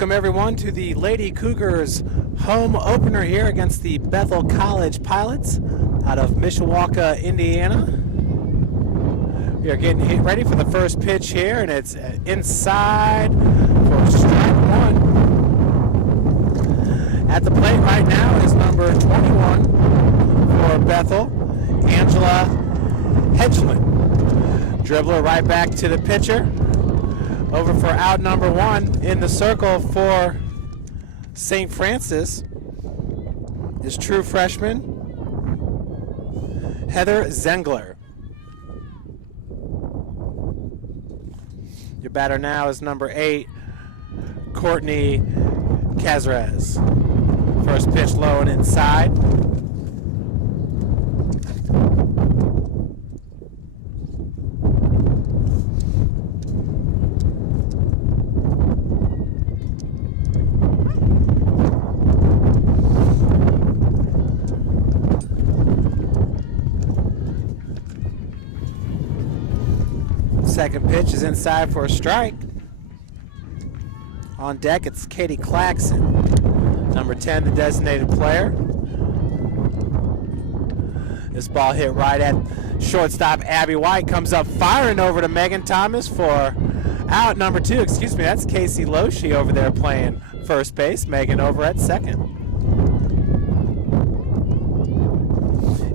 Welcome everyone to the Lady Cougars home opener here against the Bethel College Pilots out of Mishawaka, Indiana. We are getting ready for the first pitch here, and it's inside for strike one. At the plate right now is number 21 for Bethel, Angela Hedgeland. Dribbler right back to the pitcher. Over for out number one in the circle for St. Francis is true freshman Heather Zengler. Your batter now is number 8, Courtney Cazares. First pitch low and inside. Second pitch is inside for a strike. On deck, it's Katie Claxon, number 10, the designated player. This ball hit right at shortstop Abby White. Comes up firing over to Megan Thomas for out number 2. Excuse me, that's Casey Loshi over there playing first base. Megan over at second.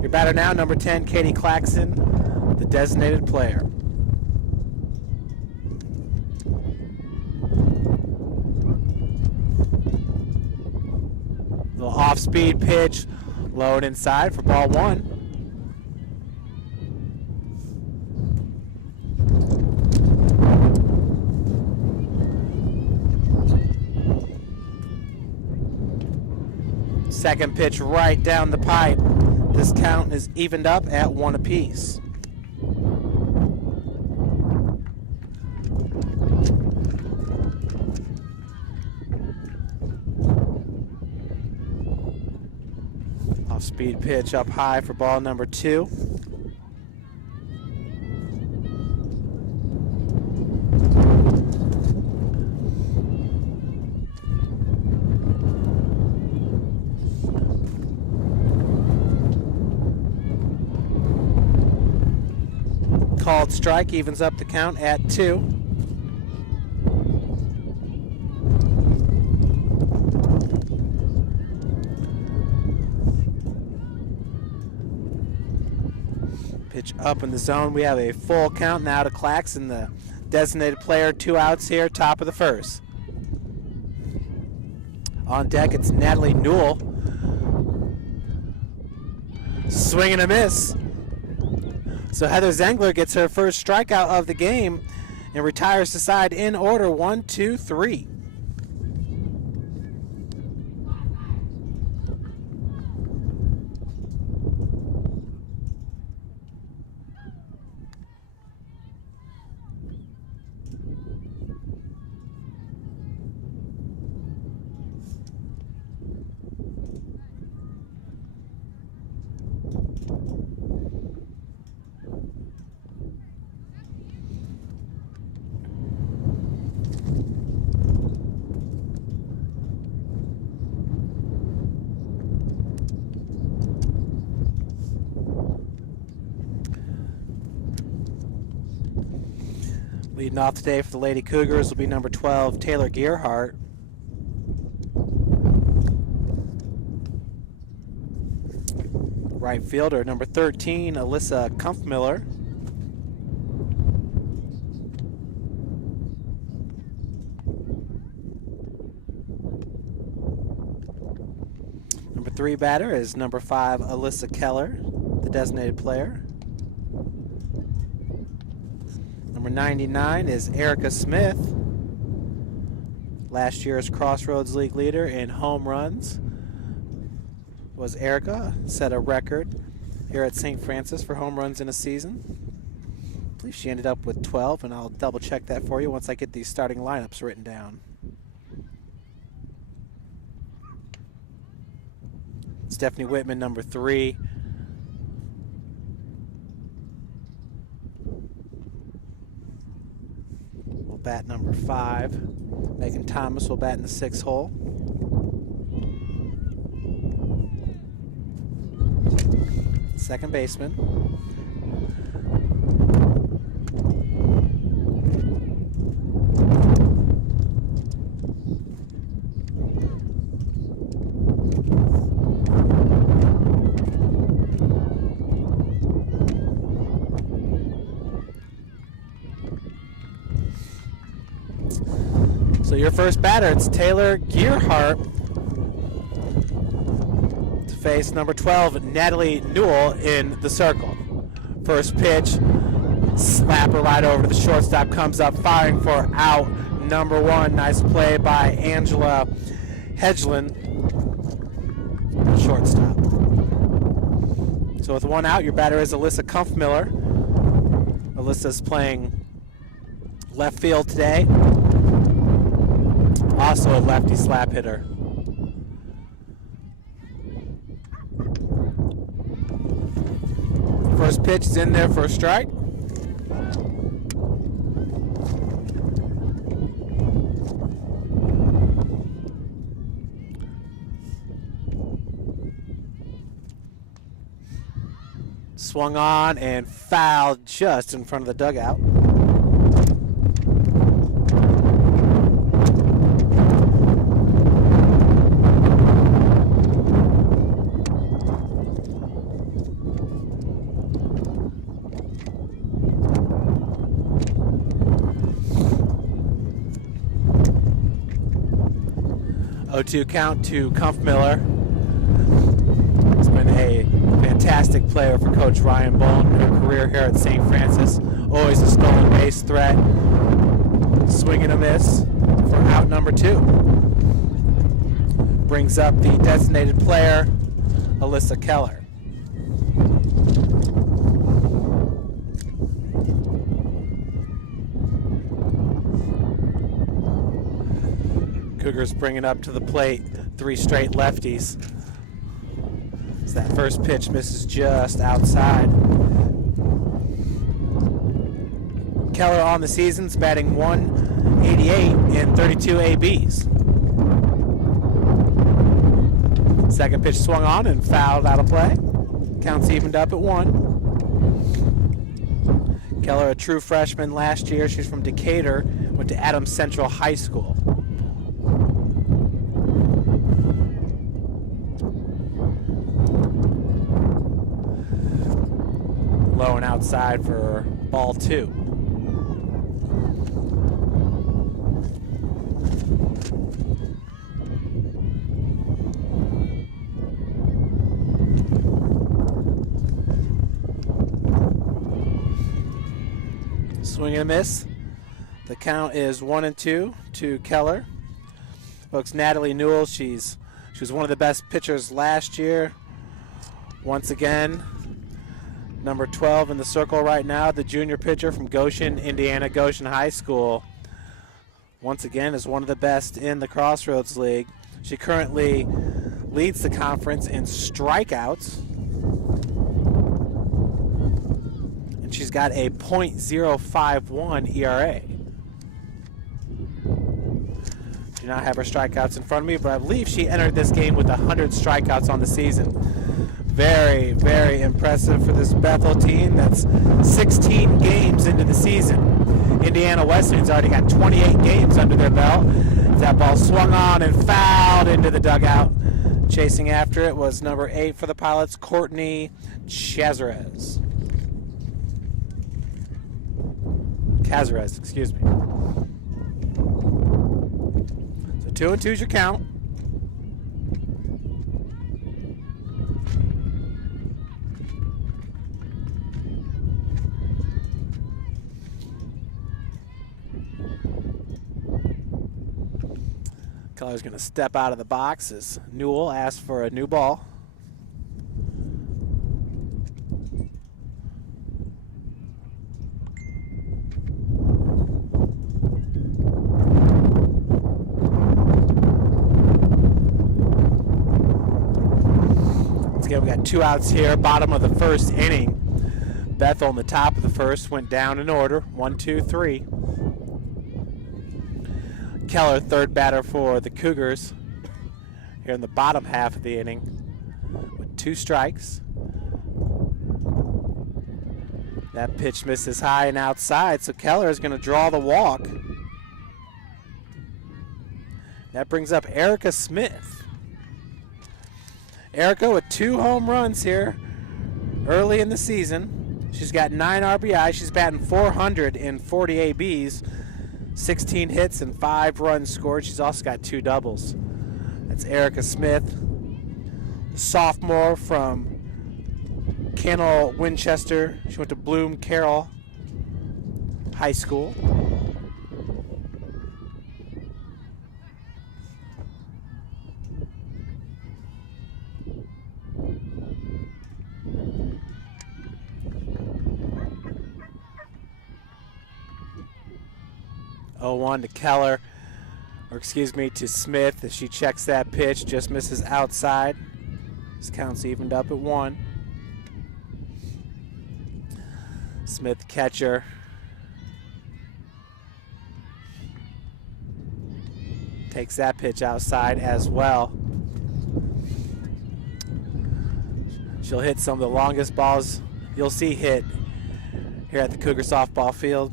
Your batter now, number 10, Katie Claxon, the designated player. Off-speed pitch, low and inside for ball one. Second pitch right down the pipe. This count is evened up at 1 apiece. Off-speed pitch up high for ball number 2. Called strike evens up the count at 2. Pitch up in the zone. We have a full count now to Claxon, the designated player. 2 outs here, top of the first. On deck, it's Natalie Newell. Swing and a miss. So Heather Zengler gets her first strikeout of the game and retires the side in order. 1, 2, 3. Leading off today for the Lady Cougars will be number 12, Taylor Gearhart. Right fielder, number 13, Alyssa Kumpfmiller. Number 3 batter is number 5, Alyssa Keller, the designated player. Number 99 is Erica Smith, last year's Crossroads League leader in home runs. Was Erica set a record here at St. Francis for home runs in a season. I believe she ended up with 12, and I'll double check that for you once I get these starting lineups written down. Stephanie Whitman, number 3. bat number 5. Megan Thomas will bat in the 6th hole. Second baseman. So your first batter, it's Taylor Gearhart to face number 12, Natalie Newell in the circle. First pitch, slapper right over the shortstop, comes up firing for out number 1. Nice play by Angela Hedgelin, shortstop. So with 1 out, your batter is Alyssa Kumpfmiller. Alyssa's playing left field today. Also a lefty slap hitter. First pitch is in there for a strike. Swung on and fouled just in front of the dugout. 0-2 count to Kumpfmiller. He's been a fantastic player for Coach Ryan Bowen in her career here at St. Francis. Always a stolen base threat. Swing and a miss for out number 2. Brings up the designated player, Alyssa Keller. Cougars bringing up to the plate 3 straight lefties. So that first pitch misses just outside. Keller on the season's batting .188 and 32 ABs. Second pitch swung on and fouled out of play. Counts evened up at 1. Keller, a true freshman last year. She's from Decatur, went to Adams Central High School. Low and outside for ball 2. Swing and a miss. The count is 1-2 to Keller. Folks, Natalie Newell, she was one of the best pitchers last year. Once again, number 12 in the circle right now, the junior pitcher from Goshen, Indiana, Goshen High School. Once again, is one of the best in the Crossroads League. She currently leads the conference in strikeouts. And she's got a .051 ERA. Do not have her strikeouts in front of me, but I believe she entered this game with 100 strikeouts on the season. Very, very impressive for this Bethel team that's 16 games into the season. Indiana Wesleyan's already got 28 games under their belt. That ball swung on and fouled into the dugout. Chasing after it was number 8 for the Pilots, Courtney Cazares, excuse me. So 2-2 is your count. Keller's going to step out of the box as Newell asks for a new ball. Once again, we got 2 outs here, bottom of the first inning. Bethel in the top of the first went down in order, 1, 2, 3. Keller, third batter for the Cougars here in the bottom half of the inning with 2 strikes. That pitch misses high and outside, so Keller is going to draw the walk. That brings up Erica Smith. Erica with 2 home runs here early in the season. She's got 9 RBI. She's batting .400 in 40 ABs, 16 hits and 5 runs scored. She's also got 2 doubles. That's Erica Smith, sophomore from Cannell Winchester. She went to Bloom Carroll High School. Oh, 0-1 to Keller, or excuse me, to Smith as she checks that pitch, just misses outside. This count's evened up at 1. Smith, catcher. Takes that pitch outside as well. She'll hit some of the longest balls you'll see hit here at the Cougar softball field.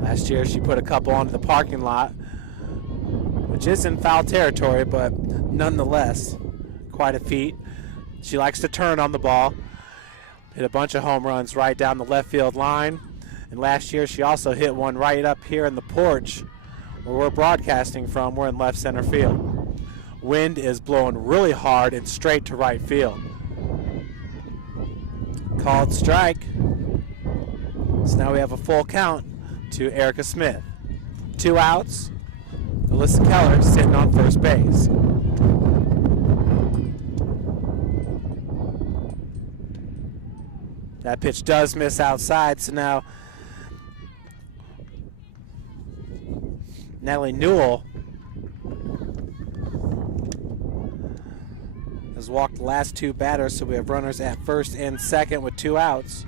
Last year she put a couple onto the parking lot, which is in foul territory, but nonetheless, quite a feat. She likes to turn on the ball. Hit a bunch of home runs right down the left field line. And last year she also hit one right up here in the porch where we're broadcasting from. We're in left center field. Wind is blowing really hard and straight to right field. Called strike. So now we have a full count to Erica Smith. 2 outs. Alyssa Keller sitting on first base. That pitch does miss outside, so now Natalie Newell has walked the last 2 batters, so we have runners at first and second with 2 outs.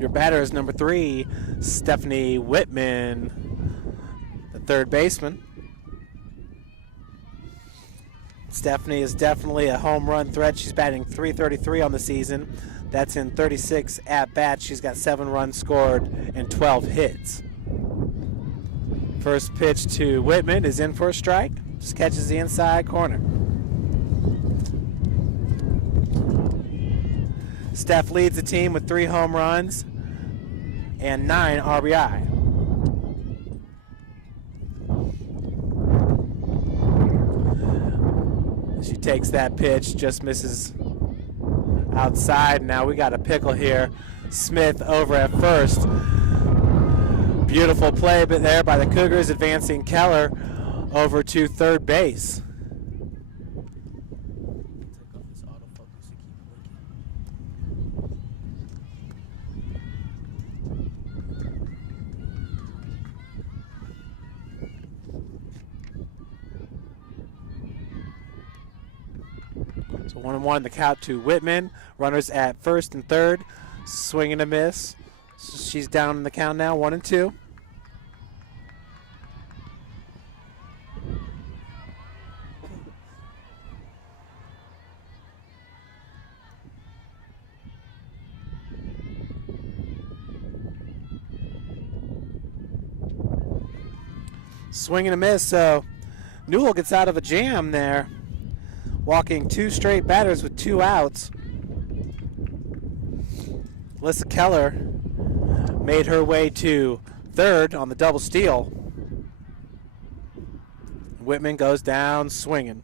Your batter is number 3, Stephanie Whitman, the third baseman. Stephanie is definitely a home run threat. She's batting .333 on the season. That's in 36 at-bats. She's got 7 runs scored and 12 hits. First pitch to Whitman is in for a strike. Just catches the inside corner. Steph leads the team with 3 home runs and 9 RBI. She takes that pitch, just misses outside. Now we got a pickle here. Smith over at first. Beautiful play but there by the Cougars, advancing Keller over to third base. So 1-1 the count to Whitman. Runners at first and third. Swing and a miss. So she's down in the count now, 1-2. Swing and a miss, so Newell gets out of a jam there, walking 2 straight batters with 2 outs. Alyssa Keller made her way to third on the double steal. Whitman goes down swinging.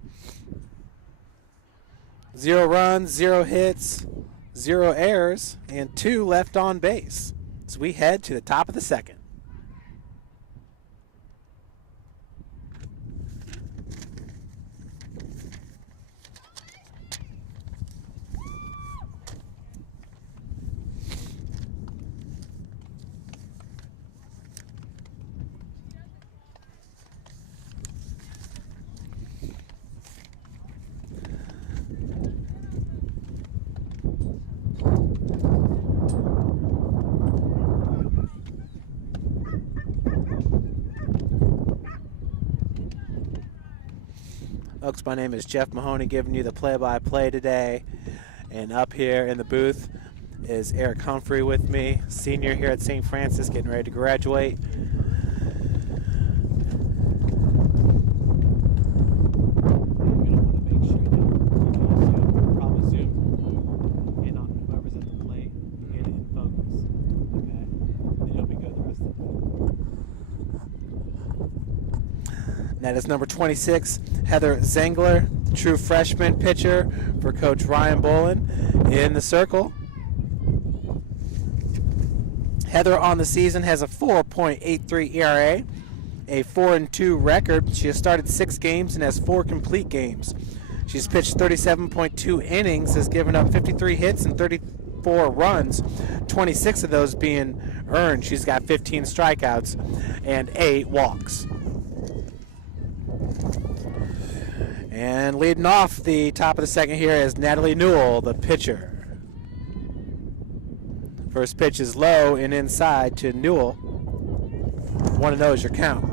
0 runs, 0 hits, 0 errors, and 2 left on base as we head to the top of the second. Folks, my name is Jeff Mahoney giving you the play-by-play today. And up here in the booth is Eric Humphrey with me, senior here at St. Francis, getting ready to graduate. That is number 26, Heather Zengler, true freshman pitcher for Coach Ryan Bolin in the circle. Heather on the season has a 4.83 ERA, a 4-2 record. She has started 6 games and has 4 complete games. She's pitched 37.2 innings, has given up 53 hits and 34 runs, 26 of those being earned. She's got 15 strikeouts and 8 walks. And leading off the top of the second here is Natalie Newell, the pitcher. First pitch is low and inside to Newell. 1-0 is your count.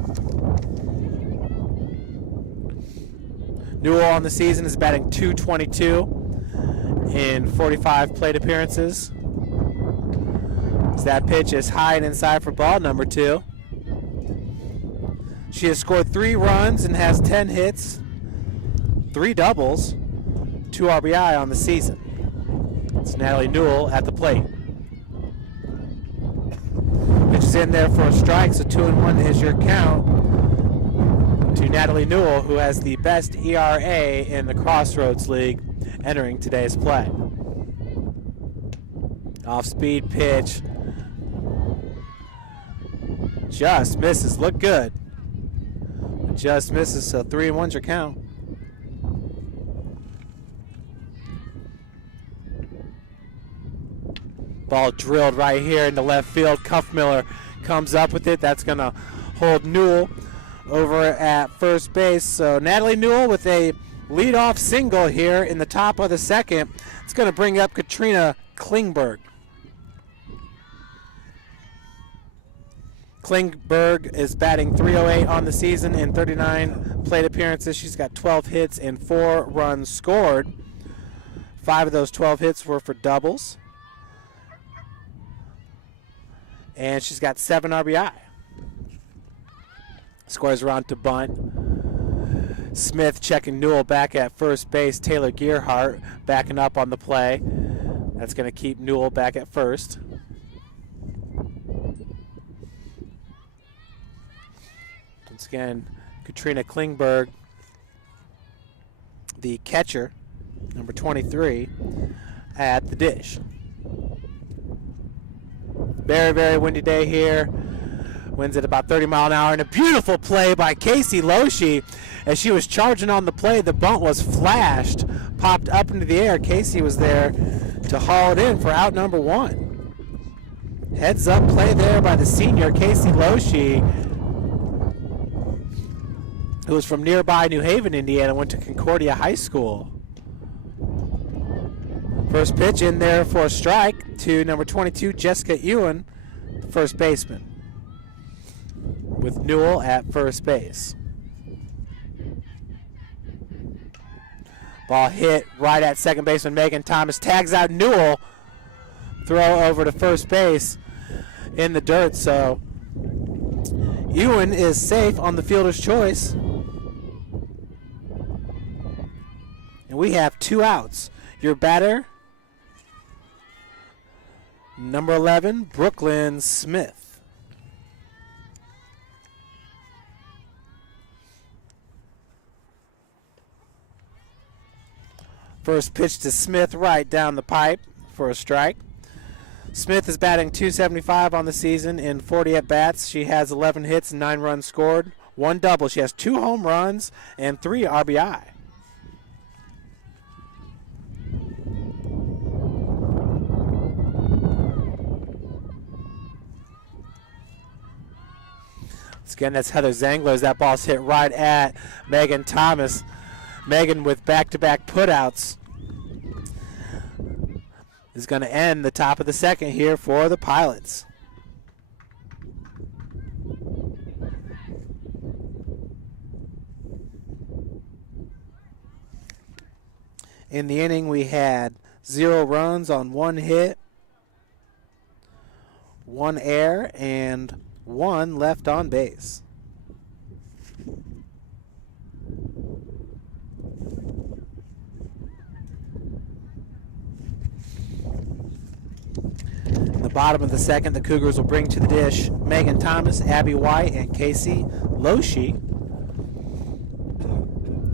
Newell on the season is batting .222 in 45 plate appearances. So that pitch is high and inside for ball number 2. She has scored 3 runs and has 10 hits, 3 doubles, 2 RBI on the season. It's Natalie Newell at the plate. Pitch is in there for a strike, so 2-1 is your count to Natalie Newell, who has the best ERA in the Crossroads League entering today's play. Off-speed pitch. Just misses. Look good. Just misses, so 3-1's your count. Ball drilled right here into left field. Cuffmiller comes up with it. That's going to hold Newell over at first base. So Natalie Newell with a leadoff single here in the top of the second. It's going to bring up Katrina Klingberg. Klingberg is batting .308 on the season in 39 plate appearances. She's got 12 hits and 4 runs scored. 5 of those 12 hits were for doubles. And she's got 7 RBI. Scores around to bunt. Smith checking Newell back at first base. Taylor Gearhart backing up on the play. That's going to keep Newell back at first. Once again, Katrina Klingberg, the catcher, number 23, at the dish. Very, very windy day here. Winds at about 30 miles an hour. And a beautiful play by Casey Loesch. As she was charging on the play, the bunt was flashed, popped up into the air. Casey was there to haul it in for out number 1. Heads up play there by the senior, Casey Loesch, who was from nearby New Haven, Indiana, went to Concordia High School. First pitch in there for a strike to number 22, Jessica Ewan, first baseman, with Newell at first base. Ball hit right at second baseman Megan Thomas. Tags out Newell. Throw over to first base in the dirt. So Ewan is safe on the fielder's choice. And we have 2 outs. Your batter, number 11, Brooklyn Smith. First pitch to Smith right down the pipe for a strike. Smith is batting .275 on the season in 40 at-bats. She has 11 hits and 9 runs scored, 1 double. She has 2 home runs and 3 RBI. Again, that's Heather Zengler as that ball's hit right at Megan Thomas. Megan with back-to-back putouts is going to end the top of the second here for the Pilots. In the inning, we had 0 runs on 1 hit, 1 error, and 1 left on base. In the bottom of the second, the Cougars will bring to the dish Megan Thomas, Abby White, and Casey Loshi.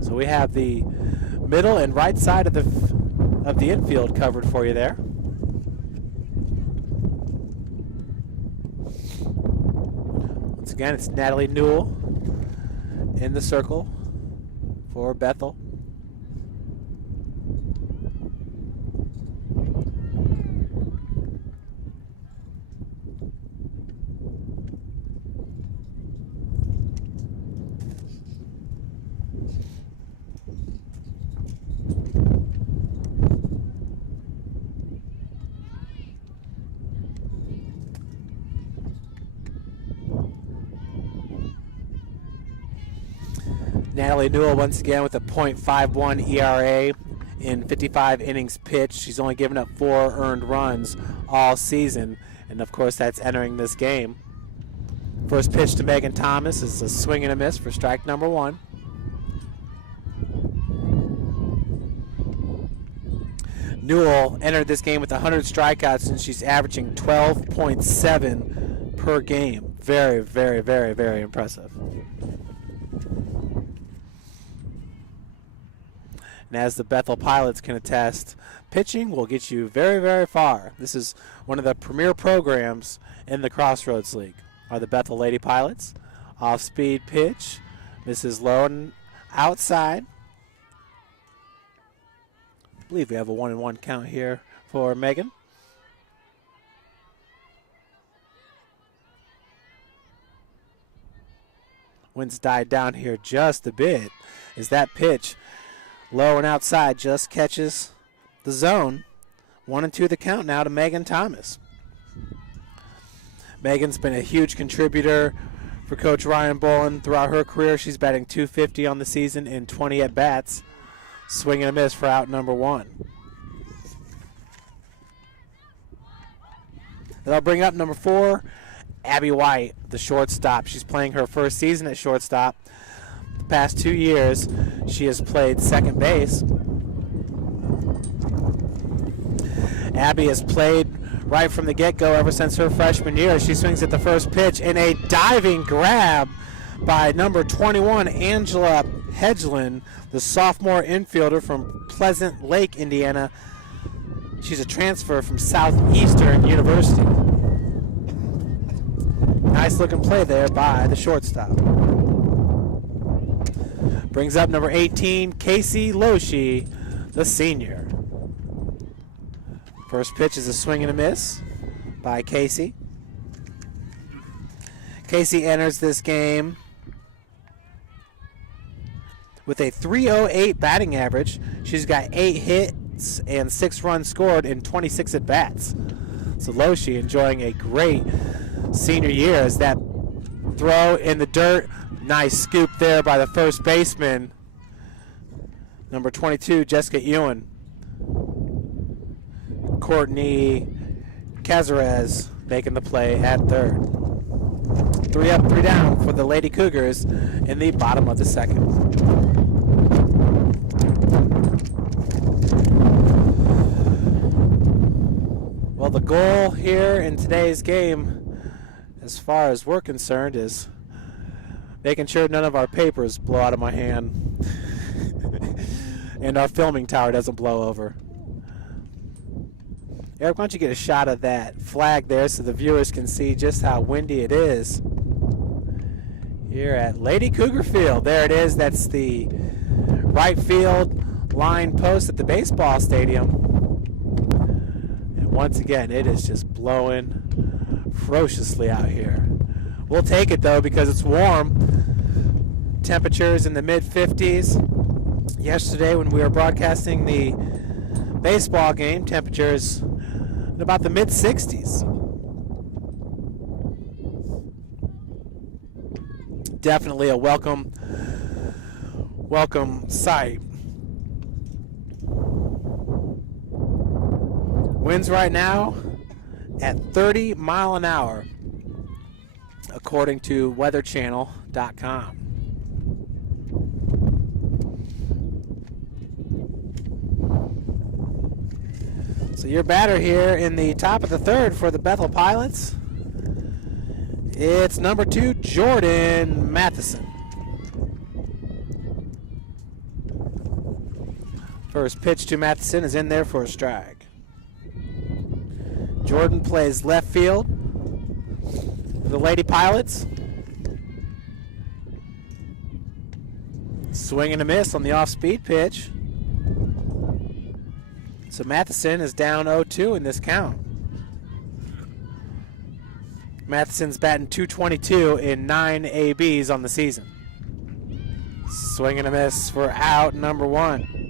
So we have the middle and right side of the infield covered for you there. Once again, it's Natalie Newell in the circle for Bethel. Natalie Newell once again with a .51 ERA in 55 innings pitched. She's only given up 4 earned runs all season, and of course that's entering this game. First pitch to Megan Thomas is a swing and a miss for strike number 1. Newell entered this game with 100 strikeouts, and she's averaging 12.7 per game. Very, very, very, very impressive. And as the Bethel Pilots can attest, pitching will get you very, very far. This is one of the premier programs in the Crossroads League, are the Bethel Lady Pilots. Off-speed pitch, misses low and outside. I believe we have a 1-1 count here for Megan. Wind's died down here just a bit as that pitch low and outside just catches the zone. 1-2 the count now to Megan Thomas. Megan's been a huge contributor for Coach Ryan Bolin throughout her career. She's batting .250 on the season in 20 at-bats. Swing and a miss for out number 1. That'll bring up number 4, Abby White, the shortstop. She's playing her first season at shortstop. The past 2 years, she has played second base. Abby has played right from the get-go ever since her freshman year. She swings at the first pitch in a diving grab by number 21, Angela Hedgeland, the sophomore infielder from Pleasant Lake, Indiana. She's a transfer from Southeastern University. Nice looking play there by the shortstop. Brings up number 18, Casey Loshi, the senior. First pitch is a swing and a miss by Casey. Casey enters this game with a .308 batting average. She's got 8 hits and 6 runs scored in 26 at-bats. So Loshi enjoying a great senior year as that throw in the dirt. Nice scoop there by the first baseman, number 22, Jessica Ewan. Courtney Cazares making the play at third. 3 up, 3 down for the Lady Cougars in the bottom of the second. Well, the goal here in today's game, as far as we're concerned, is making sure none of our papers blow out of my hand and our filming tower doesn't blow over. Eric, why don't you get a shot of that flag there so the viewers can see just how windy it is here at Lady Cougar Field. There it is. That's the right field line post at the baseball stadium. And once again, it is just blowing ferociously out here. We'll take it, though, because it's warm. Temperatures in the mid-50s. Yesterday, when we were broadcasting the baseball game, temperatures in about the mid-60s. Definitely a welcome sight. Winds right now at 30 mile an hour, according to weatherchannel.com. So your batter here in the top of the third for the Bethel Pilots, it's number 2, Jordan Matheson. First pitch to Matheson is in there for a strike. Jordan plays left field for the Lady Pilots. Swing and a miss on the off-speed pitch. So Matheson is down 0-2 in this count. Matheson's batting .222 in 9 ABs on the season. Swing and a miss for out number 1.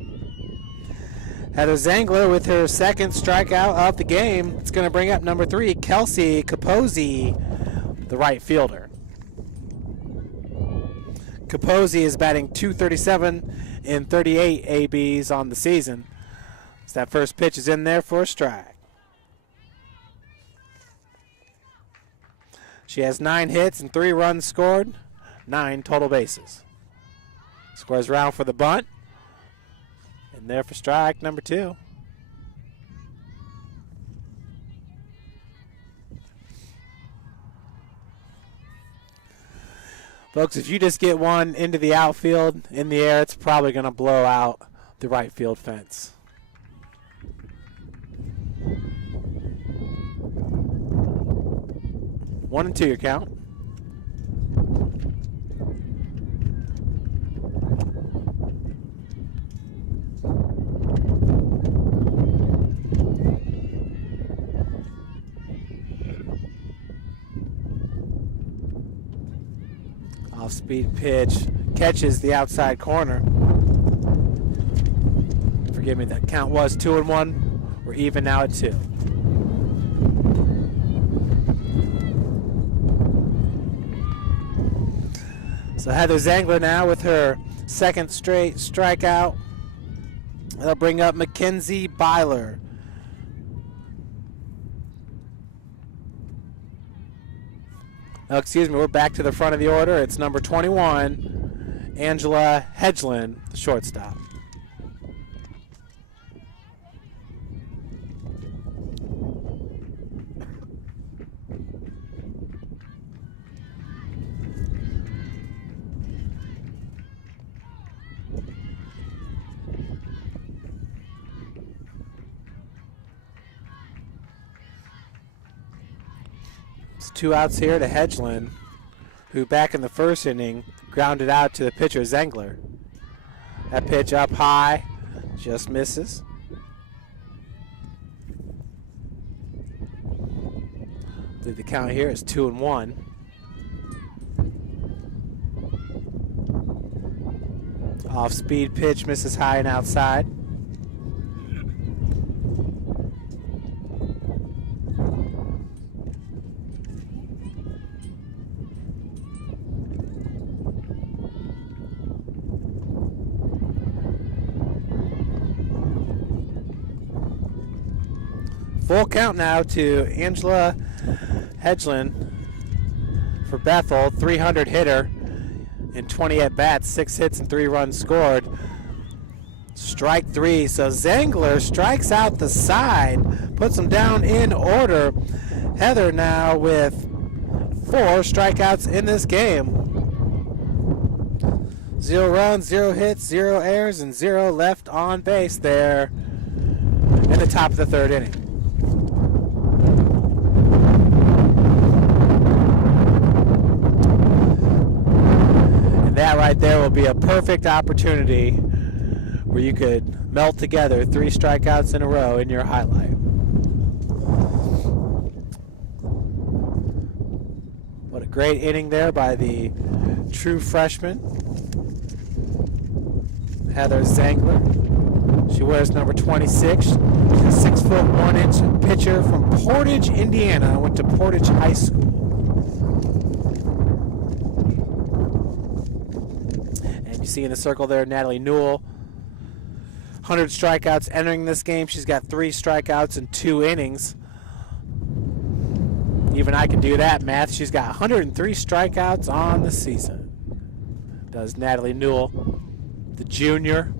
Heather Zangler with her second strikeout of the game. It's going to bring up number 3, Kelsey Capozzi, the right fielder. Capozzi is batting .237 in 38 ABs on the season. So that first pitch is in there for a strike. She has 9 hits and 3 runs scored, 9 total bases. Scores round for the bunt. And there for strike number 2. Folks, if you just get one into the outfield in the air, it's probably going to blow out the right field fence. 1-2 your count. Off-speed pitch catches the outside corner. Forgive me, that count was 2-1. We're even now at 2. So Heather Zangler now with her second straight strikeout. That'll bring up Mackenzie Byler. Oh, excuse me, we're back to the front of the order. It's number 21, Angela Hedgeland, the shortstop. It's 2 outs here to Hedgeland, who back in the first inning grounded out to the pitcher Zangler. That pitch up high, just misses. The count here is 2-1. Off-speed pitch misses high and outside. Full count now to Angela Hedgeland for Bethel, 300 hitter in 20 at-bats, 6 hits and 3 runs scored. Strike 3, so Zangler strikes out the side, puts them down in order. Heather now with 4 strikeouts in this game. 0 runs, 0 hits, 0 errors, and 0 left on base there in the top of the third inning. That right there will be a perfect opportunity where you could melt together 3 strikeouts in a row in your highlight. What a great inning there by the true freshman, Heather Zangler. She wears number 26. She's a 6'1" pitcher from Portage, Indiana. Went to Portage High School. You see in the circle there, Natalie Newell, 100 strikeouts entering this game. She's got 3 strikeouts in 2 innings. Even I can do that math. She's got 103 strikeouts on the season. Does Natalie Newell, the junior.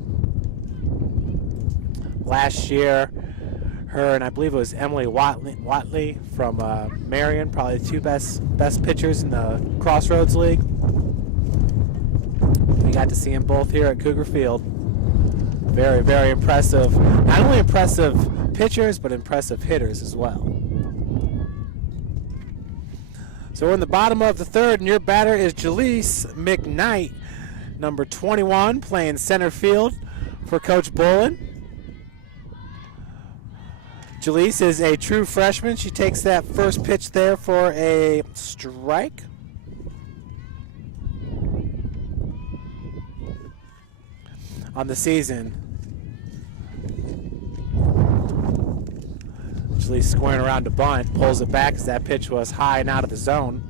Last year, her and I believe it was Emily Watley from Marion, probably the 2 best pitchers in the Crossroads League. We got to see them both here at Cougar Field. Very, very impressive. Not only impressive pitchers, but impressive hitters as well. So we're in the bottom of the 3rd, and your batter is Jaleese McKnight, number 21, playing center field for Coach Bolin. Jaleese is a true freshman. She takes that first pitch there for a strike. On the season, Jaleese squaring around to bunt, pulls it back as that pitch was high and out of the zone.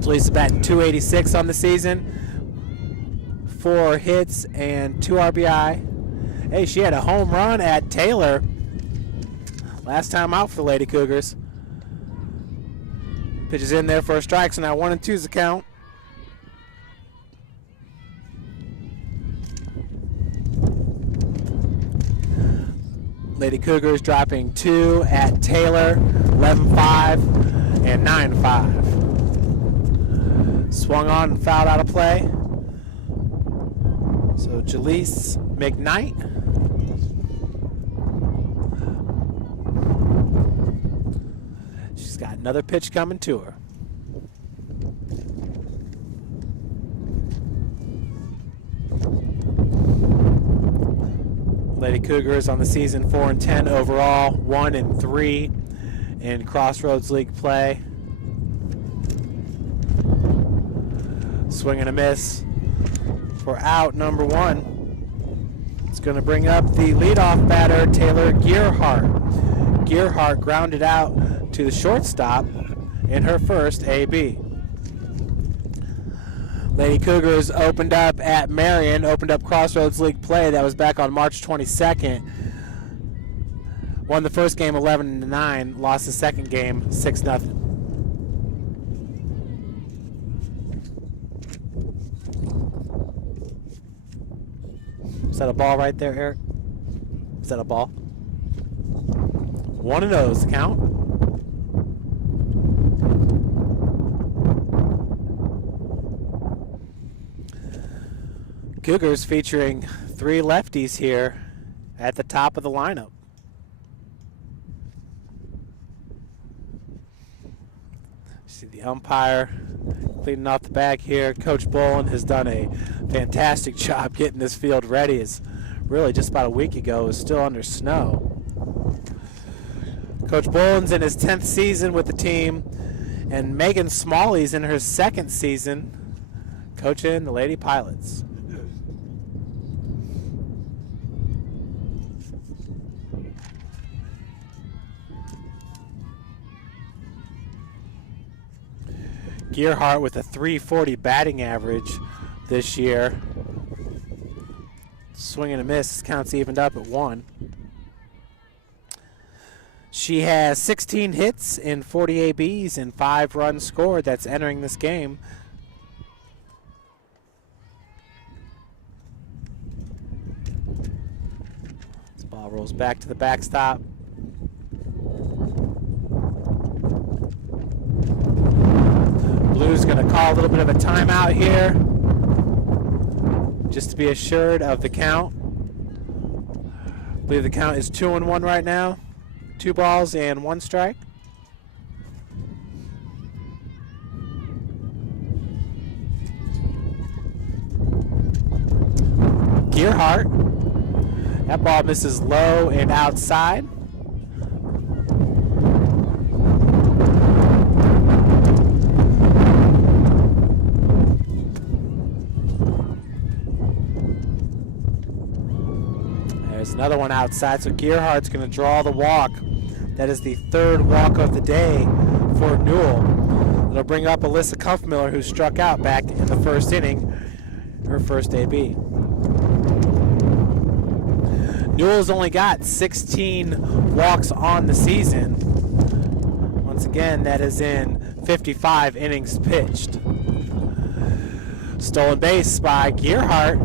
Jaleese is batting .286 on the season, 4 hits and 2 RBI. Hey, she had a home run at Taylor last time out for the Lady Cougars. Pitches in there for a strike, so now 1-2's the count. Lady Cougars dropping 2 at Taylor, 11-5 and 9-5. Swung on and fouled out of play. So Jaleese McKnight. She's got another pitch coming to her. Lady Cougars on the season 4-10 overall, 1-3 in Crossroads League play. Swing and a miss for out number 1. It's going to bring up the leadoff batter, Taylor Gearhart. Gearhart grounded out to the shortstop in her first AB. Lady Cougars opened up at Marion, opened up Crossroads League play. That was back on March 22nd. Won the first game 11-9, lost the second game 6-0. Is that a ball right there, Eric? Is that a ball? 1-0 is the count. Cougars featuring 3 lefties here at the top of the lineup. See the umpire cleaning off the bag here. Coach Bolin has done a fantastic job getting this field ready. It's really just about a week ago, it was still under snow. Coach Bolin's in his 10th season with the team, and Megan Smalley's in her 2nd season coaching the Lady Pilots. Gearhart with a .340 batting average this year. Swing and a miss. Counts evened up at 1. She has 16 hits in 40 ABs and 5 runs scored. That's entering this game. This ball rolls back to the backstop. Blue's going to call a little bit of a timeout here just to be assured of the count. I believe the count is 2-1 right now. 2 balls and 1 strike. Gearhart. That ball misses low and outside. Another one outside, so Gearhart's going to draw the walk. That is the 3rd walk of the day for Newell. It'll bring up Alyssa Kumpfmiller, who struck out back in the 1st inning, her first AB. Newell's only got 16 walks on the season. Once again, that is in 55 innings pitched. Stolen base by Gearhart.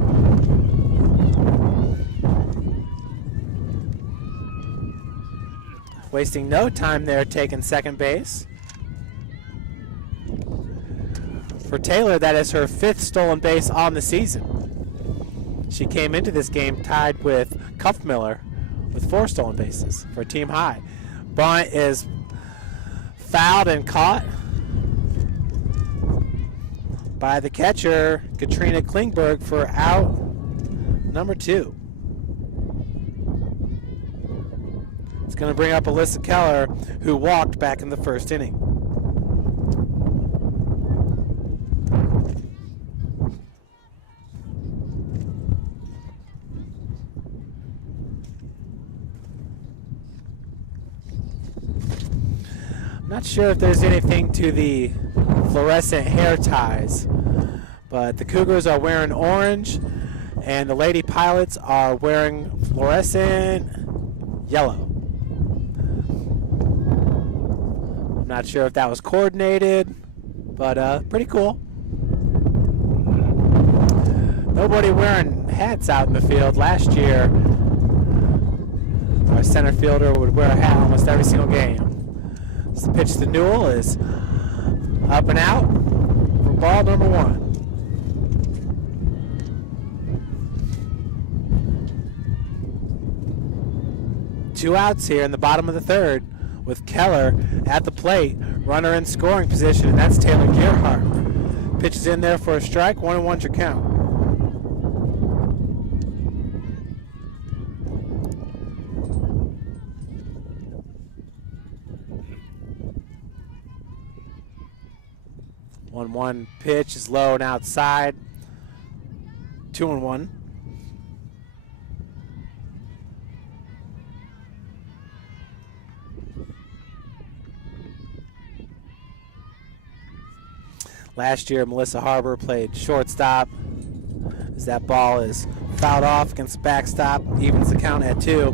Wasting no time there taking second base. For Taylor, that is her 5th stolen base on the season. She came into this game tied with Kuffmiller with 4 stolen bases for a team high. Bunt is fouled and caught by the catcher, Katrina Klingberg, for out number 2. It's going to bring up Alyssa Keller, who walked back in the first inning. Not sure if there's anything to the fluorescent hair ties, but the Cougars are wearing orange and the Lady Pilots are wearing fluorescent yellow. I'm not sure if that was coordinated, but pretty cool. Nobody wearing hats out in the field. Last year, our center fielder would wear a hat almost every single game. So the pitch to Newell is up and out for ball number 1. 2 outs here in the bottom of the 3rd with Keller at the plate, runner in scoring position, and that's Taylor Gearhart. Pitches in there for a strike, 1-1 your count. One pitch is low and outside. 2-1. Last year, Melissa Harbor played shortstop. As that ball is fouled off against the backstop, evens the count at 2.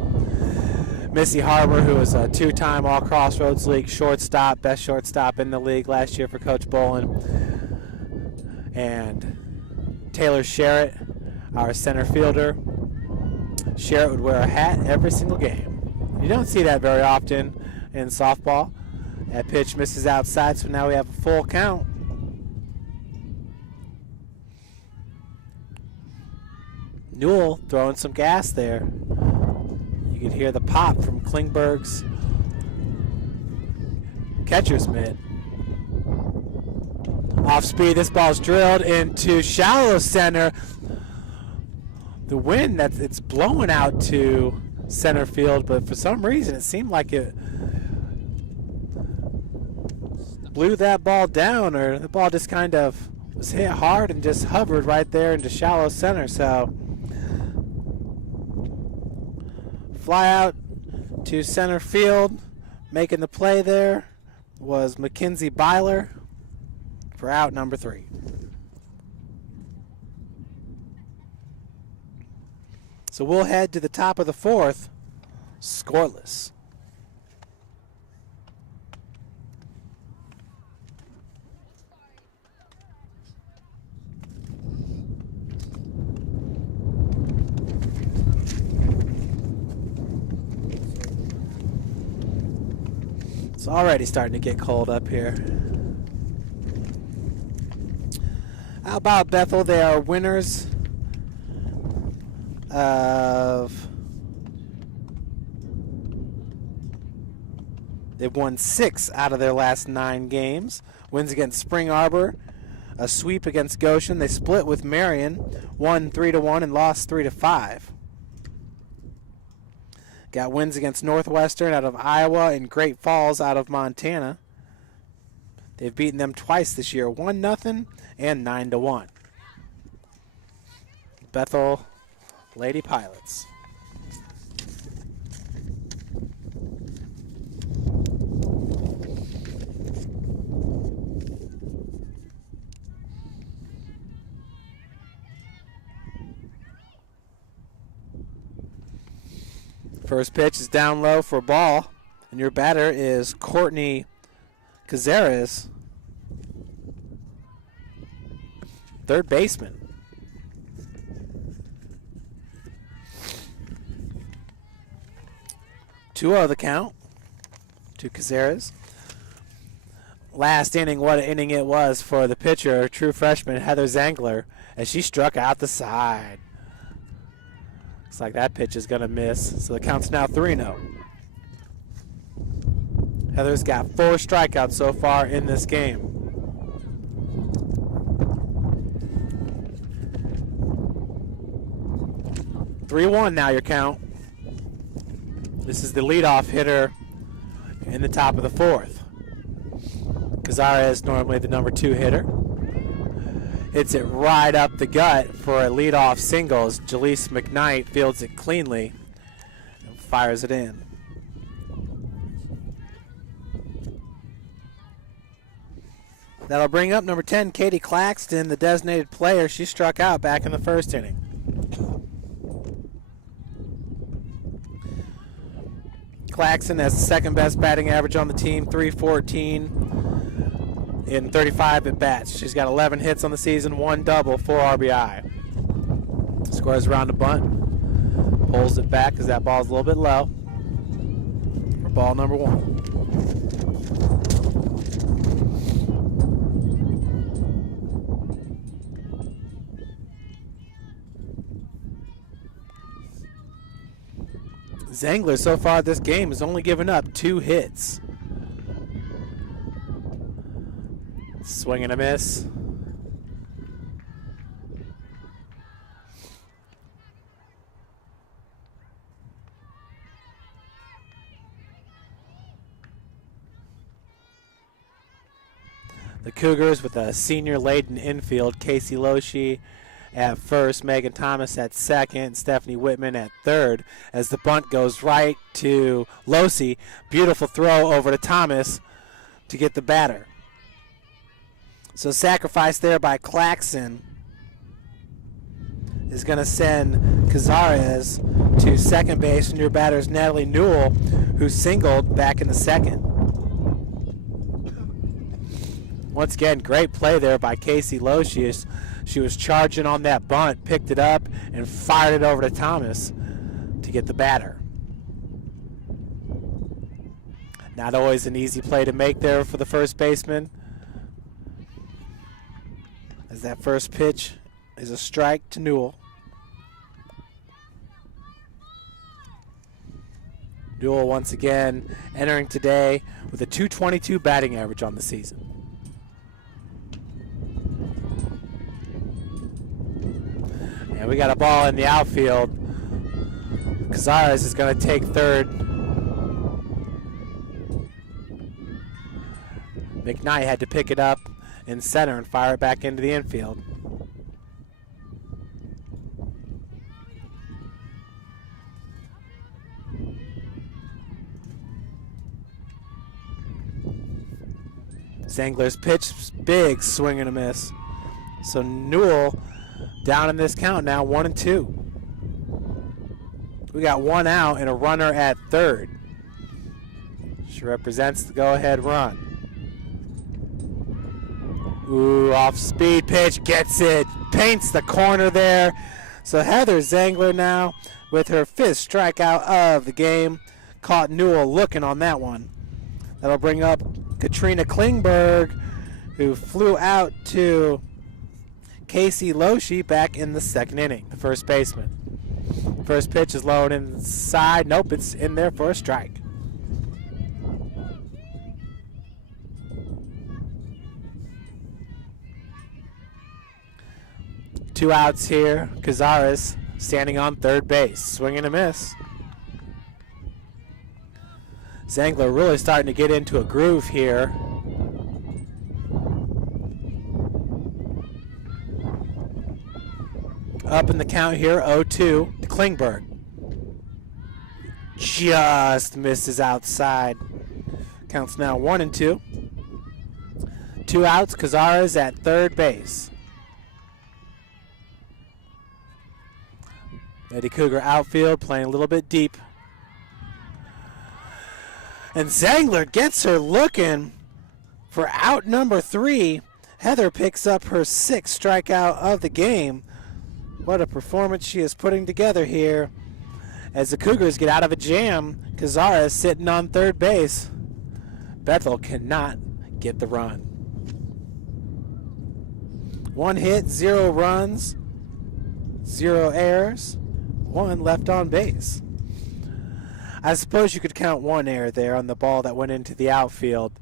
Missy Harbor, who was a 2-time All-Crossroads League shortstop, best shortstop in the league last year for Coach Bolin. And Taylor Sherritt, our center fielder. Sherritt would wear a hat every single game. You don't see that very often in softball. That pitch misses outside, so now we have a full count. Newell throwing some gas there. You can hear the pop from Klingberg's catcher's mitt. Off speed, this ball's drilled into shallow center. The wind, it's blowing out to center field, but for some reason it seemed like it blew that ball down, or the ball just kind of was hit hard and just hovered right there into shallow center. So fly out to center field, making the play there was Mackenzie Byler for out number 3. So we'll head to the top of the 4th, scoreless. It's already starting to get cold up here. How about Bethel? They are winners of... They've won 6 out of their last 9 games. Wins against Spring Arbor, a sweep against Goshen. They split with Marion, won 3-1 and lost 3-5. Got wins against Northwestern out of Iowa and Great Falls out of Montana. They've beaten them twice this year, 1-0 and 9-1. Bethel Lady Pilots. First pitch is down low for a ball, and your batter is Courtney Cazares, third baseman. 2-0 the count to Cazares. Last inning, what an inning it was for the pitcher, true freshman Heather Zangler, as she struck out the side. Looks like that pitch is going to miss, so the count's now 3-0. Heather's got 4 strikeouts so far in this game. (3-1) now your count. This is the leadoff hitter in the top of the 4th. Cazares, normally the number 2 hitter. Hits it right up the gut for a leadoff single as Jaleese McKnight fields it cleanly and fires it in. That'll bring up number 10, Katie Claxton, the designated player. She struck out back in the first inning. Claxton has the second best batting average on the team, .314 in 35 at bats. She's got 11 hits on the season, 1 double, 4 RBI. Scores around the bunt, pulls it back because that ball's a little bit low. For ball number 1. Zangler so far this game has only given up 2 hits. Swing and a miss. The Cougars with a senior-laden infield, Casey Loshi at first, Megan Thomas at second, Stephanie Whitman at third, as the bunt goes right to Losi. Beautiful throw over to Thomas to get the batter. So sacrifice there by Claxton is going to send Cazares to second base, and your batter is Natalie Newell, who singled back in the second. Once again, great play there by Casey Loshi. She was charging on that bunt, picked it up, and fired it over to Thomas to get the batter. Not always an easy play to make there for the first baseman, as that first pitch is a strike to Newell. Newell once again entering today with a .222 batting average on the season. And we got a ball in the outfield. Cazares is going to take third. McKnight had to pick it up in center and fire it back into the infield. Zangler's pitch, big swing and a miss. So Newell down in this count now, 1-2. We got 1 out and a runner at third. She represents the go-ahead run. Ooh, off-speed pitch, gets it, paints the corner there. So Heather Zangler now with her 5th strikeout of the game. Caught Newell looking on that one. That'll bring up Katrina Klingberg, who flew out to Casey Loshi back in the second inning, the first baseman. First pitch is low and inside. Nope, it's in there for a strike. Two outs here. Cazares standing on third base. Swing and a miss. Zangler really starting to get into a groove here. Up in the count here, 0-2 to Klingberg. Just misses outside. Counts now 1-2. 2 outs, Cazares at third base. Eddie Cougar outfield playing a little bit deep. And Zangler gets her looking for out number 3. Heather picks up her 6th strikeout of the game. What a performance she is putting together here as the Cougars get out of a jam. Cazares sitting on third base. Bethel cannot get the run. 1 hit, 0 runs, 0 errors, 1 left on base. I suppose you could count 1 error there on the ball that went into the outfield,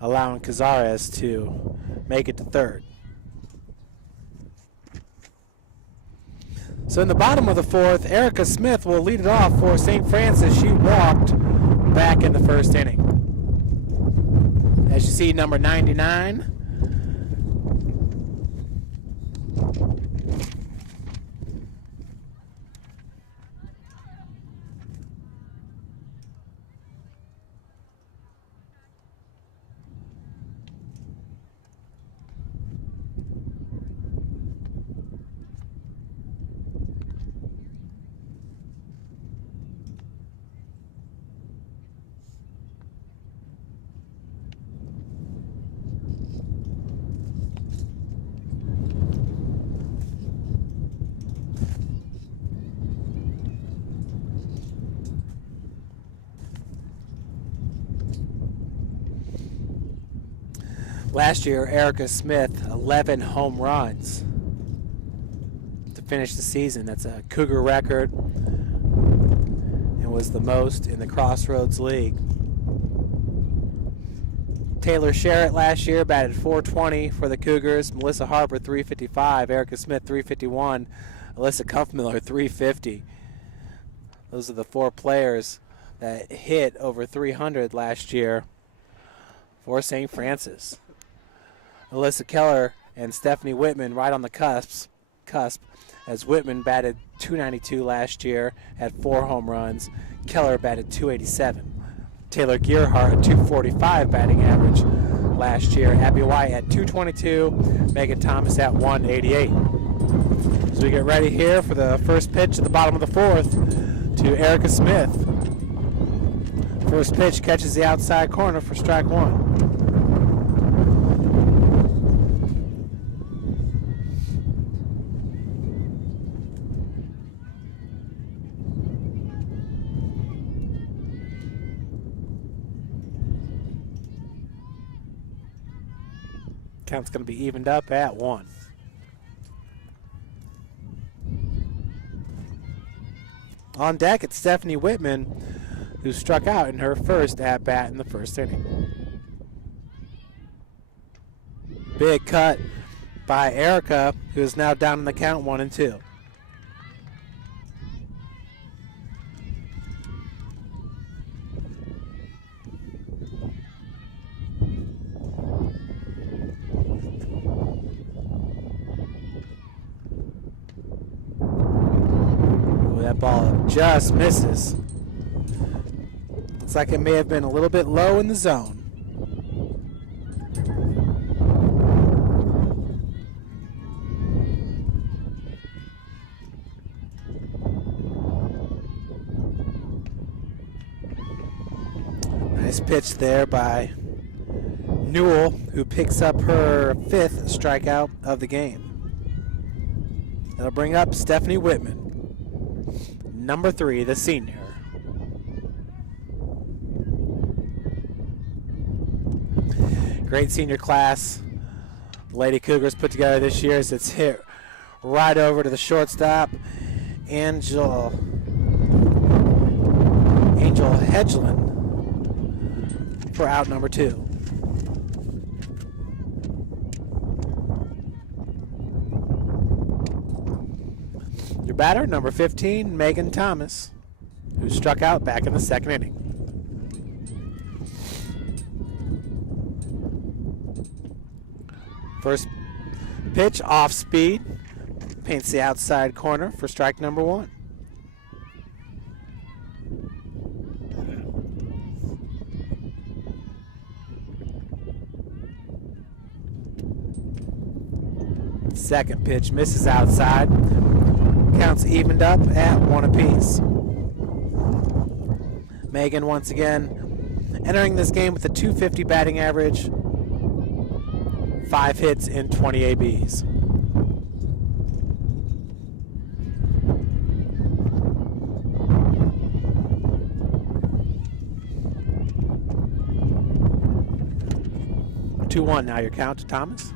allowing Cazares to make it to third. So in the bottom of the 4th, Erica Smith will lead it off for St. Francis. She walked back in the first inning. As you see, number 99. Last year, Erica Smith, 11 home runs to finish the season. That's a Cougar record and was the most in the Crossroads League. Taylor Sherritt last year batted .420 for the Cougars. Melissa Harper, .355. Erica Smith, .351. Alyssa Kumpfmiller, .350. Those are the 4 players that hit over .300 last year for St. Francis. Alyssa Keller and Stephanie Whitman right on the cusp, as Whitman batted .292 last year, had 4 home runs. Keller batted .287. Taylor Gearhart, a .245 batting average last year. Abby White at .222. Megan Thomas at .188. So we get ready here for the first pitch at the bottom of the 4th to Erica Smith. First pitch catches the outside corner for strike 1. Count's going to be evened up at 1. On deck, it's Stephanie Whitman, who struck out in her first at-bat in the first inning. Big cut by Erica, who is now down in the count 1-2. That ball just misses. Looks like it may have been a little bit low in the zone. Nice pitch there by Newell, who picks up her 5th strikeout of the game. That'll bring up Stephanie Whitman, number 3, the senior. Great senior class Lady Cougars put together this year as it's hit right over to the shortstop, Angel Hedgeland, for out number 2. Your batter, number 15, Megan Thomas, who struck out back in the second inning. First pitch off speed, paints the outside corner for strike number 1. Second pitch misses outside. Counts evened up at 1 apiece. Megan once again entering this game with a .250 batting average, 5 hits in 20 ABs. Two one. Now your count to Thomas.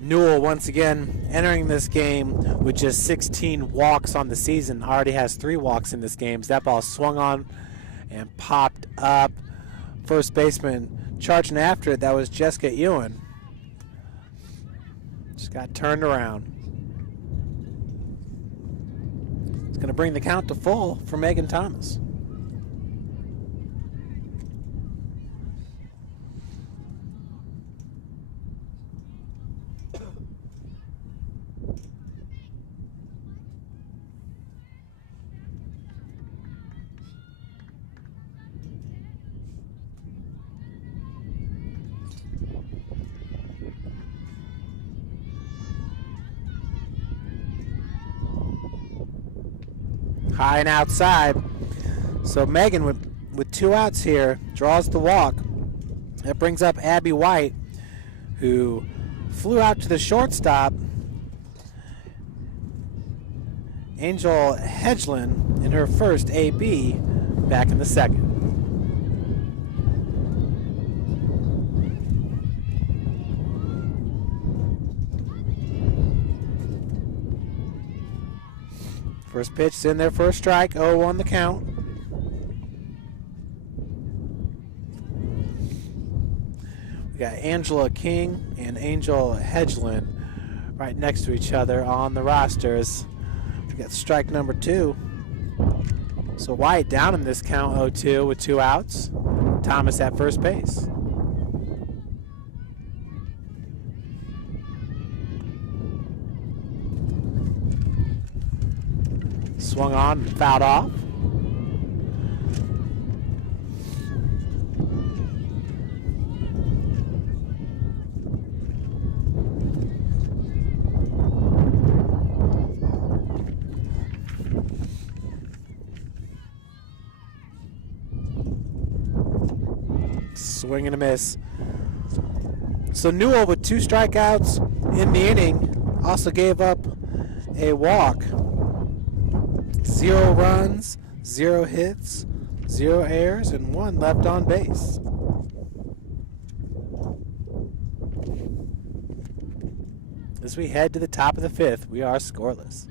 Newell once again entering this game with just 16 walks on the season. Already has 3 walks in this game. So that ball swung on and popped up. First baseman charging after it. That was Jessica Ewan. Just got turned around. It's going to bring the count to full for Megan Thomas. High and outside. So Megan with 2 outs here draws the walk. That brings up Abby White, who flew out to the shortstop. Angel Hedgeland in her first AB back in the second. First pitch is in there for a strike, 0-1 the count. We got Angela King and Angel Hedgeland right next to each other on the rosters. We got strike number 2. So White down in this count, 0-2 with 2 outs. Thomas at first base. Swung on and fouled off. Swing and a miss. So Newell with 2 strikeouts in the inning also gave up a walk. 0 runs, 0 hits, 0 errors, and 1 left on base. As we head to the top of the 5th, we are scoreless.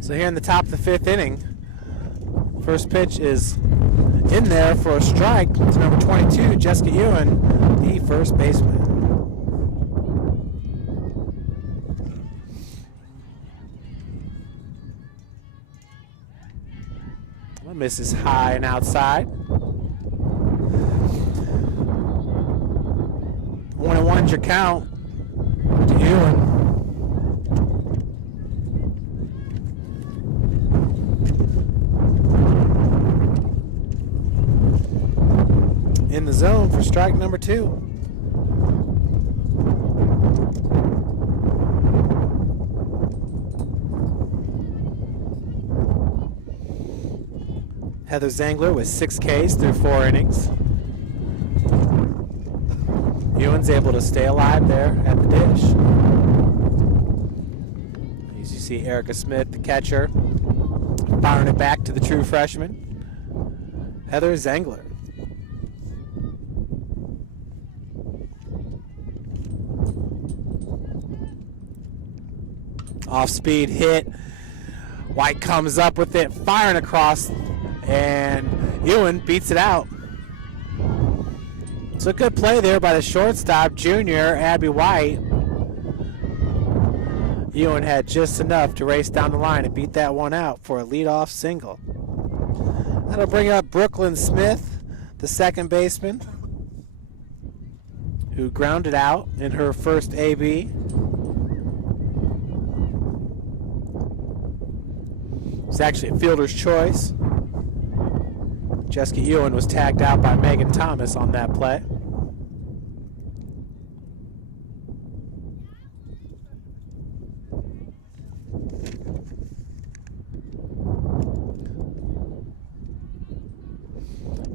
So here in the top of the 5th inning, first pitch is in there for a strike. It's number 22, Jessica Ewan, the first baseman. Well, misses high and outside. 1-1's your count. Ewan. In the zone for strike number 2. Heather Zangler with 6 Ks through 4 innings. Ewan's able to stay alive there at the dish. As you see Erica Smith, the catcher, firing it back to the true freshman, Heather Zangler. Off-speed hit. White comes up with it, firing across, and Ewan beats it out. It's a good play there by the shortstop, junior Abby White. Ewan had just enough to race down the line and beat that one out for a leadoff single. That'll bring up Brooklyn Smith, the second baseman, who grounded out in her first AB. It's actually a fielder's choice. Jessica Ewan was tagged out by Megan Thomas on that play.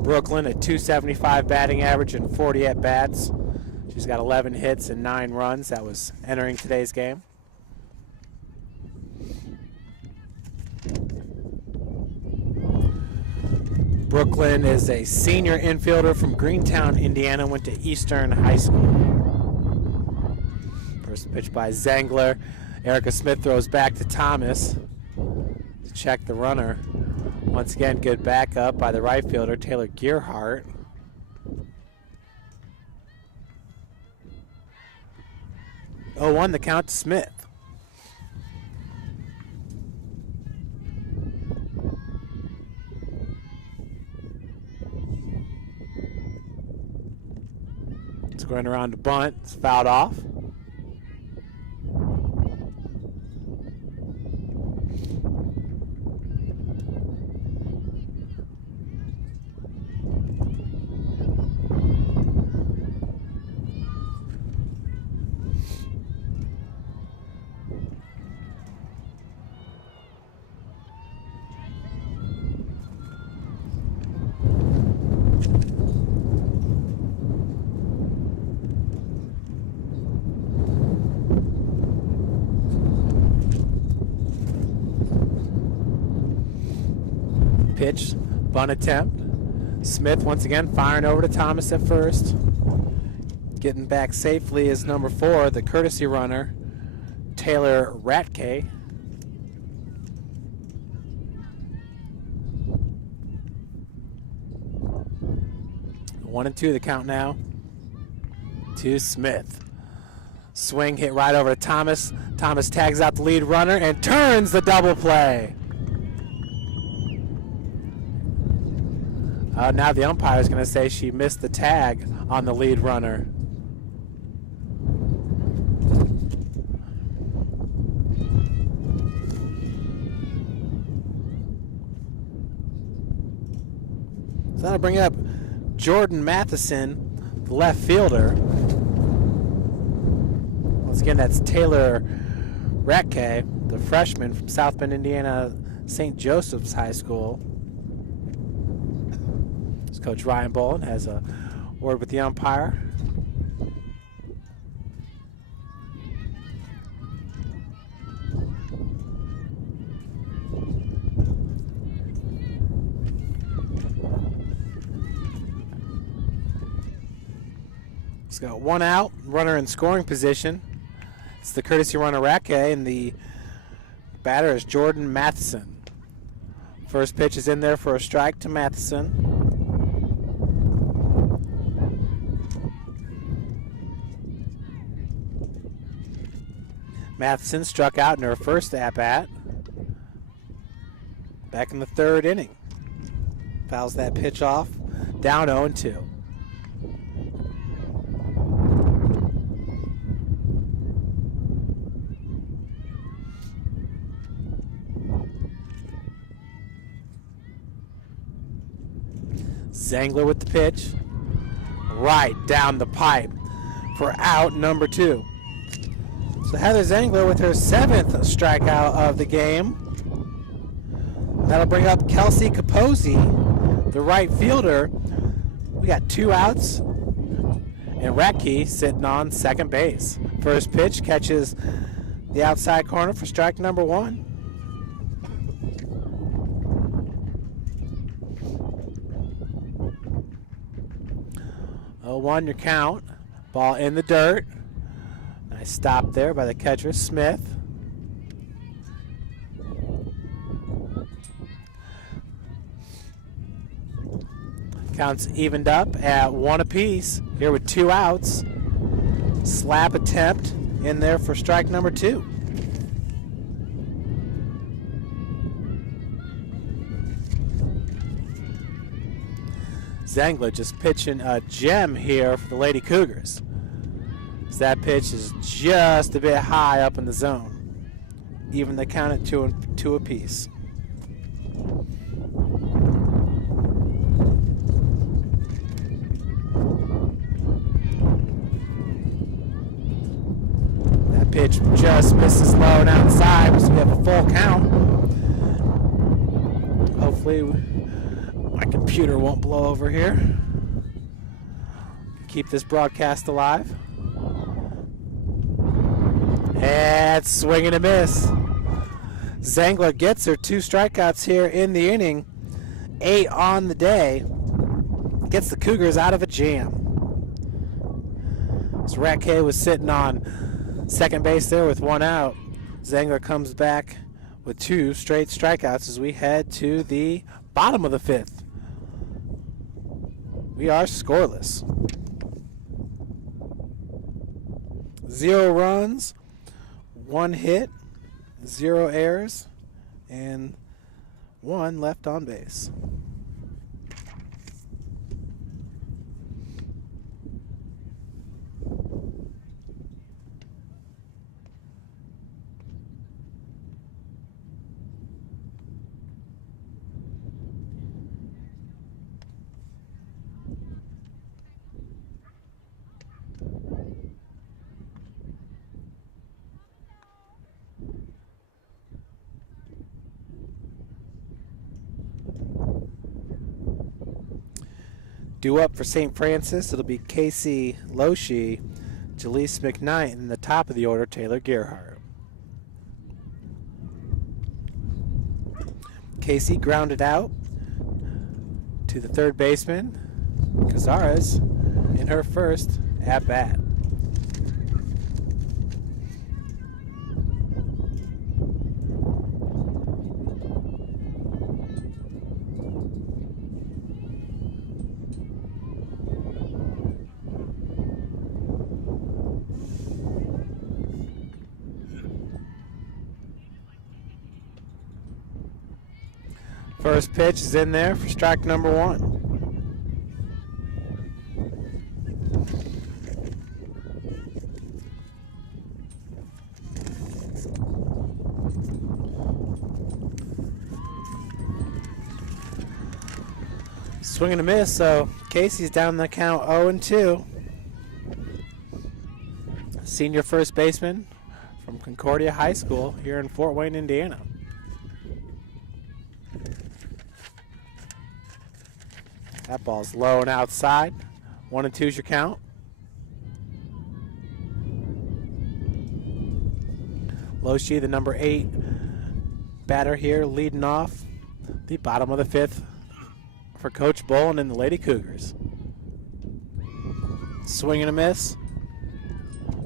Brooklyn at .275 batting average and 40 at-bats. She's got 11 hits and 9 runs. That was entering today's game. Brooklyn is a senior infielder from Greentown, Indiana, went to Eastern High School. First pitch by Zangler. Erica Smith throws back to Thomas to check the runner. Once again, good backup by the right fielder, Taylor Gearhart. Oh, 1 the count to Smith. It's going around to bunt. It's fouled off. Pitch, bunt attempt. Smith once again firing over to Thomas at first. Getting back safely is number 4, the courtesy runner, Taylor Ratke. One and 2 the count now to Smith. Swing hit right over to Thomas. Thomas tags out the lead runner and turns the double play. Now the umpire is going to say she missed the tag on the lead runner. So that'll bring up Jordan Matheson, the left fielder. Once again, that's Taylor Ratke, the freshman from South Bend, Indiana, St. Joseph's High School. Coach Ryan Bolin has a word with the umpire. He's got 1 out, runner in scoring position. It's the courtesy runner Ratke, and the batter is Jordan Matheson. First pitch is in there for a strike to Matheson. Matheson struck out in her first at-bat back in the 3rd inning. Fouls that pitch off, down 0-2. Zangler with the pitch. Right down the pipe for out number 2. So Heather Zangler with her 7th strikeout of the game. That'll bring up Kelsey Capozzi, the right fielder. We got 2 outs. And Ratke sitting on second base. First pitch catches the outside corner for strike number 1. 0-1 your count. Ball in the dirt. Nice stop there by the catcher, Smith. Counts evened up at 1 apiece. Here with 2 outs. Slap attempt in there for strike number 2. Zangler just pitching a gem here for the Lady Cougars. That pitch is just a bit high up in the zone. Even the count at 2 apiece. That pitch just misses low and outside, so we have a full count. Hopefully my computer won't blow over here. Keep this broadcast alive. And swing and a miss. Zangler gets her 2 strikeouts here in the inning. 8 on the day. Gets the Cougars out of a jam. So Ratke was sitting on second base there with 1 out. Zangler comes back with 2 straight strikeouts as we head to the bottom of the 5th. We are scoreless. 0 runs. 1 hit, 0 errors, and 1 left on base. Due up for St. Francis, it'll be Casey Loshi, Jaleese McKnight, and the top of the order, Taylor Gerhardt. Casey grounded out to the third baseman, Cazares, in her first at-bat. First pitch is in there for strike number 1. Swing and a miss, so Casey's down the count 0-2. Senior first baseman from Concordia High School here in Fort Wayne, Indiana. That ball's low and outside. 1-2 is your count. Loshi, the number 8 batter here, leading off the bottom of the 5th for Coach Bolin and the Lady Cougars. Swing and a miss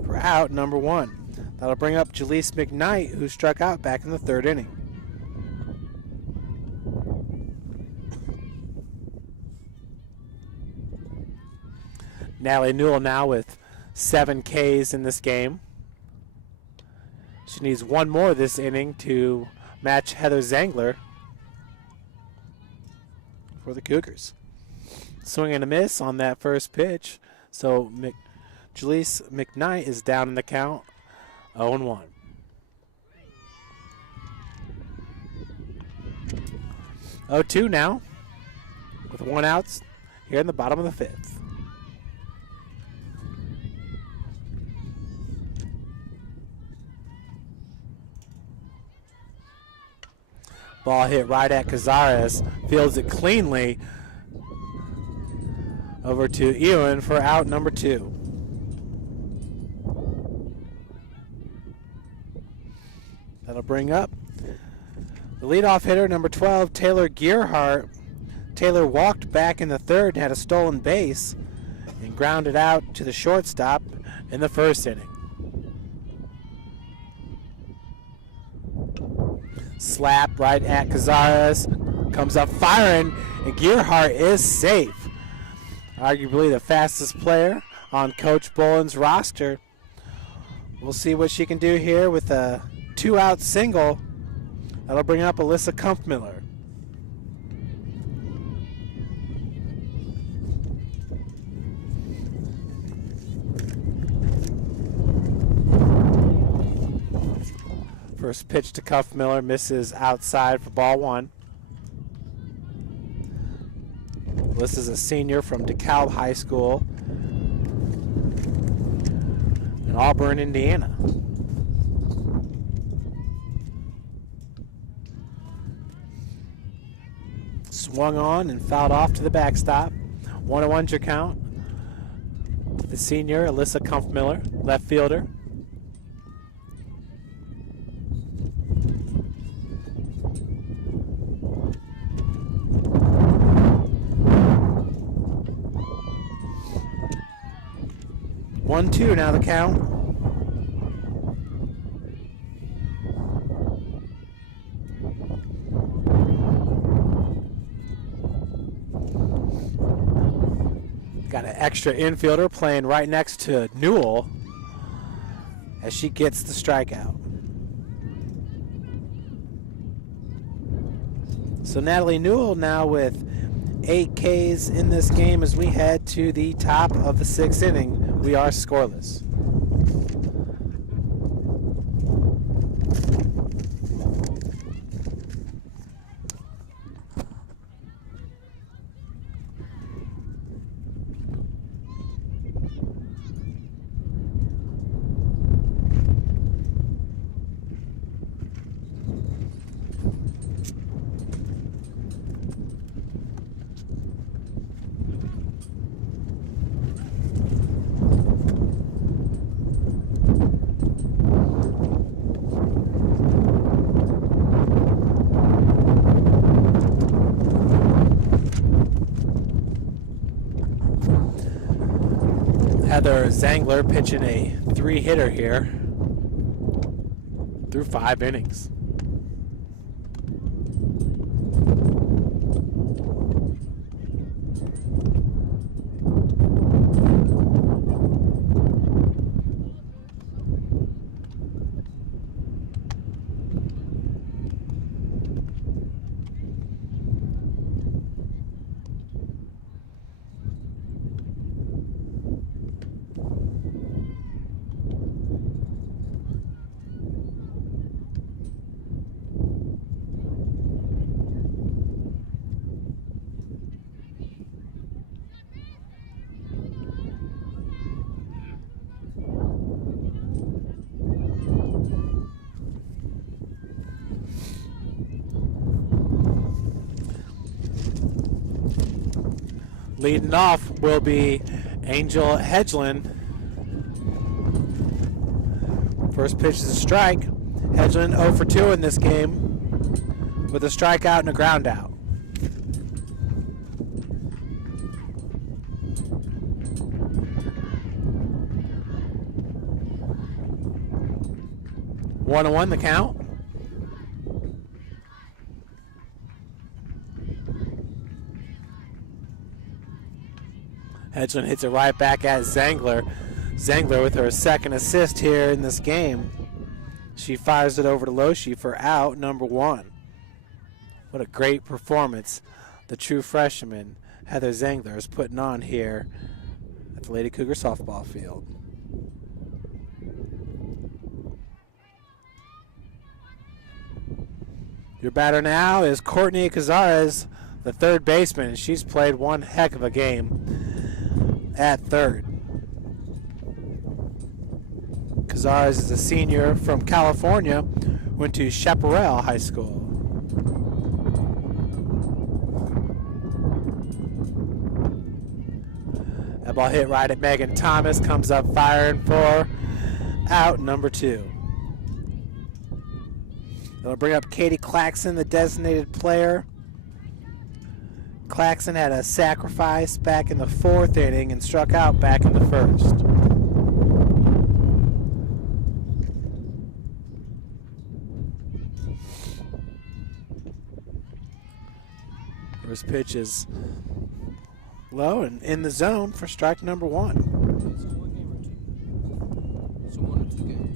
for out number 1. That'll bring up Jaleese McKnight, who struck out back in the 3rd inning. Natalie Newell now with 7 Ks in this game. She needs 1 more this inning to match Heather Zangler for the Cougars. Swing and a miss on that first pitch. So Jaleese McKnight is down in the count, 0-1. Oh, 2 now with 1 out here in the bottom of the fifth. Ball hit right at Cazares. Fields it cleanly over to Ewan for out number 2. That'll bring up the leadoff hitter, number 12, Taylor Gearhart. Taylor walked back in the third and had a stolen base and grounded out to the shortstop in the first inning. Slap right at Cazares. Comes up firing, and Gearhart is safe. Arguably the fastest player on Coach Boland's roster. We'll see what she can do here with a 2-out single. That'll bring up Alyssa Kumpmiller. First pitch to Kumpmiller misses outside for ball 1. This is a senior from DeKalb High School in Auburn, Indiana. Swung on and fouled off to the backstop. 1-1 your count. The senior, Alyssa Kumpmiller, left fielder. One, two, now the count. Got an extra infielder playing right next to Newell as she gets the strikeout. So Natalie Newell now with 8 Ks in this game as we head to the top of the 6th inning. We are scoreless. Heather Zangler pitching a 3-hitter here through 5 innings. Leading off will be Angel Hedgeland. First pitch is a strike. Hedgeland 0 for 2 in this game with a strikeout and a ground out. One and one the count. Hedgeland hits it right back at Zangler. Zangler with her second assist here in this game. She fires it over to Loshi for out number 1. What a great performance the true freshman Heather Zangler is putting on here at the Lady Cougar softball field. Your batter now is Courtney Cazares, the third baseman, and she's played one heck of a game at third. Cazares is a senior from California, went to Chaparral High School. That ball hit right at Megan Thomas, comes up firing for out number 2. They'll bring up Katie Claxon, the designated player. Claxon had a sacrifice back in the 4th inning and struck out back in the 1st. First pitch is low and in the zone for strike number 1. It's 1 game or 2? It's 1 or 2 games.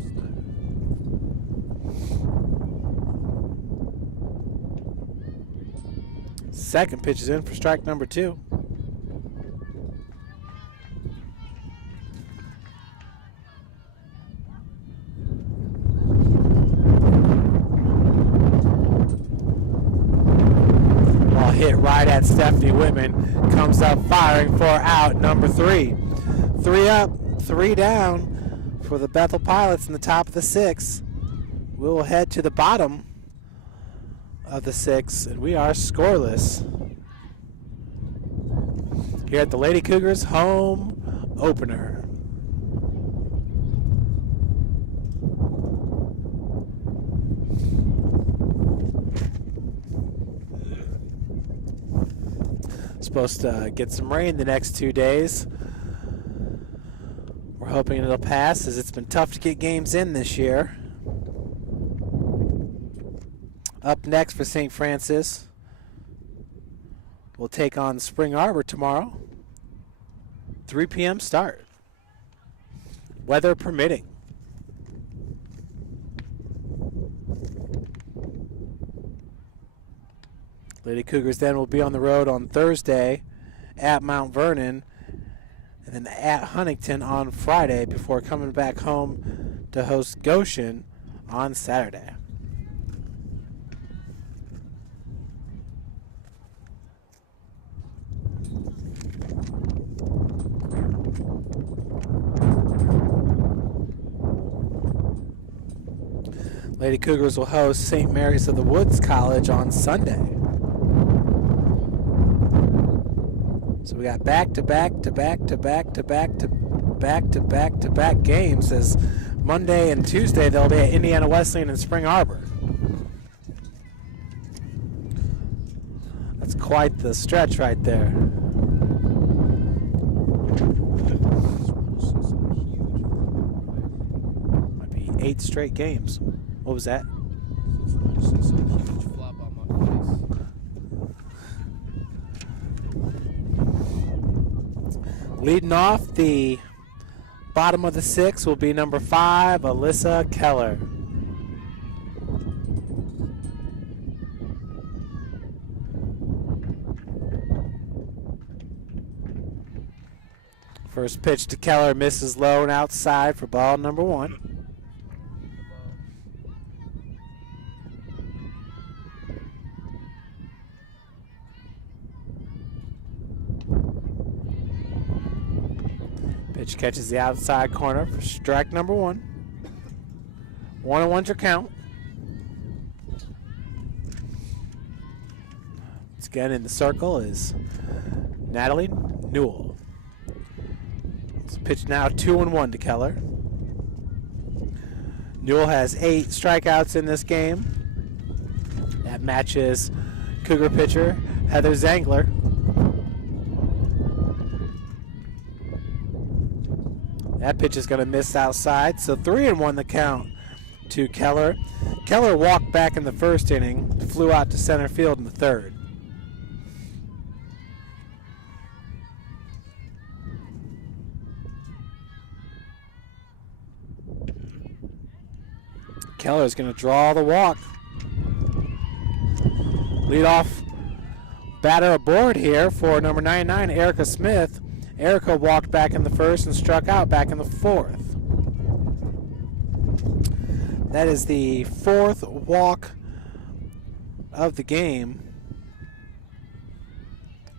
Second pitch is in for strike number 2. Ball hit right at Stephanie Whitman, comes up firing for out number 3. 3 up, 3 down for the Bethel Pilots in the top of the 6th. We'll head to the bottom of the 6th, and we are scoreless here at the Lady Cougars home opener. Supposed to get some rain the next 2 days. We're hoping it'll pass, as it's been tough to get games in this year. Up next for St. Francis, we'll take on Spring Arbor tomorrow. 3 p.m. start. Weather permitting. Lady Cougars then will be on the road on Thursday at Mount Vernon and then at Huntington on Friday before coming back home to host Goshen on Saturday. Lady Cougars will host St. Mary's of the Woods College on Sunday. So we got back-to-back games, as Monday and Tuesday they'll be at Indiana Wesleyan and Spring Arbor. That's quite the stretch right there. Might be 8 straight games. What was that? Leading off the bottom of the 6 will be number 5, Alyssa Keller. First pitch to Keller misses low and outside for ball number 1. Pitch catches the outside corner for strike number 1. 1-1's your count. Once again in the circle is Natalie Newell. So pitch now 2-1 to Keller. Newell has 8 strikeouts in this game. That matches Cougar pitcher Heather Zangler. That pitch is going to miss outside, so 3-1 the count to Keller. Keller walked back in the 1st inning, flew out to center field in the 3rd. Keller is going to draw the walk. Leadoff batter aboard here for number 99, Erica Smith. Erica walked back in the 1st and struck out back in the 4th. That is the 4th walk of the game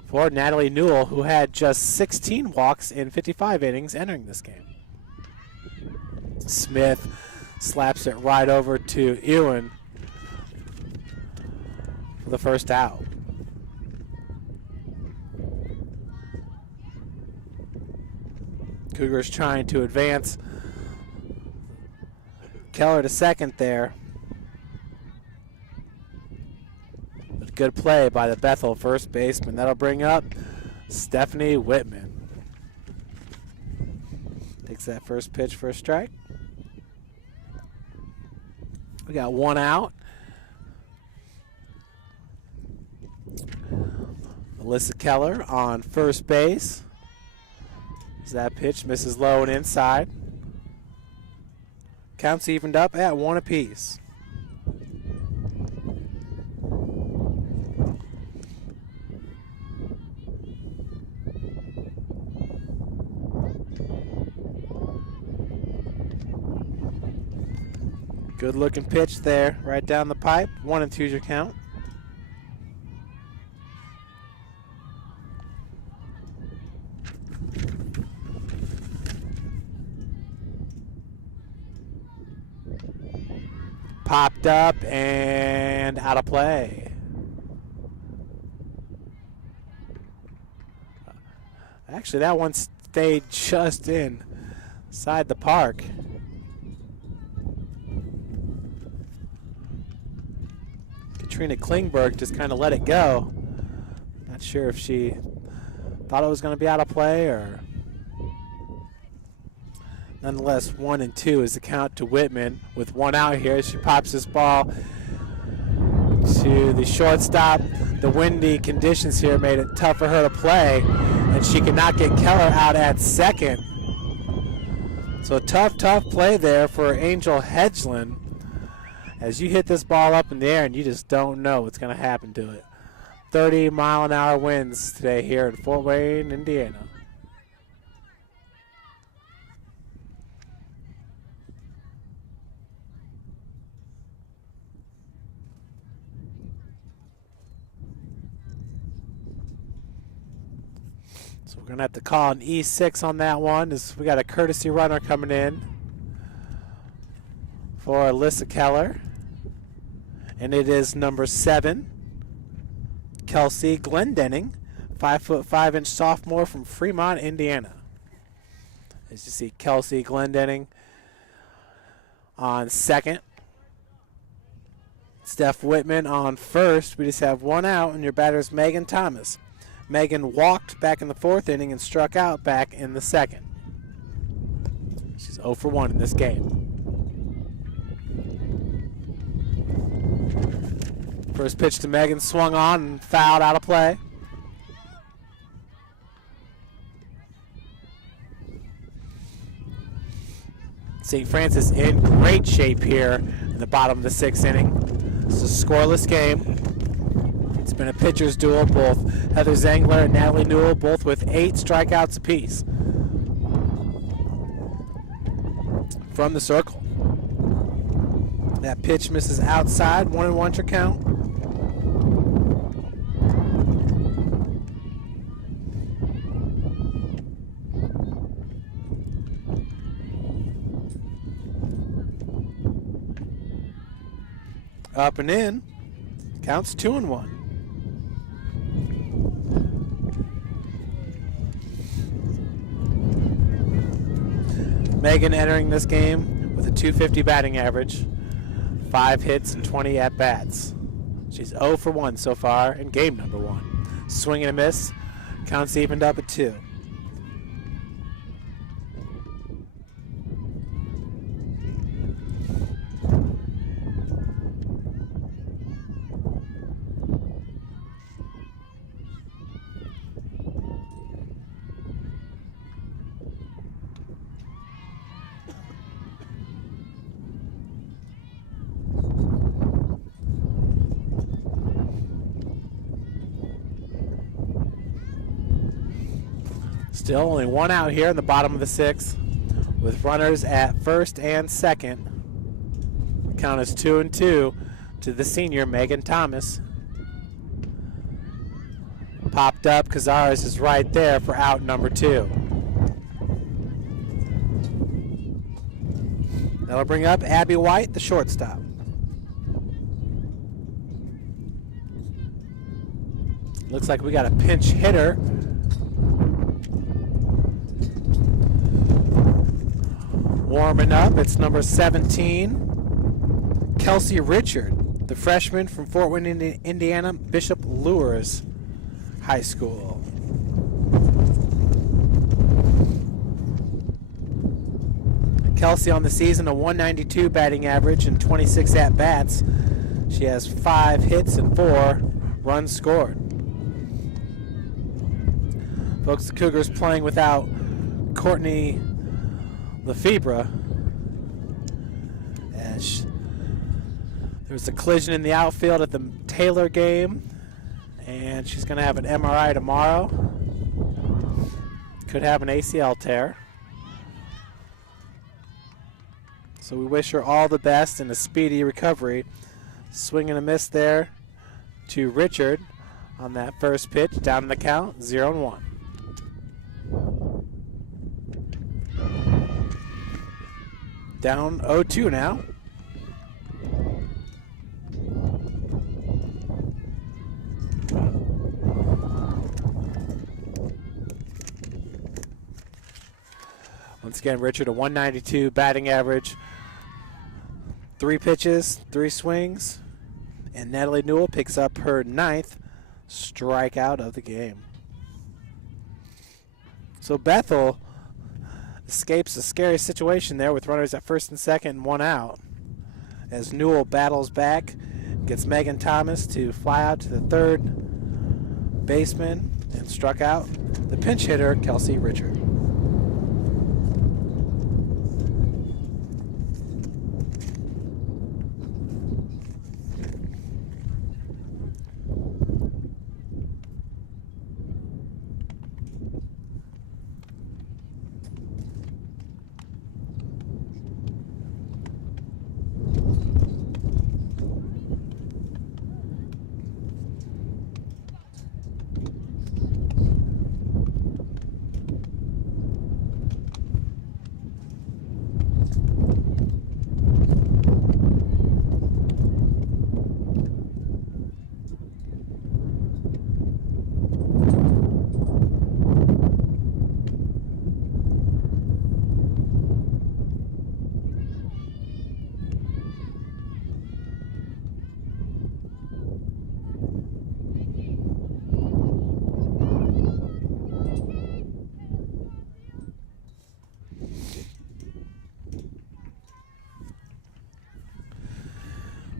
for Natalie Newell, who had just 16 walks in 55 innings entering this game. Smith slaps it right over to Ewan for the first out. Cougars trying to advance. Keller to second there. But good play by the Bethel first baseman. That'll bring up Stephanie Whitman. Takes that first pitch for a strike. We got one out. Alyssa Keller on first base. As that pitch misses low and inside. Counts evened up at 1 apiece. Good looking pitch there, right down the pipe. 1-2 your count. Popped up and out of play. Actually, that one stayed just inside the park. Katrina Klingberg just kind of let it go. Not sure if she thought it was going to be out of play or... Nonetheless, 1-2 is the count to Whitman with one out here. She pops this ball to the shortstop. The windy conditions here made it tough for her to play, and she could not get Keller out at second. So a tough play there for Angel Hedgeland as you hit this ball up in the air and you just don't know what's going to happen to it. 30-mile-an-hour winds today here in Fort Wayne, Indiana. So we're going to have to call an E6 on that one as we got a courtesy runner coming in for Alyssa Keller. And it is number 7, Kelsey Glendenning, 5'5" sophomore from Fremont, Indiana. As you see, Kelsey Glendenning on second. Steph Whitman on first. We just have one out, and your batter is Megan Thomas. Megan walked back in the 4th inning and struck out back in the 2nd. She's 0 for 1 in this game. First pitch to Megan swung on and fouled out of play. St. Francis in great shape here in the bottom of the 6th inning. It's a scoreless game. It's been a pitcher's duel. Both Heather Zangler and Natalie Newell both with 8 strikeouts apiece. From the circle. That pitch misses outside. 1-1 your count. Up and in. Counts 2-1. Megan entering this game with a .250 batting average, 5 hits and 20 at-bats. She's 0 for 1 so far in game number 1. Swing and a miss. Counts evened up at 2. Still only one out here in the bottom of the 6th with runners at first and second. Count is 2-2 to the senior Megan Thomas. Popped up. Cazares is right there for out number 2. That'll bring up Abby White, the shortstop. Looks like we got a pinch hitter. Warming up, it's number 17, Kelsey Richard, the freshman from Fort Wayne, Indiana, Bishop Lures High School. Kelsey on the season, a 192 batting average and 26 at-bats. She has 5 hits and 4 runs scored. Folks, the Cougars playing without Courtney Lefebvre. As there was a collision in the outfield at the Taylor game, and she's going to have an MRI tomorrow. Could have an ACL tear. So we wish her all the best and a speedy recovery. Swing and a miss there to Richard on that first pitch. Down in the count, 0-1. Down 0-2 now. Once again, Richard, a 192 batting average. 3 pitches, 3 swings. And Natalie Newell picks up her 9th strikeout of the game. So Bethel escapes a scary situation there with runners at first and second and 1 out. As Newell battles back, gets Megan Thomas to fly out to the third baseman and struck out the pinch hitter, Kelsey Richard.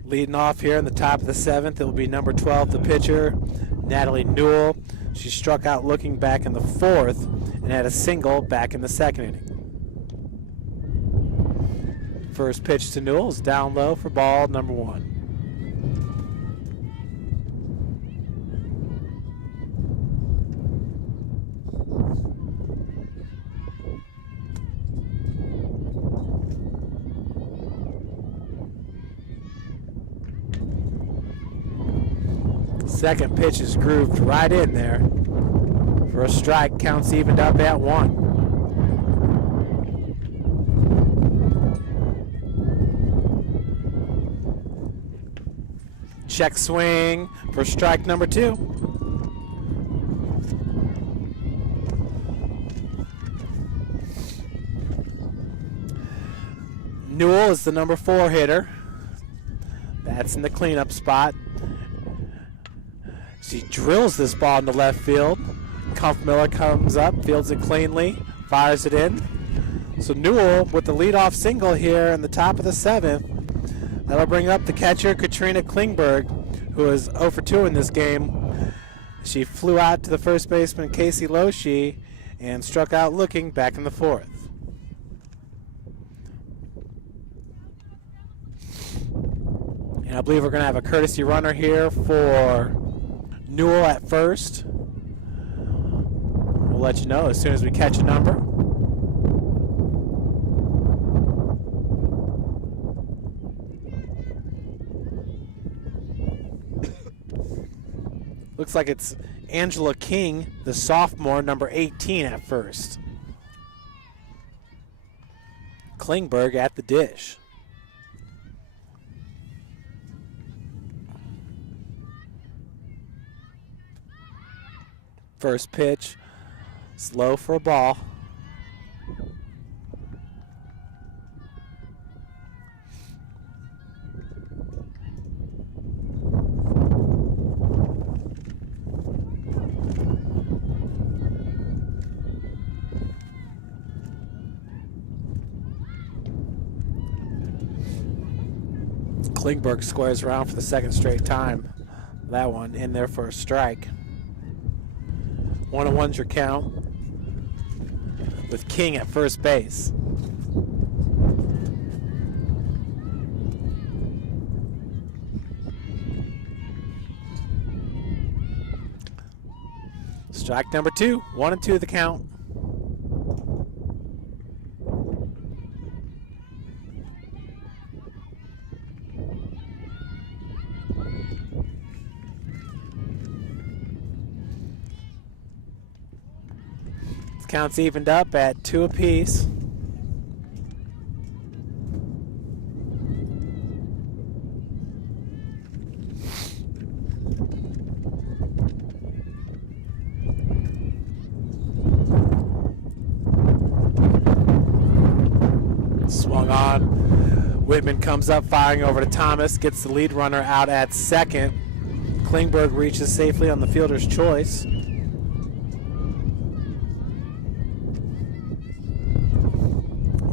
Leading off here in the top of the 7th, it will be number 12, the pitcher, Natalie Newell. She struck out looking back in the 4th and had a single back in the 2nd inning. First pitch to Newell is down low for ball number 1. Second pitch is grooved right in there for a strike. Counts evened up at 1. Check swing for strike number 2. Newell is the number 4 hitter. That's in the cleanup spot. She drills this ball into left field. Cuff Miller comes up, fields it cleanly, fires it in. So Newell with the leadoff single here in the top of the 7th. That'll bring up the catcher, Katrina Klingberg, who is 0 for 2 in this game. She flew out to the first baseman, Casey Loshi, and struck out looking back in the 4th. And I believe we're going to have a courtesy runner here for Newell at first. We'll let you know as soon as we catch a number. Looks like it's Angela King, the sophomore, number 18 at first. Klingberg at the dish. First pitch, slow for a ball. Klingberg squares around for the second straight time. That one in there for a strike. 1-1's your count with King at first base. Strike number 2, 1-2 the count. Counts evened up at 2 apiece. Swung on. Whitman comes up firing over to Thomas, gets the lead runner out at second. Klingberg reaches safely on the fielder's choice.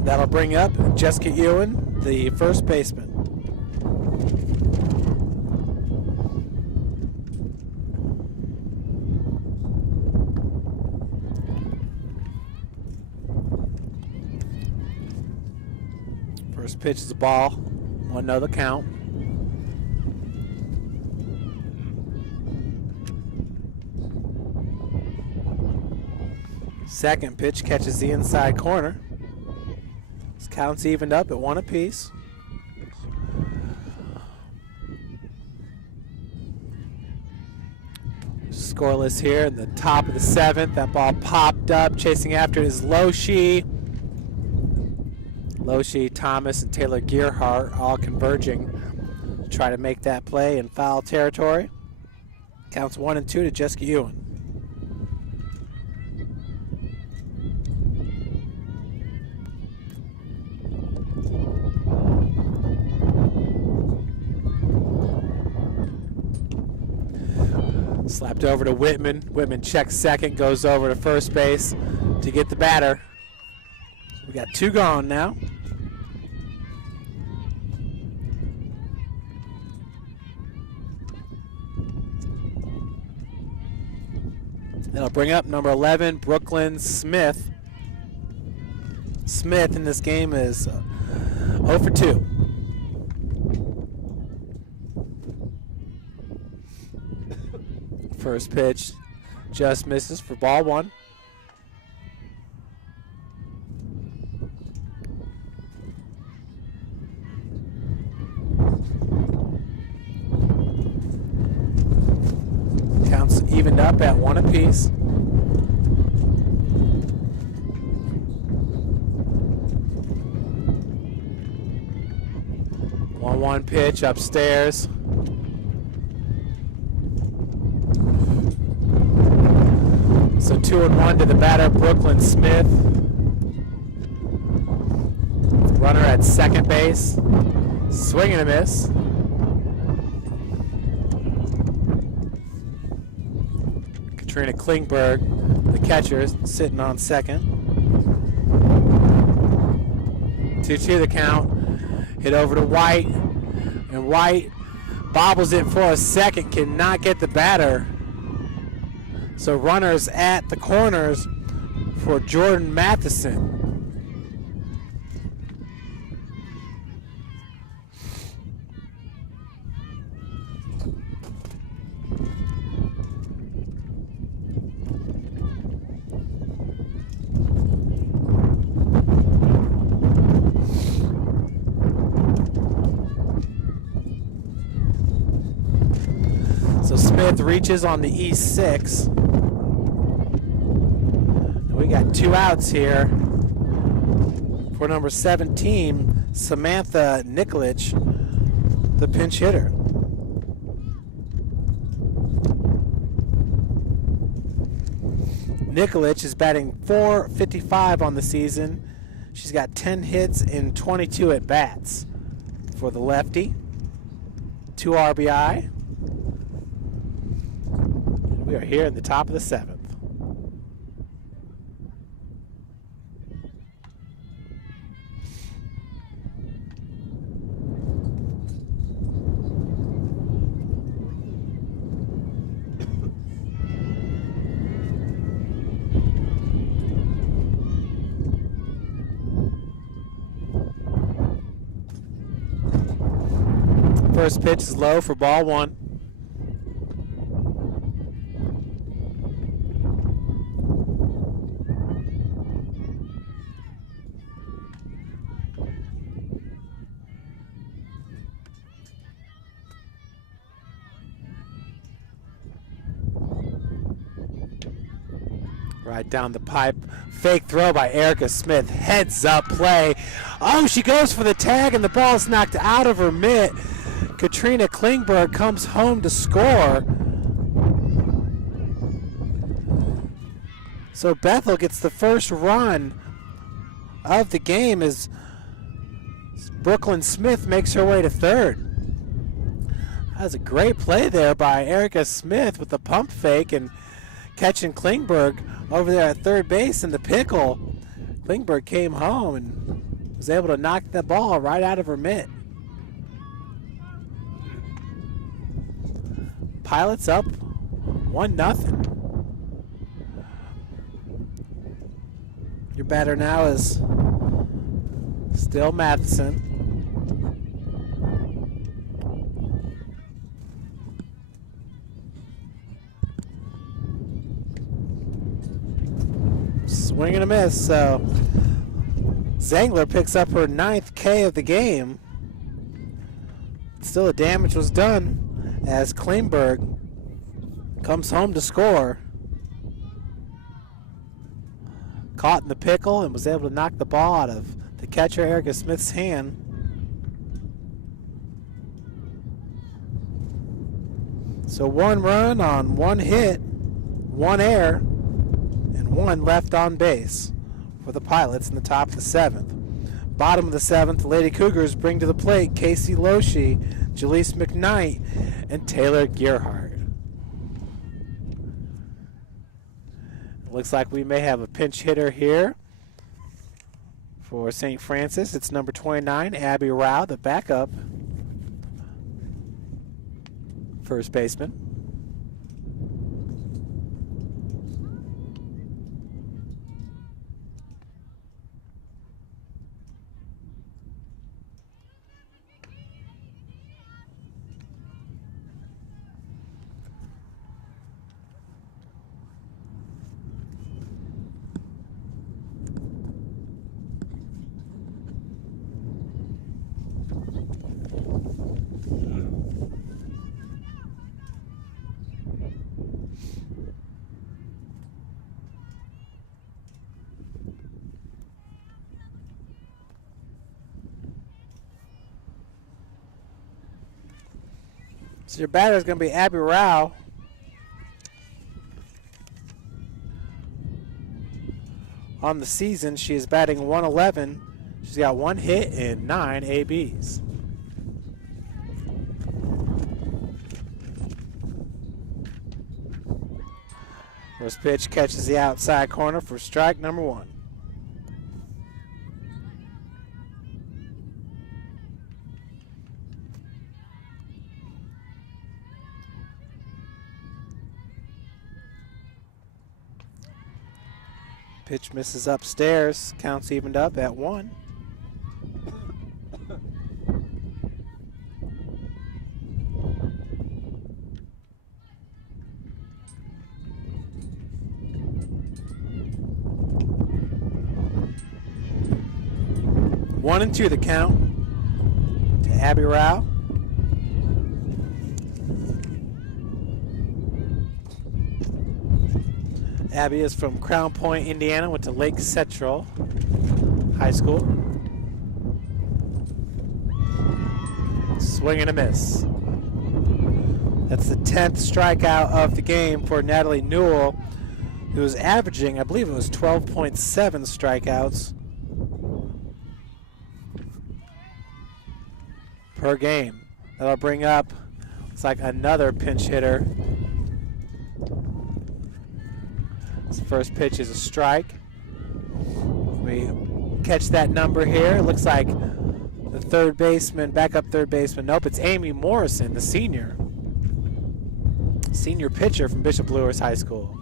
That'll bring up Jessica Ewan, the first baseman. First pitch is a ball, 1-0 the count. Second pitch catches the inside corner. Counts evened up at 1 apiece. Scoreless here in the top of the 7th. That ball popped up. Chasing after it is Loshi. Loshi, Thomas, and Taylor Gearhart all converging to try to make that play in foul territory. Counts 1-2 to Jessica Ewan. Slapped over to Whitman. Whitman checks second, goes over to first base to get the batter. We got 2 gone now. That'll bring up number 11, Brooklyn Smith. Smith in this game is 0 for 2. First pitch just misses for ball 1. Counts evened up at 1 apiece. One pitch upstairs. So 2-1 to the batter, Brooklyn Smith. Runner at second base. Swing and a miss. Katrina Klingberg, the catcher, sitting on second. 2-2 the count. Hit over to White. And White bobbles it for a second, cannot get the batter. So runners at the corners for Jordan Matheson. So Smith reaches on the E6. We got 2 outs here for number 17, Samantha Nikolic, the pinch hitter. Nikolic is batting .455 on the season. She's got 10 hits in 22 at-bats for the lefty. 2 RBI. We are here in the top of the 7th. First pitch is low for ball 1. Right down the pipe. Fake throw by Erica Smith. Heads up play. Oh, she goes for the tag and the ball is knocked out of her mitt. Katrina Klingberg comes home to score. So Bethel gets the first run of the game as Brooklyn Smith makes her way to third. That was a great play there by Erica Smith with the pump fake and catching Klingberg over there at third base in the pickle. Klingberg came home and was able to knock the ball right out of her mitt. Pilots up 1-0. Your batter now is still Matheson. Swing and a miss, so Zangler picks up her 9th K of the game. Still, the damage was done as Klingberg comes home to score. Caught in the pickle and was able to knock the ball out of the catcher Erica Smith's hand. So 1 run on 1 hit, 1 error, and 1 left on base for the Pilots in the top of the 7th. Bottom of the 7th, the Lady Cougars bring to the plate Casey Loshi, Jaleese McKnight, and Taylor Gearhart. It looks like we may have a pinch hitter here for St. Francis. It's number 29, Abby Rao, the backup first baseman. So your batter is going to be Abby Rao. On the season, she is batting 111. She's got 1 hit and 9 ABs. First pitch catches the outside corner for strike number 1. Pitch misses upstairs. Counts evened up at 1. One and 2 the count to Abby Rao. Abby is from Crown Point, Indiana, went to Lake Central High School. Swing and a miss. That's the 10th strikeout of the game for Natalie Newell, who was averaging, I believe it was 12.7 strikeouts per game. That'll bring up, looks like another pinch hitter. This first pitch is a strike. We catch that number here. It looks like the third baseman, backup third baseman. Nope, it's Amy Morrison, the senior pitcher from Bishop Lewis High School.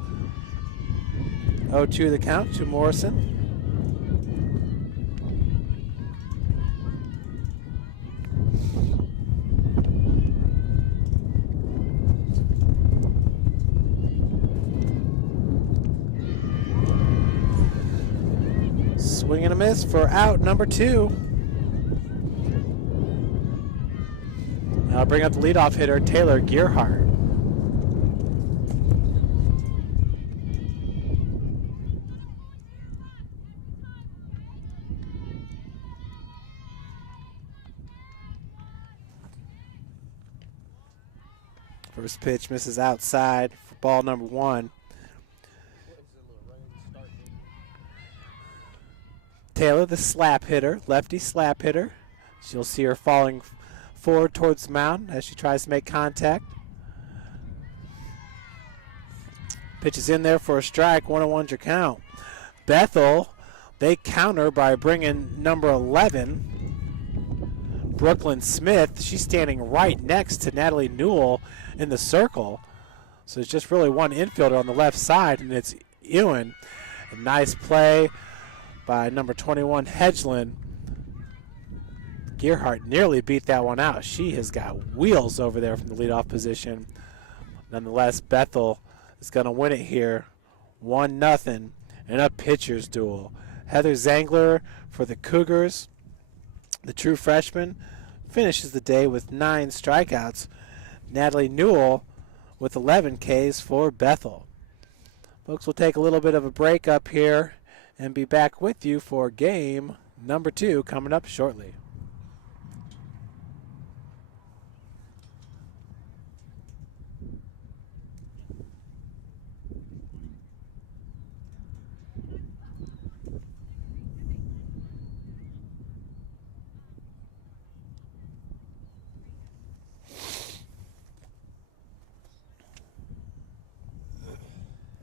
0-2 the count to Morrison. Swing and a miss for out number 2. I'll bring up the leadoff hitter, Taylor Gearhart. First pitch misses outside for ball number 1. Taylor, the slap hitter, lefty slap hitter. You'll see her falling forward towards the mound as she tries to make contact. Pitch is in there for a strike, 1-1 your count. Bethel, they counter by bringing number 11, Brooklyn Smith. She's standing right next to Natalie Newell in the circle. So it's just really one infielder on the left side, and it's Ewan. A nice play by number 21, Hedgeland. Gearhart nearly beat that one out. She has got wheels over there from the leadoff position. Nonetheless, Bethel is going to win it here, 1-0 in a pitcher's duel. Heather Zangler for the Cougars, the true freshman, finishes the day with 9 strikeouts. Natalie Newell with 11 Ks for Bethel. Folks, we'll take a little bit of a break up here and be back with you for game number 2 coming up shortly.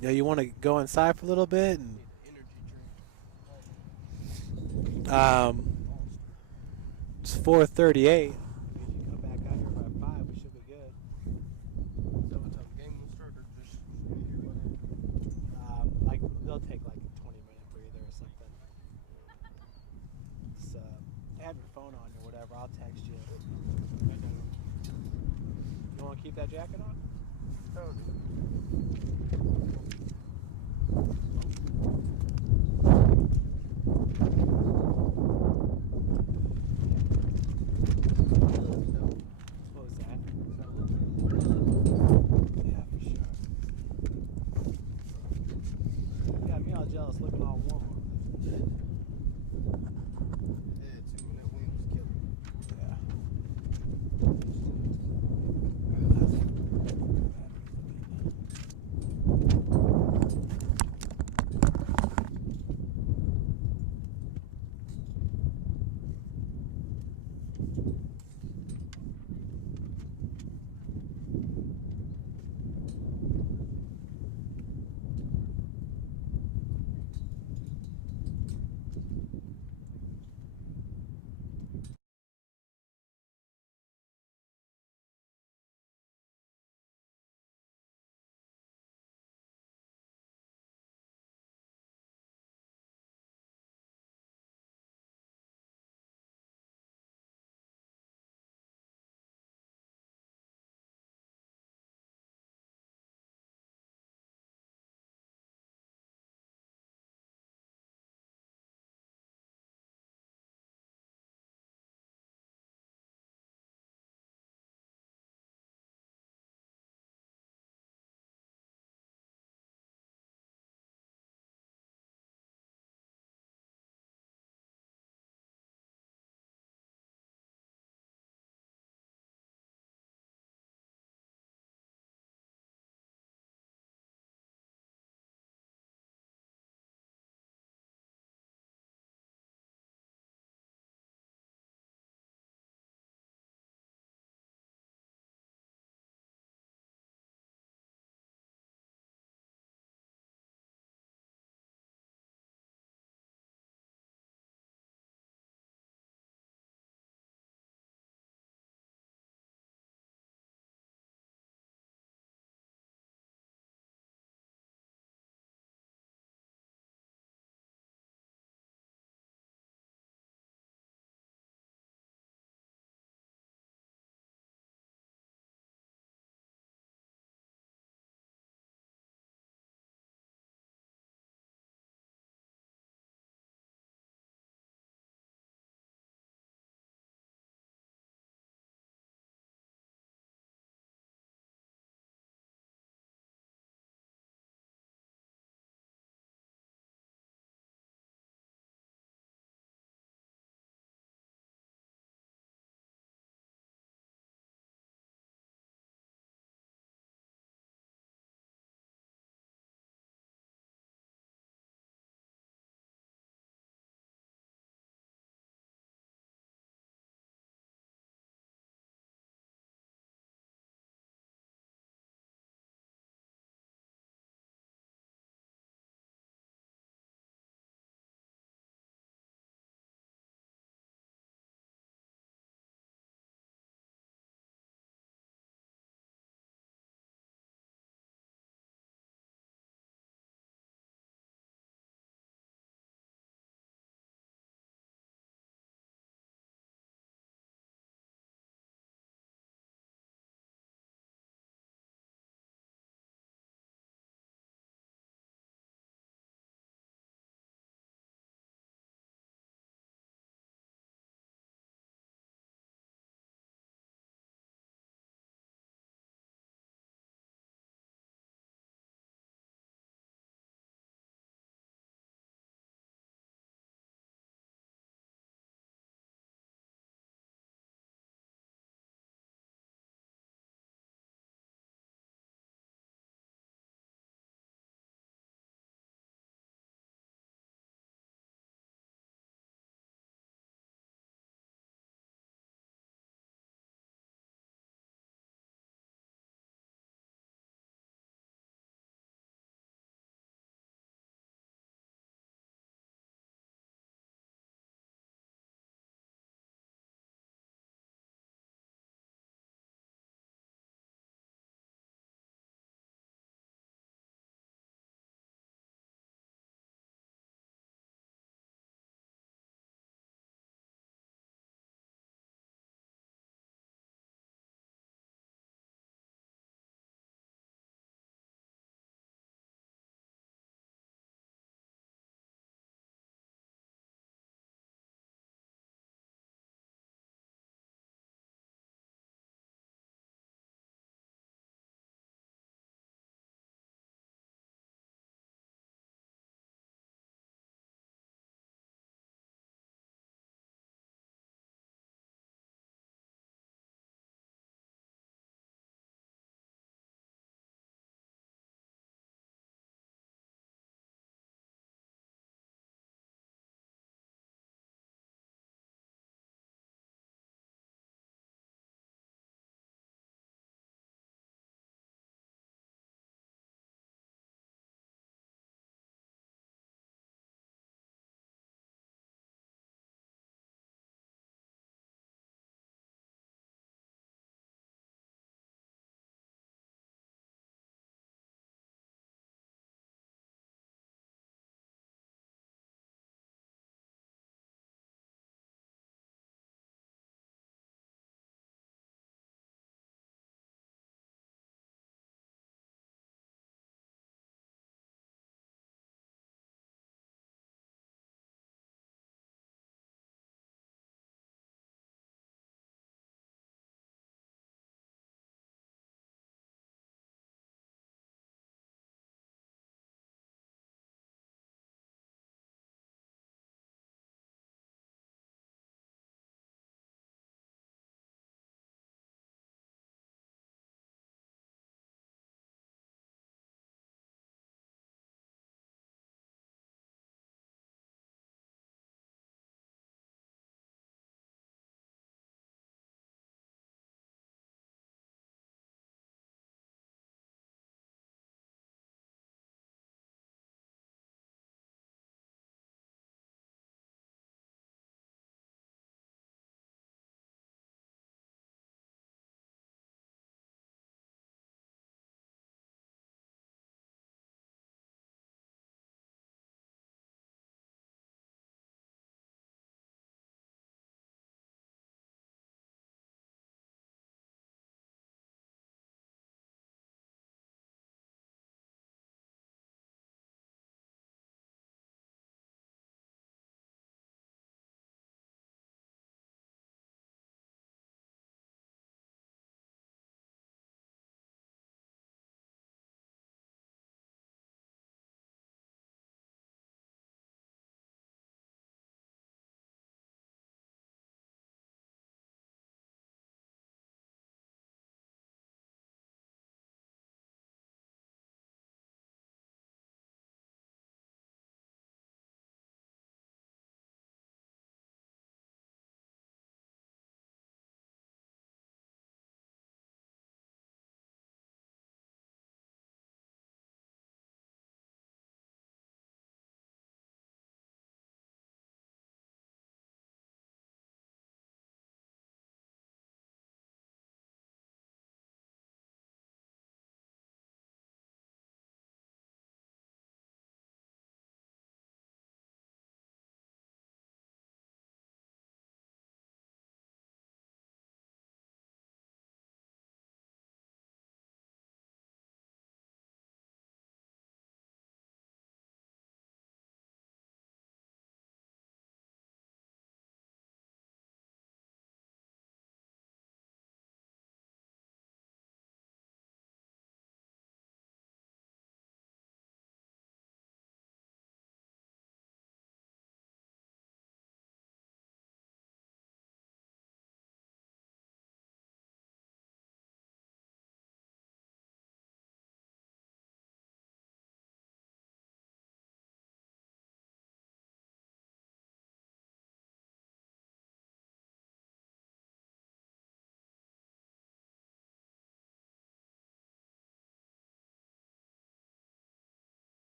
Yeah, you want to go inside for a little bit? And it's 4:38. Come back out here by 5, we should be good. So what time the game will start or just Like they'll take like a 20-minute breather or something. So have your phone on or whatever. I'll text you. You want to keep that jacket on? oh, What was that? Yeah, for sure. Got me all jealous looking all warm. yeah, too, when that wind was killing me. Yeah.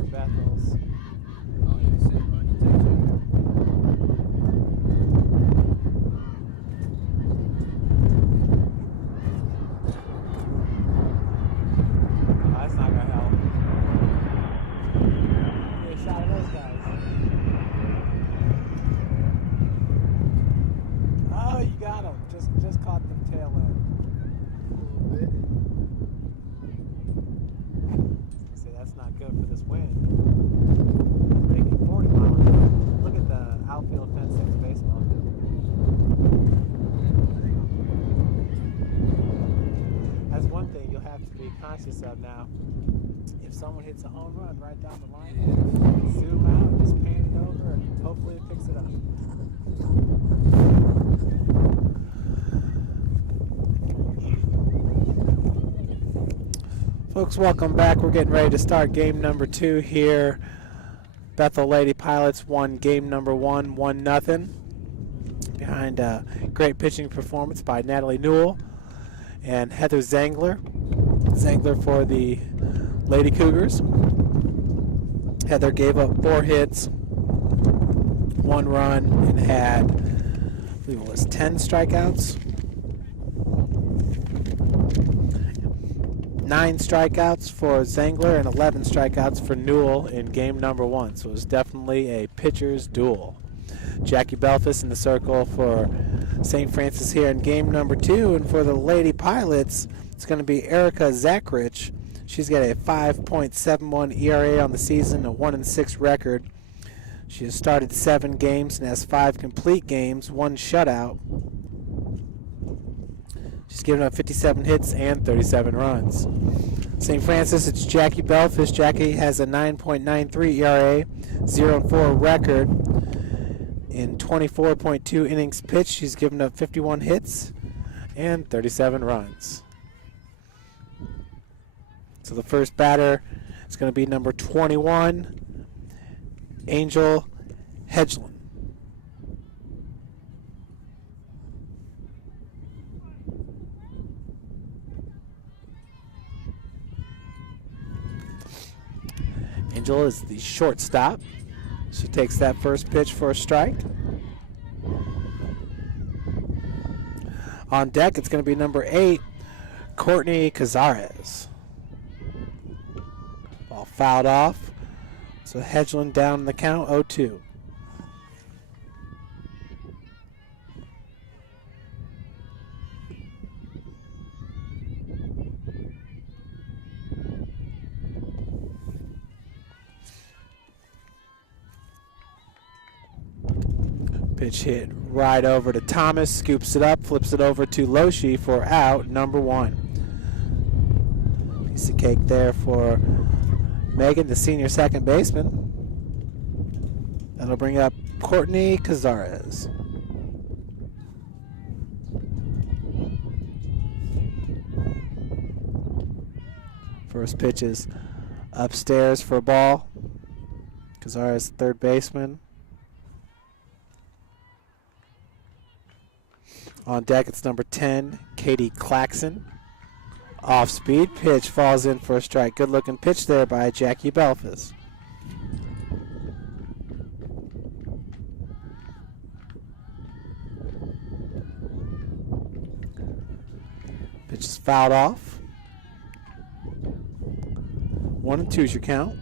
for Bethel's. Oh, yeah, he said Ronnie takes it. Oh, that's not gonna help. Get a shot of those guys. Oh, you got him. Just caught them tail end. A little bit. See, that's not good for this wind. Making 40 miles. Look at the outfield fencing's baseball field. That's one thing you'll have to be conscious of now. If someone hits a home run right down the line, zoom out, just pan it over, and hopefully it picks it up. Folks, welcome back. We're getting ready to start game number 2 here. Bethel Lady Pilots won game number 1, 1-0. Behind a great pitching performance by Natalie Newell and Heather Zangler. Zangler for the Lady Cougars. Heather gave up 4 hits, 1 run, and had, I believe it was 10 strikeouts. 9 strikeouts for Zangler and 11 strikeouts for Newell in game number 1. So it was definitely a pitcher's duel. Jackie Belfus in the circle for St. Francis here in game number 2. And for the Lady Pilots, it's going to be Erica Zachrich. She's got a 5.71 ERA on the season, a 1-6 record. She has started 7 games and has 5 complete games, 1 shutout. She's given up 57 hits and 37 runs. St. Francis, it's Jackie Belfus. Jackie has a 9.93 ERA, 0-4 record. In 24.2 innings pitched, she's given up 51 hits and 37 runs. So the first batter is going to be number 21, Angel Hedgeland. Angel is the shortstop. She takes that first pitch for a strike. On deck, it's going to be number 8, Courtney Cazares. Ball fouled off. So Hedgeland down in the count, 0-2. Pitch hit right over to Thomas, scoops it up, flips it over to Loshi for out number 1. Piece of cake there for Megan, the senior second baseman. That'll bring up Courtney Cazares. First pitch is upstairs for a ball. Cazares, third baseman. On deck, it's number 10, Katie Claxon. Off speed, pitch falls in for a strike. Good looking pitch there by Jackie Belfus. Pitch is fouled off. 1-2 is your count.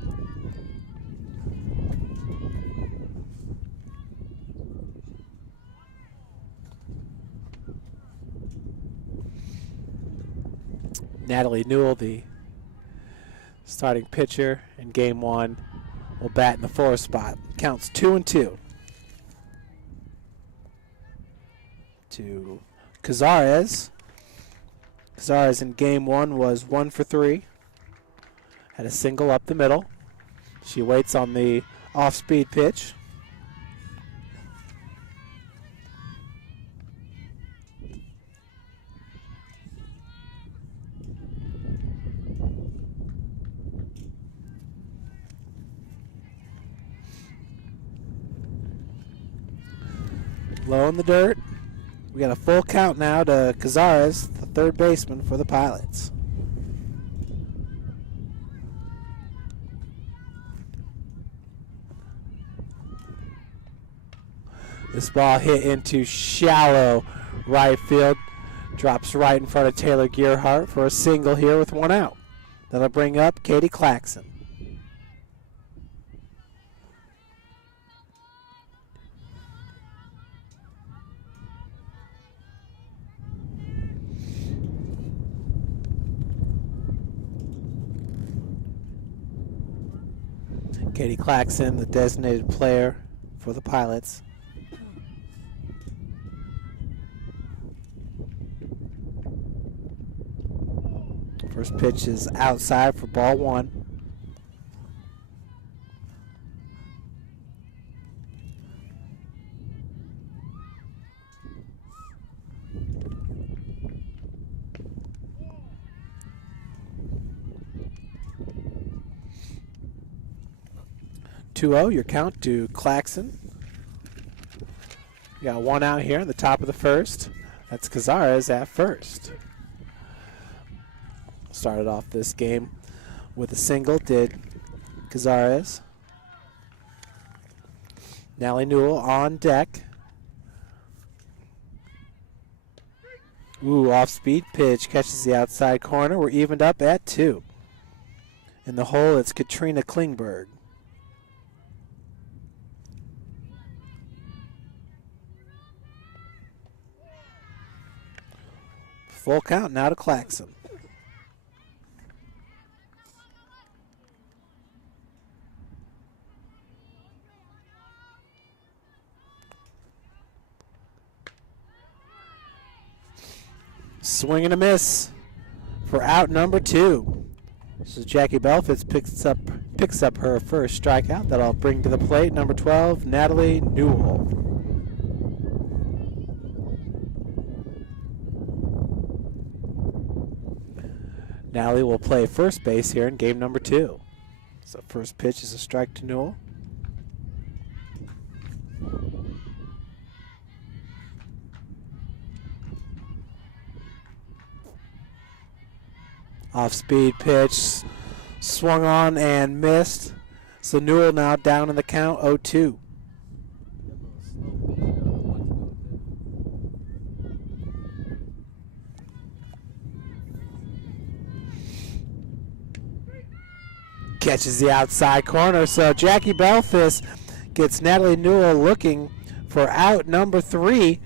Natalie Newell, the starting pitcher in game 1, will bat in the 4th spot. Counts 2-2. To Cazares. Cazares in game 1 was 1 for 3. Had a single up the middle. She waits on the off-speed pitch. Low in the dirt. We got a full count now to Cazares, the third baseman for the Pilots. This ball hit into shallow right field. Drops right in front of Taylor Gearhart for a single here with one out. That'll bring up Katie Claxon. Katie Claxon, the designated player for the Pilots. First pitch is outside for ball one. Two-0, your count to Claxon. You got one out here in the top of the first. That's Cazares at first. Started off this game with a single, did Cazares. Nally Newell on deck. Ooh, off-speed pitch catches the outside corner. We're evened up at 2. In the hole, it's Katrina Klingberg. Full count now to Claxon. Swing and a miss for out number 2. So Jackie Belfitz picks up her first strikeout. That'll bring to the plate number 12, Natalie Newell. Natalie will play first base here in game number 2. So first pitch is a strike to Newell. Off-speed pitch, swung on and missed. So Newell now down in the count, 0-2. Catches the outside corner, so Jackie Belfis gets Natalie Newell looking for out number 3.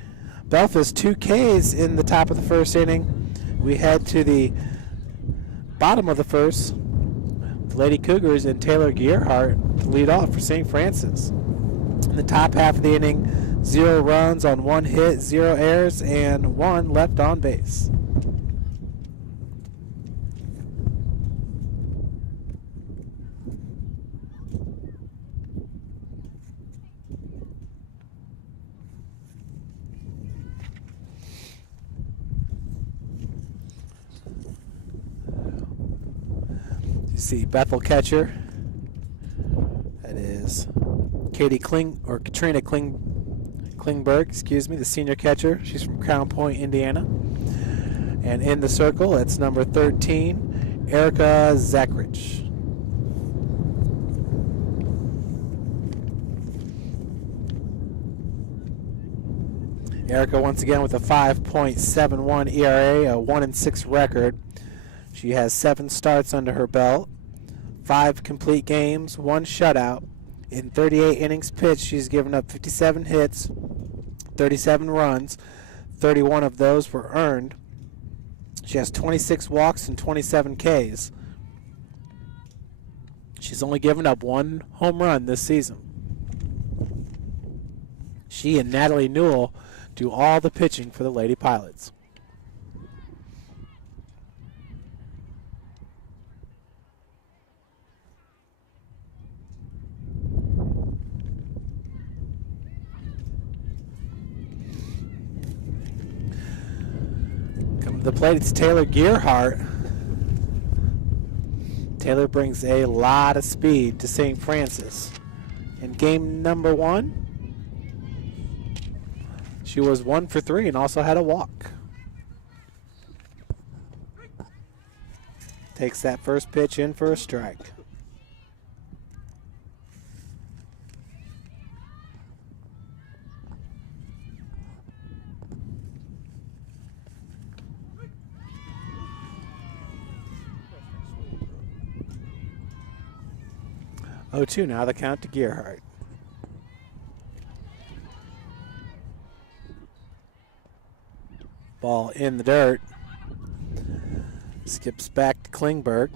Belfis 2 Ks in the top of the first inning. We head to the bottom of the first. The Lady Cougars and Taylor Gearhart to lead off for St. Francis. In the top half of the inning, 0 runs on 1 hit, 0 errors, and 1 left on base. See Bethel catcher. That is Katrina Klingberg, excuse me, the senior catcher. She's from Crown Point, Indiana. And in the circle, it's number 13, Erica Zachrich. Erica once again with a 5.71 ERA, a 1-6 record. She has 7 starts under her belt, 5 complete games, 1 shutout. In 38 innings pitched, she's given up 57 hits, 37 runs, 31 of those were earned. She has 26 walks and 27 Ks. She's only given up 1 home run this season. She and Natalie Newell do all the pitching for the Lady Pilots. The plate, it's Taylor Gearhart. Taylor brings a lot of speed to St. Francis. In game number 1, she was 1 for 3 and also had a walk. Takes that first pitch in for a strike. 0-2 now the count to Gearhart. Ball in the dirt. Skips back to Klingberg.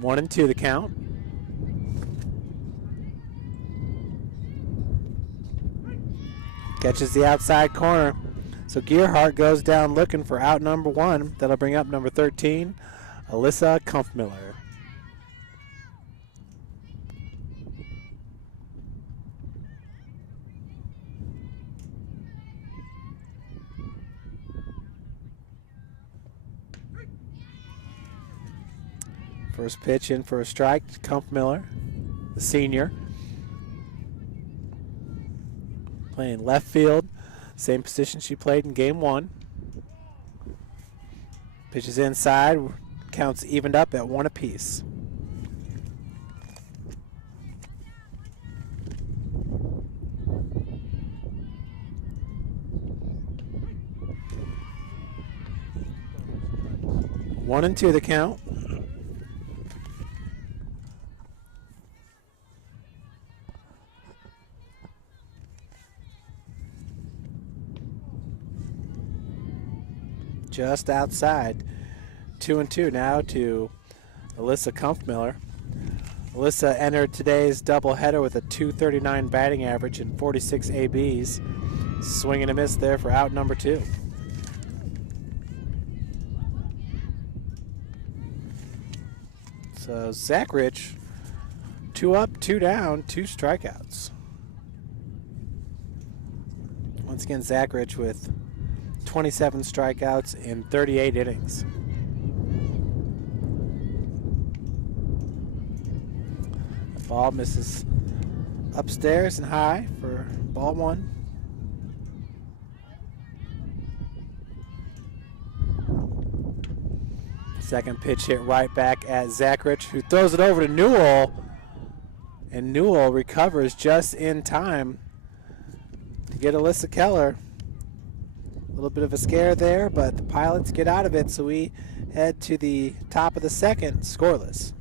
1-2 the count. Catches the outside corner. So Gearhart goes down looking for out number 1. That'll bring up number 13, Alyssa Kampfmiller. First pitch in for a strike to Kampfmiller, the senior. Playing left field, same position she played in game 1. Pitches inside, counts evened up at 1 apiece. One and 2 the count. Just outside. 2-2 now to Alyssa Kampfmiller. Alyssa entered today's doubleheader with a .239 batting average and 46 ABs. Swing and a miss there for out number 2. So Zach Rich, 2 up, 2 down, 2 strikeouts. Once again, Zach Rich with 27 strikeouts in 38 innings. The ball misses upstairs and high for ball 1. Second pitch hit right back at Zachrich, who throws it over to Newell. And Newell recovers just in time to get Alyssa Keller. A little bit of a scare there, but the Pilots get out of it, so we head to the top of the second, scoreless.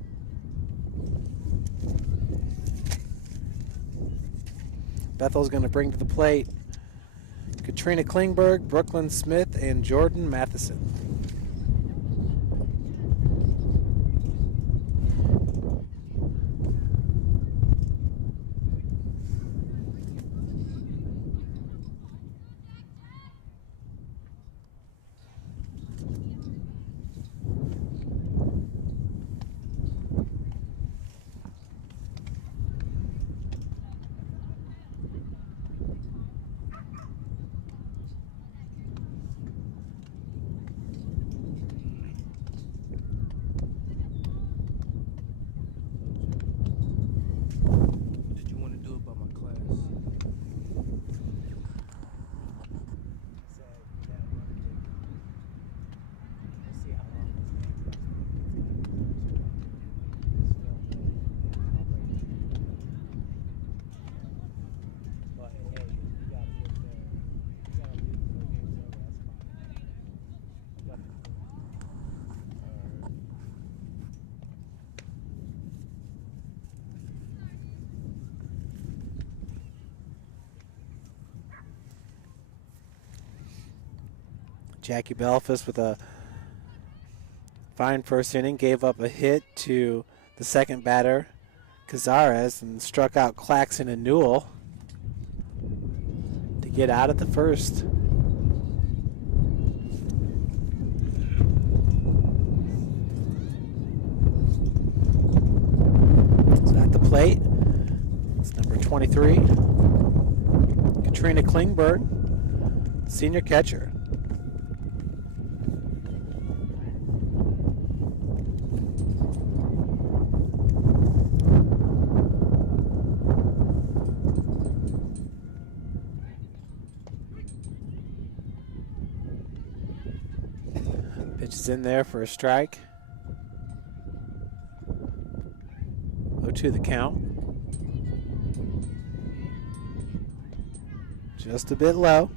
Bethel's going to bring to the plate Katrina Klingberg, Brooklyn Smith, and Jordan Matheson. Jackie Belfast with a fine first inning, gave up a hit to the second batter, Cazares, and struck out Claxon and Newell to get out of the first. So at the plate, it's number 23, Katrina Klingberg, senior catcher. Pitch is in there for a strike. 0-2 the count. Just a bit low.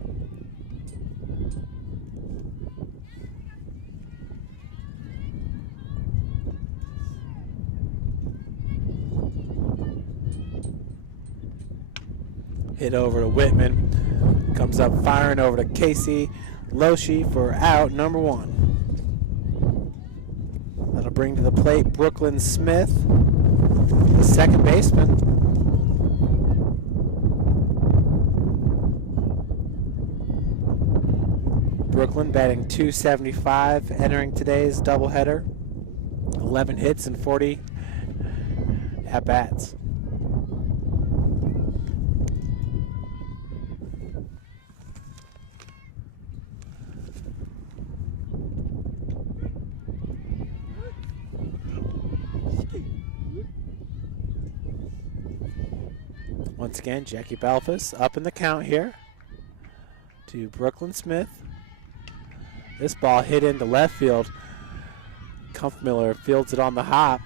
Hit over to Whitman. Comes up firing over to Casey Loshi for out number 1. That'll bring to the plate Brooklyn Smith, the second baseman. Brooklyn batting .275, entering today's doubleheader. 11 hits and 40 at-bats. Once again, Jackie Balfus up in the count here to Brooklyn Smith. This ball hit into left field. Miller fields it on the hop.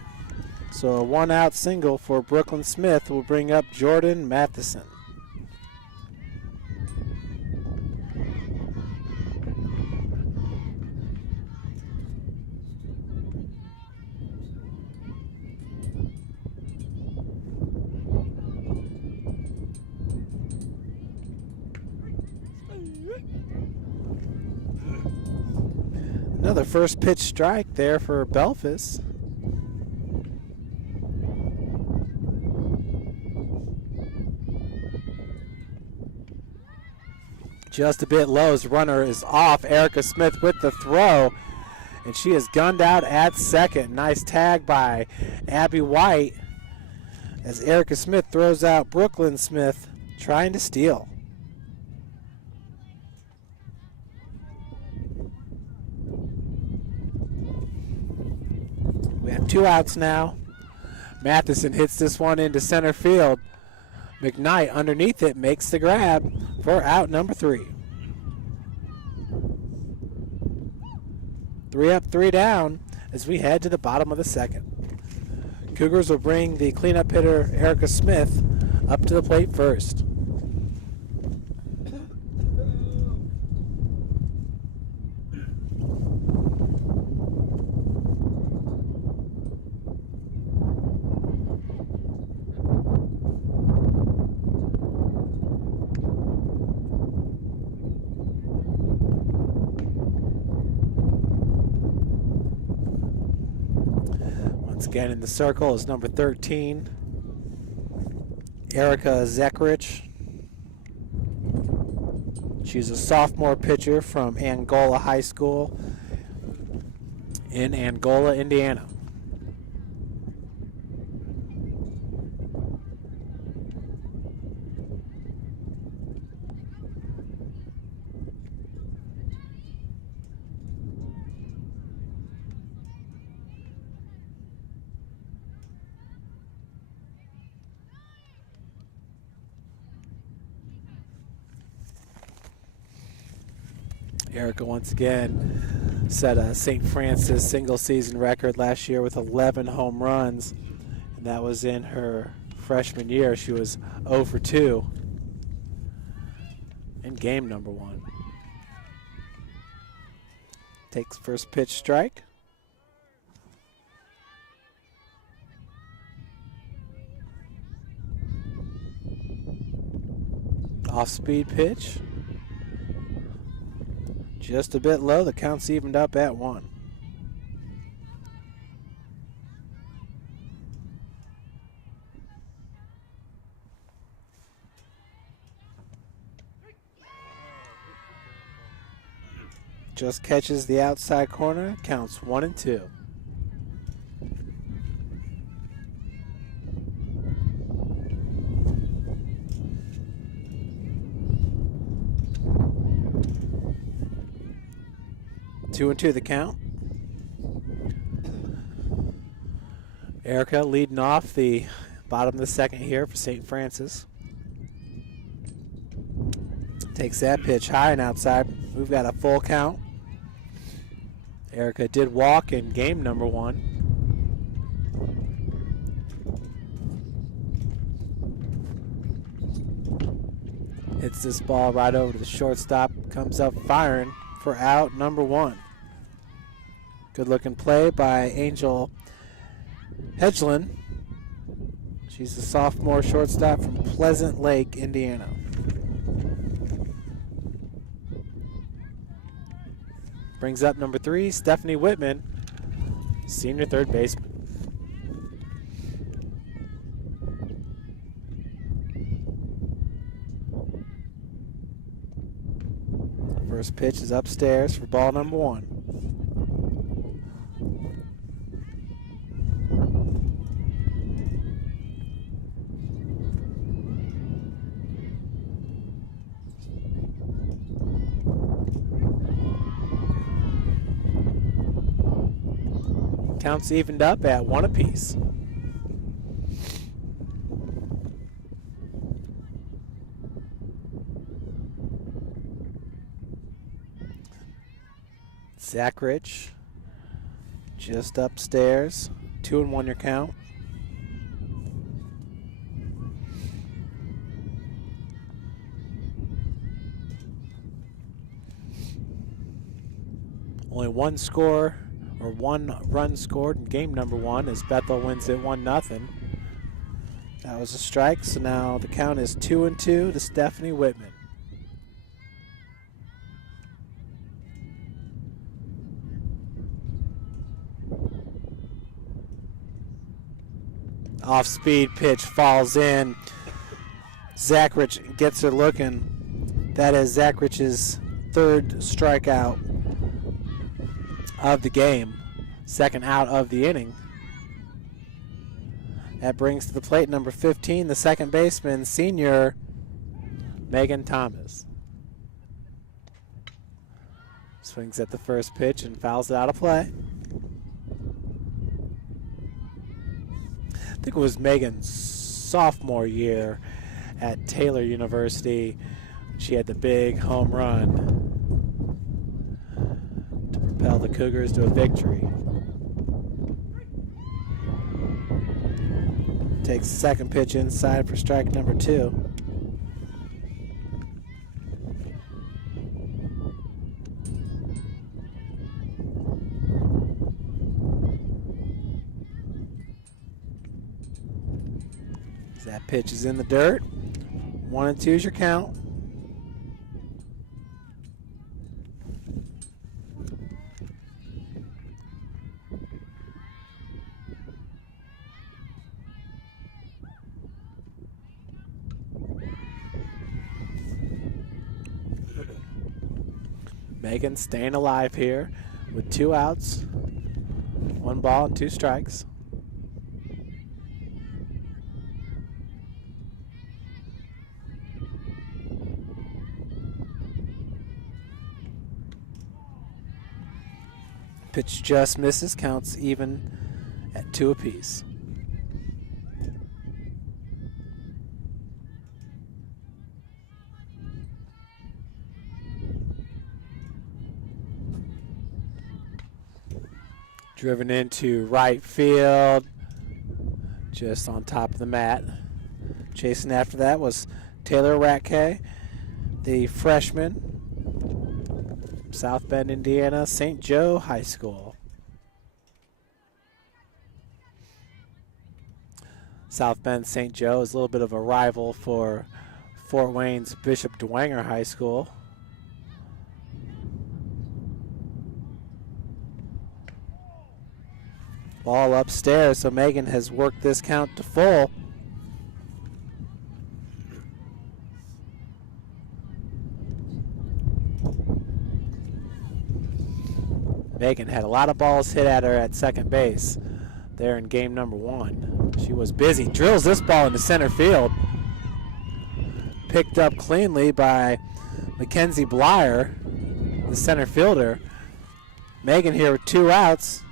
So a 1-out single for Brooklyn Smith will bring up Jordan Matheson. Another first pitch strike there for Belfus. Just a bit low. His runner is off. Erica Smith with the throw, and she is gunned out at second. Nice tag by Abby White as Erica Smith throws out Brooklyn Smith trying to steal. We have 2 outs now. Matheson hits this one into center field. McKnight underneath it makes the grab for out number 3. 3 up, 3 down as we head to the bottom of the second. Cougars will bring the cleanup hitter Erica Smith up to the plate first. Again in the circle is number 13, Erica Zekrich. She's a sophomore pitcher from Angola High School in Angola, Indiana. Erica once again set a St. Francis single season record last year with 11 home runs, and that was in her freshman year. She was 0 for 2 in game number 1. Takes first pitch strike. Off-speed pitch. Just a bit low. The count's evened up at 1. Just catches the outside corner. Counts 1 and 2. Two and 2 the count. Erica leading off the bottom of the second here for St. Francis. Takes that pitch high and outside. We've got a full count. Erica did walk in game number 1. Hits this ball right over to the shortstop. Comes up firing for out number 1. Good looking play by Angel Hedgeland. She's a sophomore shortstop from Pleasant Lake, Indiana. Brings up number 3, Stephanie Whitman, senior third baseman. First pitch is upstairs for ball number 1. Counts evened up at 1 apiece. Zach Rich just upstairs. 2-1 your count. Only one score or 1 run scored in game number 1 as Bethel wins it 1-0. That was a strike, so now the count is 2-2 to Stephanie Whitman. Off-speed pitch falls in. Zach Rich gets her looking. That is Zach Rich's 3rd strikeout of the game, 2nd out of the inning. That brings to the plate number 15, the second baseman, senior Megan Thomas. Swings at the first pitch and fouls it out of play. I think it was Megan's sophomore year at Taylor University. She had the big home run to propel the Cougars to a victory. Takes the second pitch inside for strike number 2. That pitch is in the dirt. 1-2 is your count. Megan staying alive here with 2 outs, 1 ball and 2 strikes. Pitch just misses, counts even at 2 apiece. Driven into right field, just on top of the mat. Chasing after that was Taylor Ratke, the freshman, South Bend, Indiana, St. Joe High School. South Bend St. Joe is a little bit of a rival for Fort Wayne's Bishop Dwenger High School. Ball upstairs, so Megan has worked this count to full. Megan had a lot of balls hit at her at second base there in game number 1. She was busy. Drills this ball into center field. Picked up cleanly by Mackenzie Blyer, the center fielder. Megan here with 2 outs.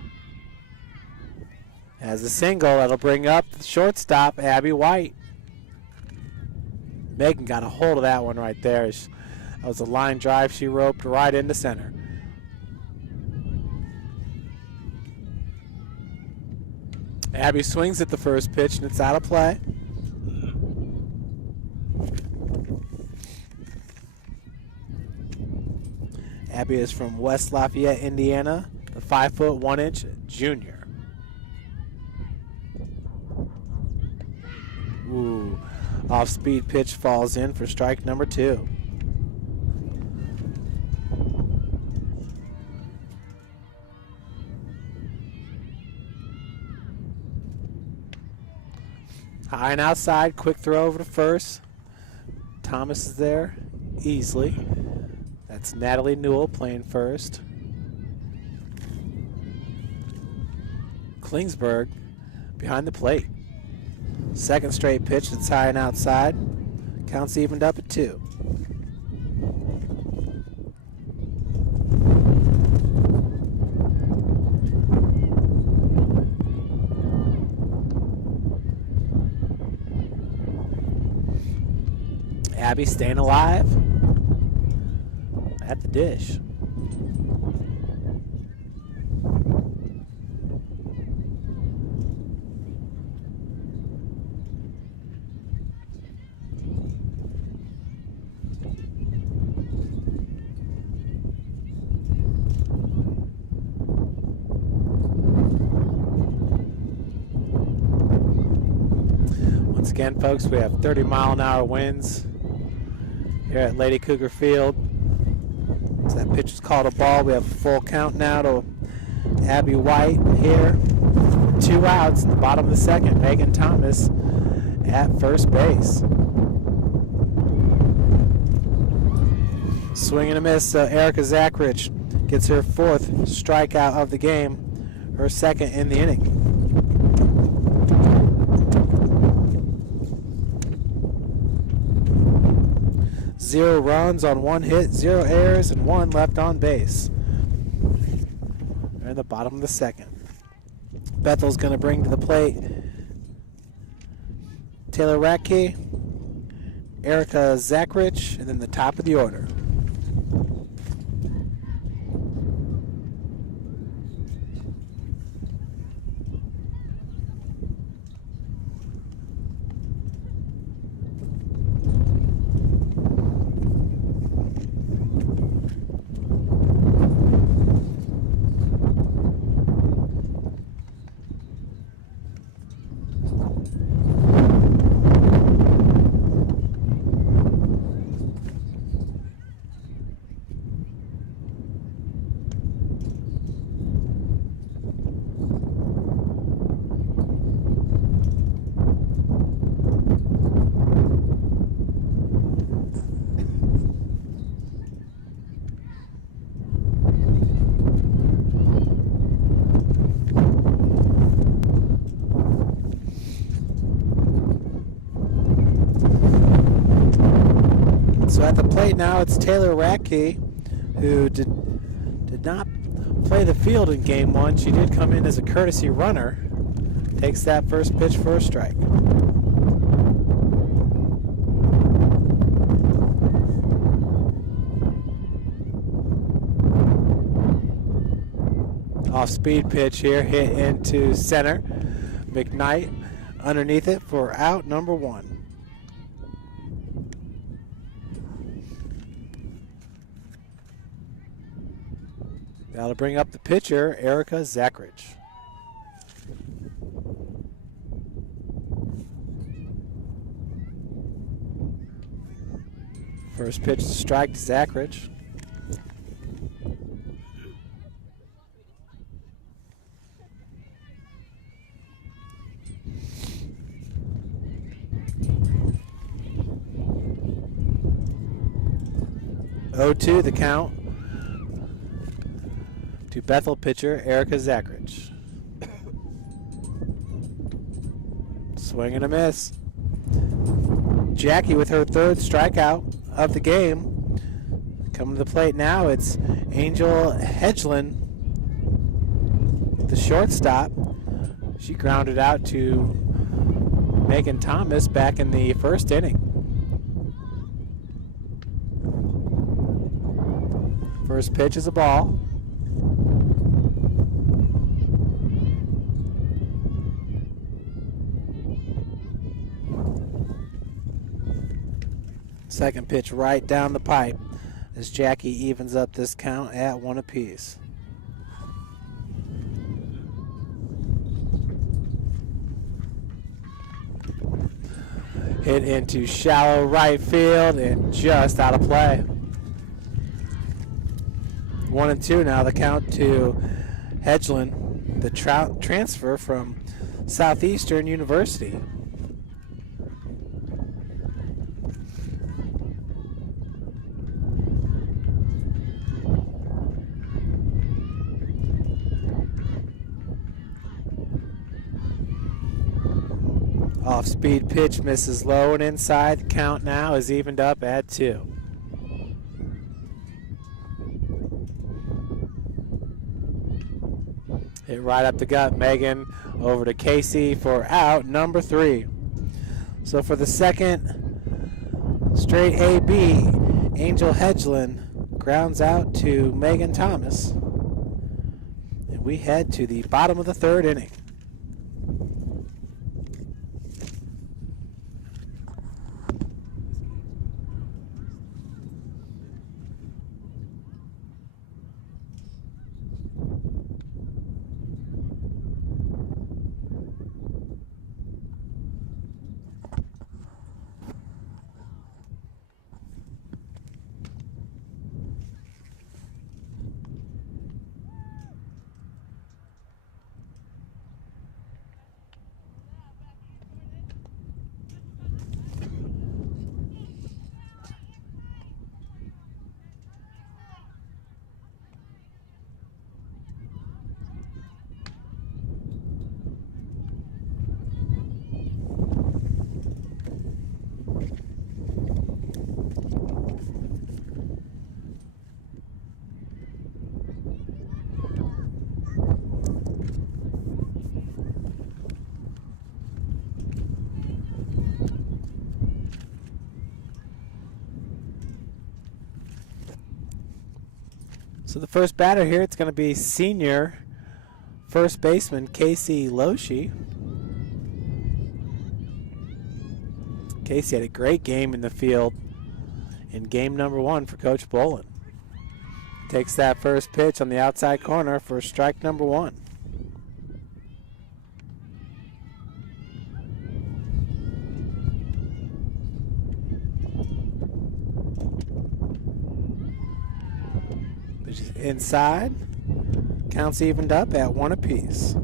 Has a single that'll bring up the shortstop, Abby White. Megan got a hold of that one right there. That was a line drive she roped right into center. Abby swings at the first pitch, and it's out of play. Abby is from West Lafayette, Indiana, the 5'1" junior. Ooh, off-speed pitch falls in for strike number 2. High and outside, quick throw over to first. Thomas is there easily. That's Natalie Newell playing first. Klingsberg behind the plate. Second straight pitch that's high and outside. Counts evened up at 2. Abby staying alive at the dish. Once again, folks, we have 30-mile-an-hour winds here at Lady Cougar Field. So that pitch is called a ball. We have a full count now to Abby White here. 2 outs in the bottom of the second. Megan Thomas at first base. Swing and a miss. Erica Zachrich gets her 4th strikeout of the game, her 2nd in the inning. Zero runs on 1 hit, 0 errors, and 1 left on base. We're in the bottom of the second. Bethel's going to bring to the plate Taylor Ratke, Erica Zachrich, and then the top of the order. So at the plate now, it's Taylor Ratke, who did not play the field in game 1. She did come in as a courtesy runner. Takes that first pitch for a strike. Off-speed pitch here, hit into center. McKnight underneath it for out number 1. That'll bring up the pitcher, Erica Zachrich. First pitch to strike to Zachrich. Oh, 2 the count to Bethel pitcher Erica Zachrich. Swing and a miss. Jackie with her 3rd strikeout of the game. Coming to the plate now, it's Angel Hedgeland, the shortstop. She grounded out to Megan Thomas back in the 1st inning. First pitch is a ball. Second pitch right down the pipe as Jackie evens up this count at 1 apiece. Hit into shallow right field and just out of play. 1 and 2 now, the count to Hedgeland, the transfer from Southeastern University. Off-speed pitch misses low and inside. The count now is evened up at 2. Hit right up the gut. Megan over to Casey for out number 3. So for the second straight AB, Angel Hedgeland grounds out to Megan Thomas. And we head to the bottom of the 3rd inning. So the first batter here, it's going to be senior first baseman Casey Loesch. Casey had a great game in the field in game number 1 for Coach Bolin. Takes that first pitch on the outside corner for strike number 1. Inside, counts evened up at 1 apiece.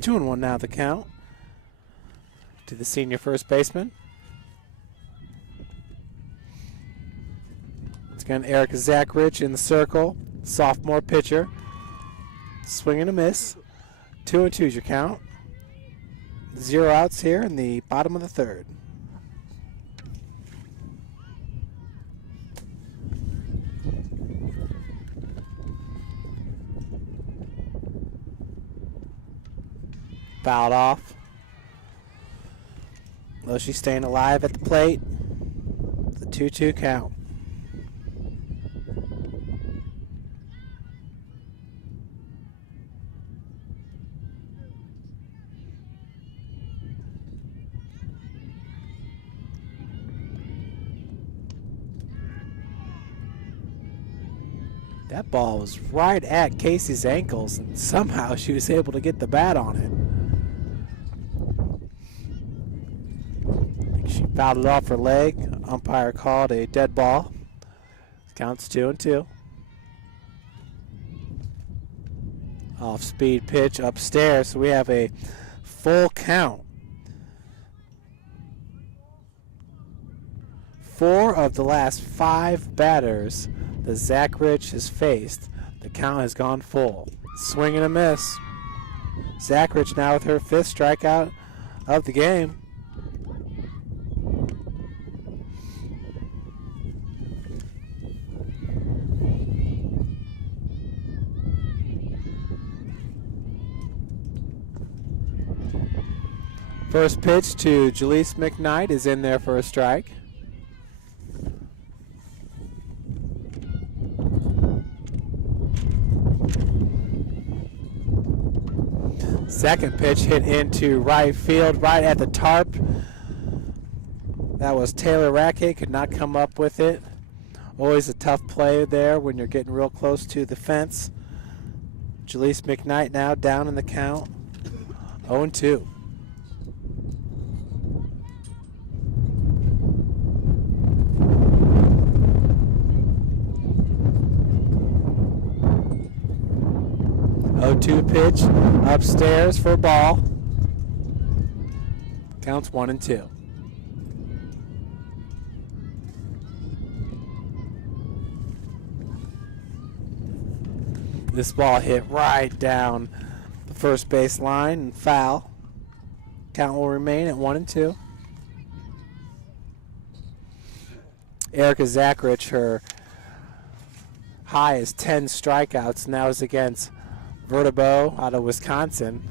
Two and 1 now the count to the senior first baseman. It's going to Erica Zachrich in the circle, sophomore pitcher. Swing and a miss. 2 and 2 is your count. 0 outs here in the bottom of the 3rd. Fouled off. Loesch staying alive at the plate. The 2-2 count. That ball was right at Casey's ankles, and somehow she was able to get the bat on it. She fouled it off her leg. Umpire called a dead ball. Counts 2 and 2. Off-speed pitch upstairs, so we have a full count. 4 of the last 5 batters that Zachrich has faced, the count has gone full. Swing and a miss. Zachrich now with her 5th strikeout of the game. First pitch to Jaleese McKnight is in there for a strike. Second pitch hit into right field, right at the tarp. That was Taylor Rackett, could not come up with it. Always a tough play there when you're getting real close to the fence. Jaleese McKnight now down in the count, 0-2. Two pitch upstairs for a ball. Counts 1 and 2. This ball hit right down the first base line and foul. Count will remain at 1-2. Erica Zachrich, her high is 10 strikeouts, and that was against Vertebo out of Wisconsin.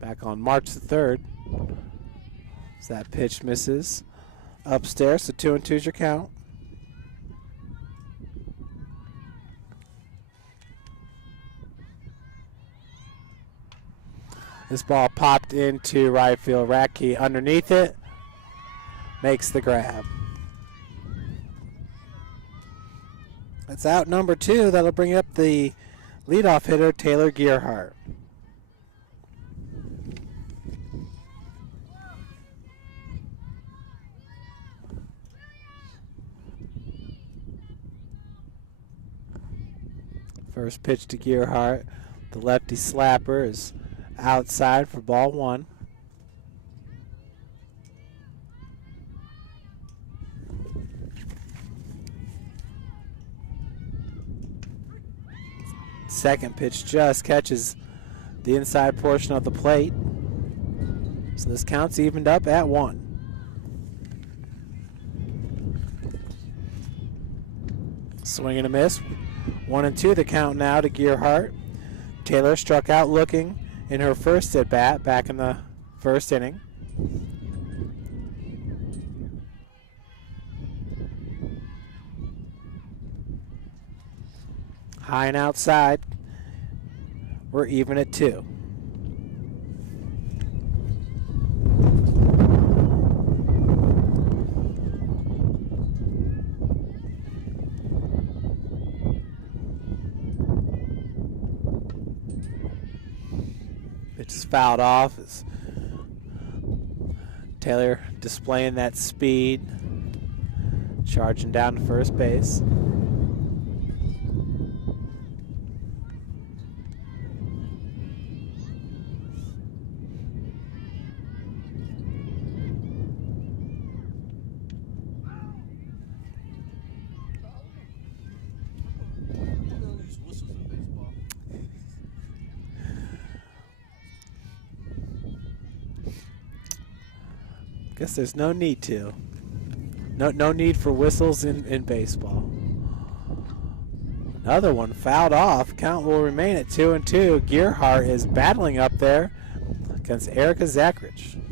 Back on March the 3rd. So that pitch misses upstairs, so 2-2 is your count. This ball popped into right field. Radke underneath it, makes the grab. That's out number 2. That'll bring up the leadoff hitter, Taylor Gearhart. First pitch to Gearhart. The lefty slapper is outside for ball 1. Second pitch just catches the inside portion of the plate. So this count's evened up at 1. Swing and a miss. 1-2 the count now to Gearhart. Taylor struck out looking in her first at bat back in the first inning. High and outside. We're even at 2. Pitch is fouled off as Taylor displaying that speed, charging down to first base. Guess there's no need to. No need for whistles in baseball. Another one fouled off. Count will remain at 2-2. Gearhart is battling up there against Erica Zachrich.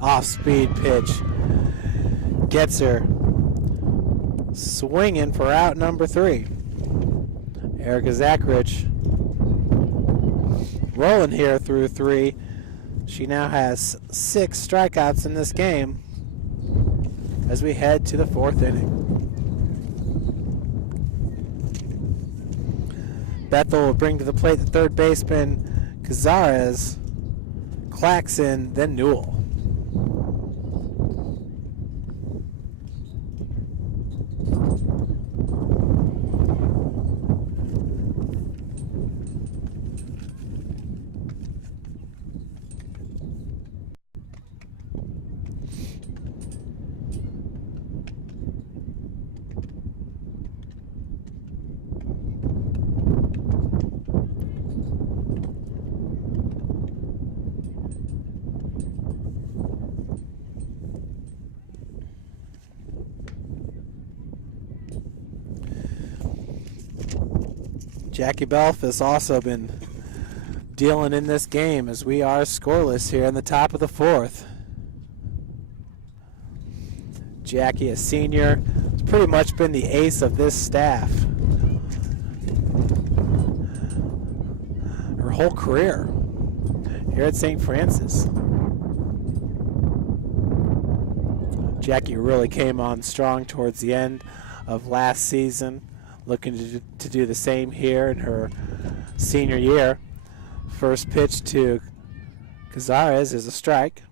Off-speed pitch. Gets her. Swinging for out number 3. Erica Zachrich rolling here through 3. She now has 6 strikeouts in this game as we head to the 4th inning. Bethel will bring to the plate the third baseman Cazares, Claxon, then Newell. Jackie Belf has also been dealing in this game as we are scoreless here in the top of the 4th. Jackie, a senior, has pretty much been the ace of this staff her whole career here at St. Francis. Jackie really came on strong towards the end of last season, looking to do the same here in her senior year. First pitch to Cazares is a strike.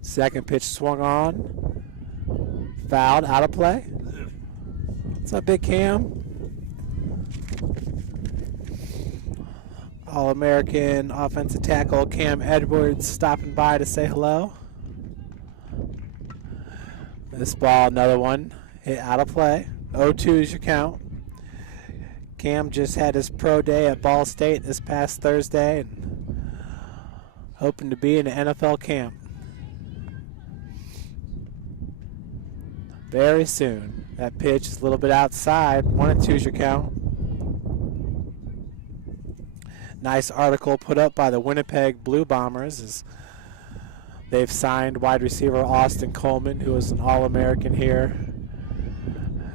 Second pitch swung on, fouled, out of play. What's up, Big Cam? All-American offensive tackle Cam Edwards stopping by to say hello. This ball, another one, hit out of play. 0-2 is your count. Cam just had his pro day at Ball State this past Thursday and hoping to be in the NFL camp very soon. That pitch is a little bit outside. 1-2 is your count. Nice article put up by the Winnipeg Blue Bombers as they've signed wide receiver Austin Coleman, who was an All-American here.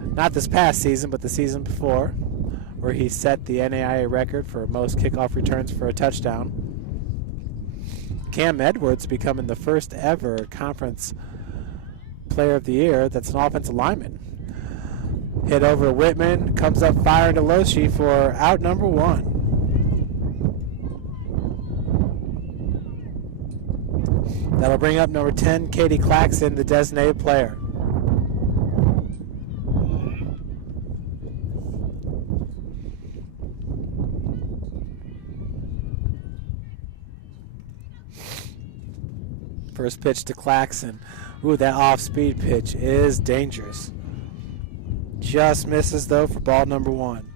Not this past season, but the season before, where he set the NAIA record for most kickoff returns for a touchdown. Cam Edwards becoming the first ever conference player of the year that's an offensive lineman. Hit over to Whitman, comes up firing to Loshi for out number 1. That'll bring up number 10, Katie Claxton, the designated player. First pitch to Claxton. Ooh, that off-speed pitch is dangerous. Just misses, though, for ball number 1.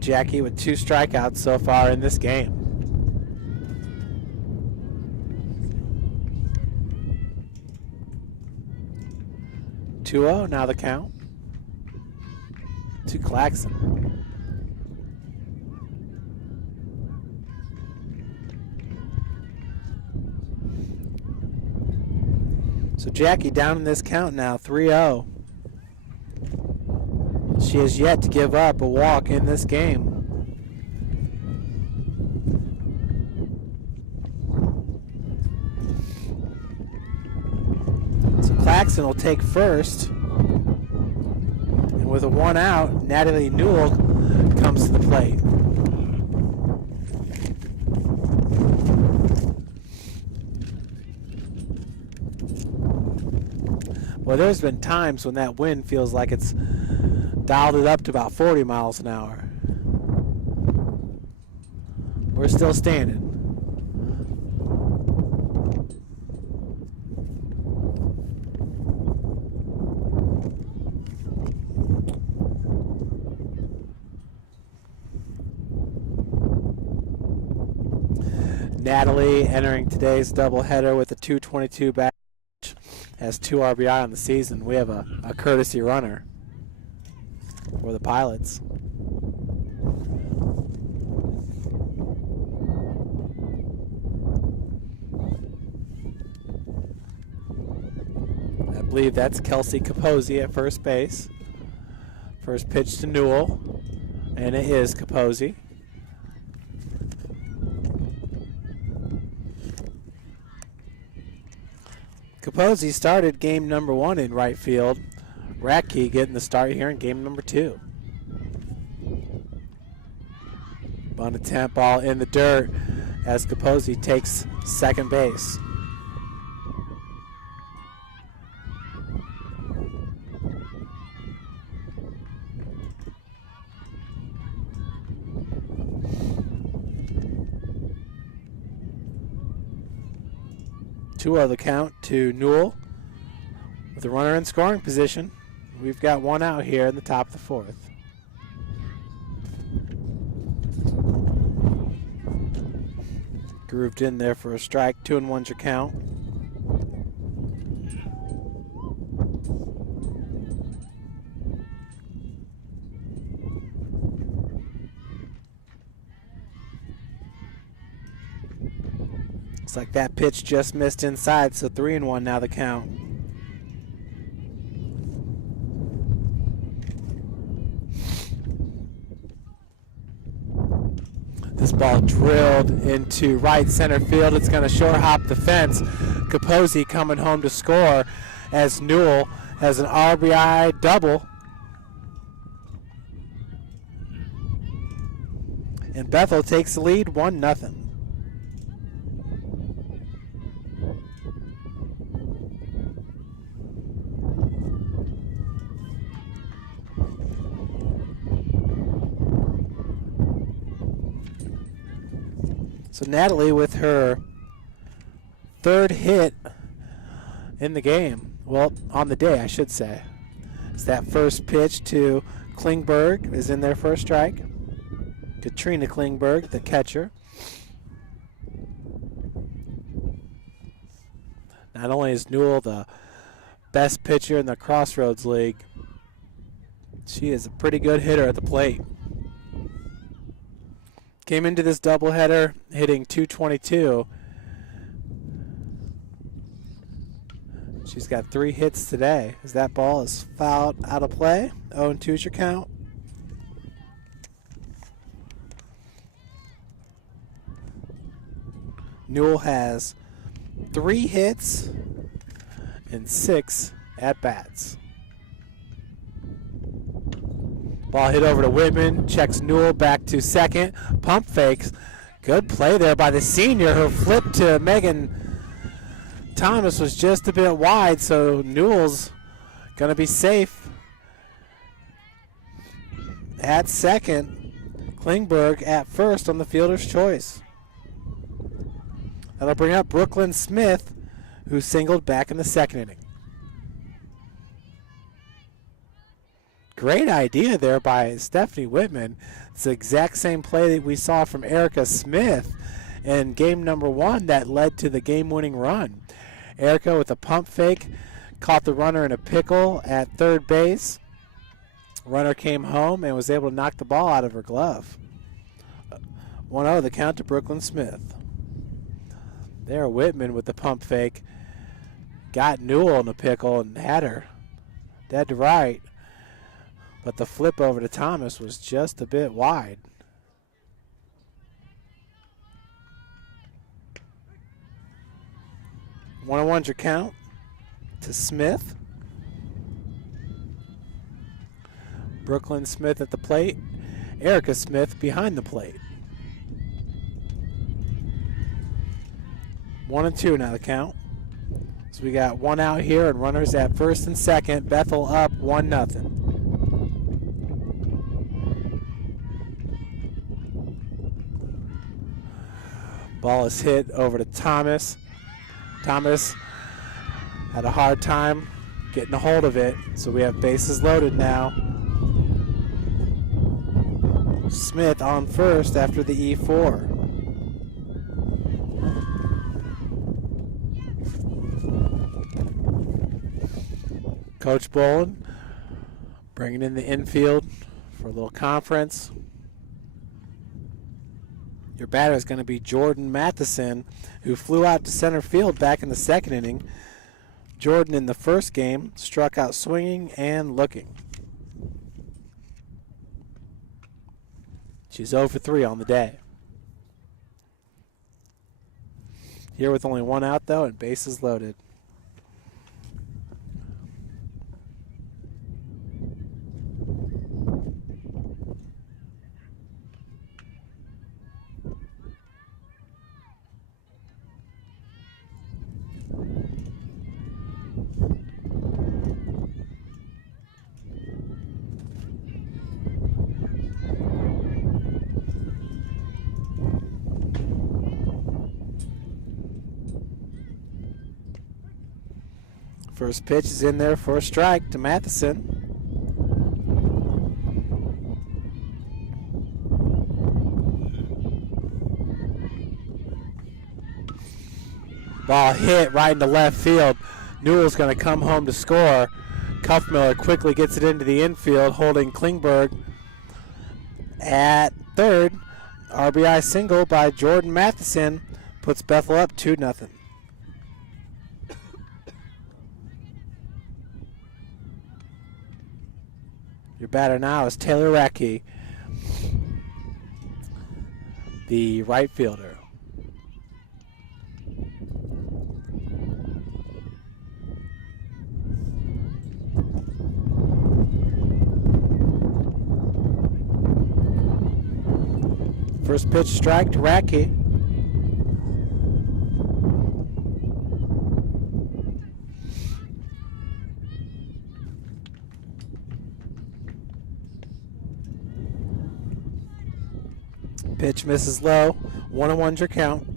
Jackie with 2 strikeouts so far in this game. 2-0, now the count to Claxton. So Jackie down in this count now, 3-0. She has yet to give up a walk in this game. Claxton will take first, and with a 1 out, Natalie Newell comes to the plate. Well, there's been times when that wind feels like it's dialed it up to about 40 miles an hour. We're still standing. Natalie entering today's doubleheader with a 222 batting average, has 2 RBI on the season. We have a courtesy runner for the Pilots. I believe that's Kelsey Capozzi at first base. First pitch to Newell, and it is Capozzi. Capozzi started game number 1 in right field. Ratke getting the start here in game number 2. Bunt attempt, ball in the dirt as Capozzi takes second base. Two of the count to Newell with a runner in scoring position. We've got 1 out here in the top of the 4th. Grooved in there for a strike. 2-1's your count. Looks like that pitch just missed inside, so 3-1 now the count. This ball drilled into right center field. It's going to short hop the fence. Capozzi coming home to score as Newell has an RBI double. And Bethel takes the lead 1-0. So Natalie with her third hit in the game. Well, on the day, I should say. It's that first pitch to Klingberg is in there for a strike. Katrina Klingberg, the catcher. Not only is Newell the best pitcher in the Crossroads League, she is a pretty good hitter at the plate. Came into this doubleheader hitting .222. She's got 3 hits today as that ball is fouled out of play. 0-2 is your count. Newell has 3 hits and 6 at-bats. Ball hit over to Whitman, checks Newell back to second. Pump fakes. Good play there by the senior. Her flip to Megan Thomas was just a bit wide, so Newell's going to be safe at second. Klingberg at first on the fielder's choice. That'll bring up Brooklyn Smith, who singled back in the second inning. Great idea there by Stephanie Whitman. It's the exact same play that we saw from Erica Smith in game number 1 that led to the game-winning run. Erica with a pump fake caught the runner in a pickle at third base. Runner came home and was able to knock the ball out of her glove. 1-0 the count to Brooklyn Smith. There, Whitman with the pump fake got Newell in a pickle and had her dead to right. But the flip over to Thomas was just a bit wide. One-on-one's your count to Smith. Brooklyn Smith at the plate. Erica Smith behind the plate. 1-2 now the count. So we got 1 out here and runners at first and second. Bethel up 1-0. Ball is hit over to Thomas. Thomas had a hard time getting a hold of it, so we have bases loaded now. Smith on first after the E4. Coach Bolin bringing in the infield for a little conference. Your batter is going to be Jordan Matheson, who flew out to center field back in the second inning. Jordan in the first game struck out swinging and looking. She's 0 for 3 on the day. Here with only 1 out, though, and bases loaded. First pitch is in there for a strike to Matheson. Ball hit right into left field. Newell's going to come home to score. Kuffmiller quickly gets it into the infield, holding Klingberg at third. RBI single by Jordan Matheson puts Bethel up 2-0. Your batter now is Taylor Racky, the right fielder. First pitch strike to Racky. Pitch misses low. 1-1's your count.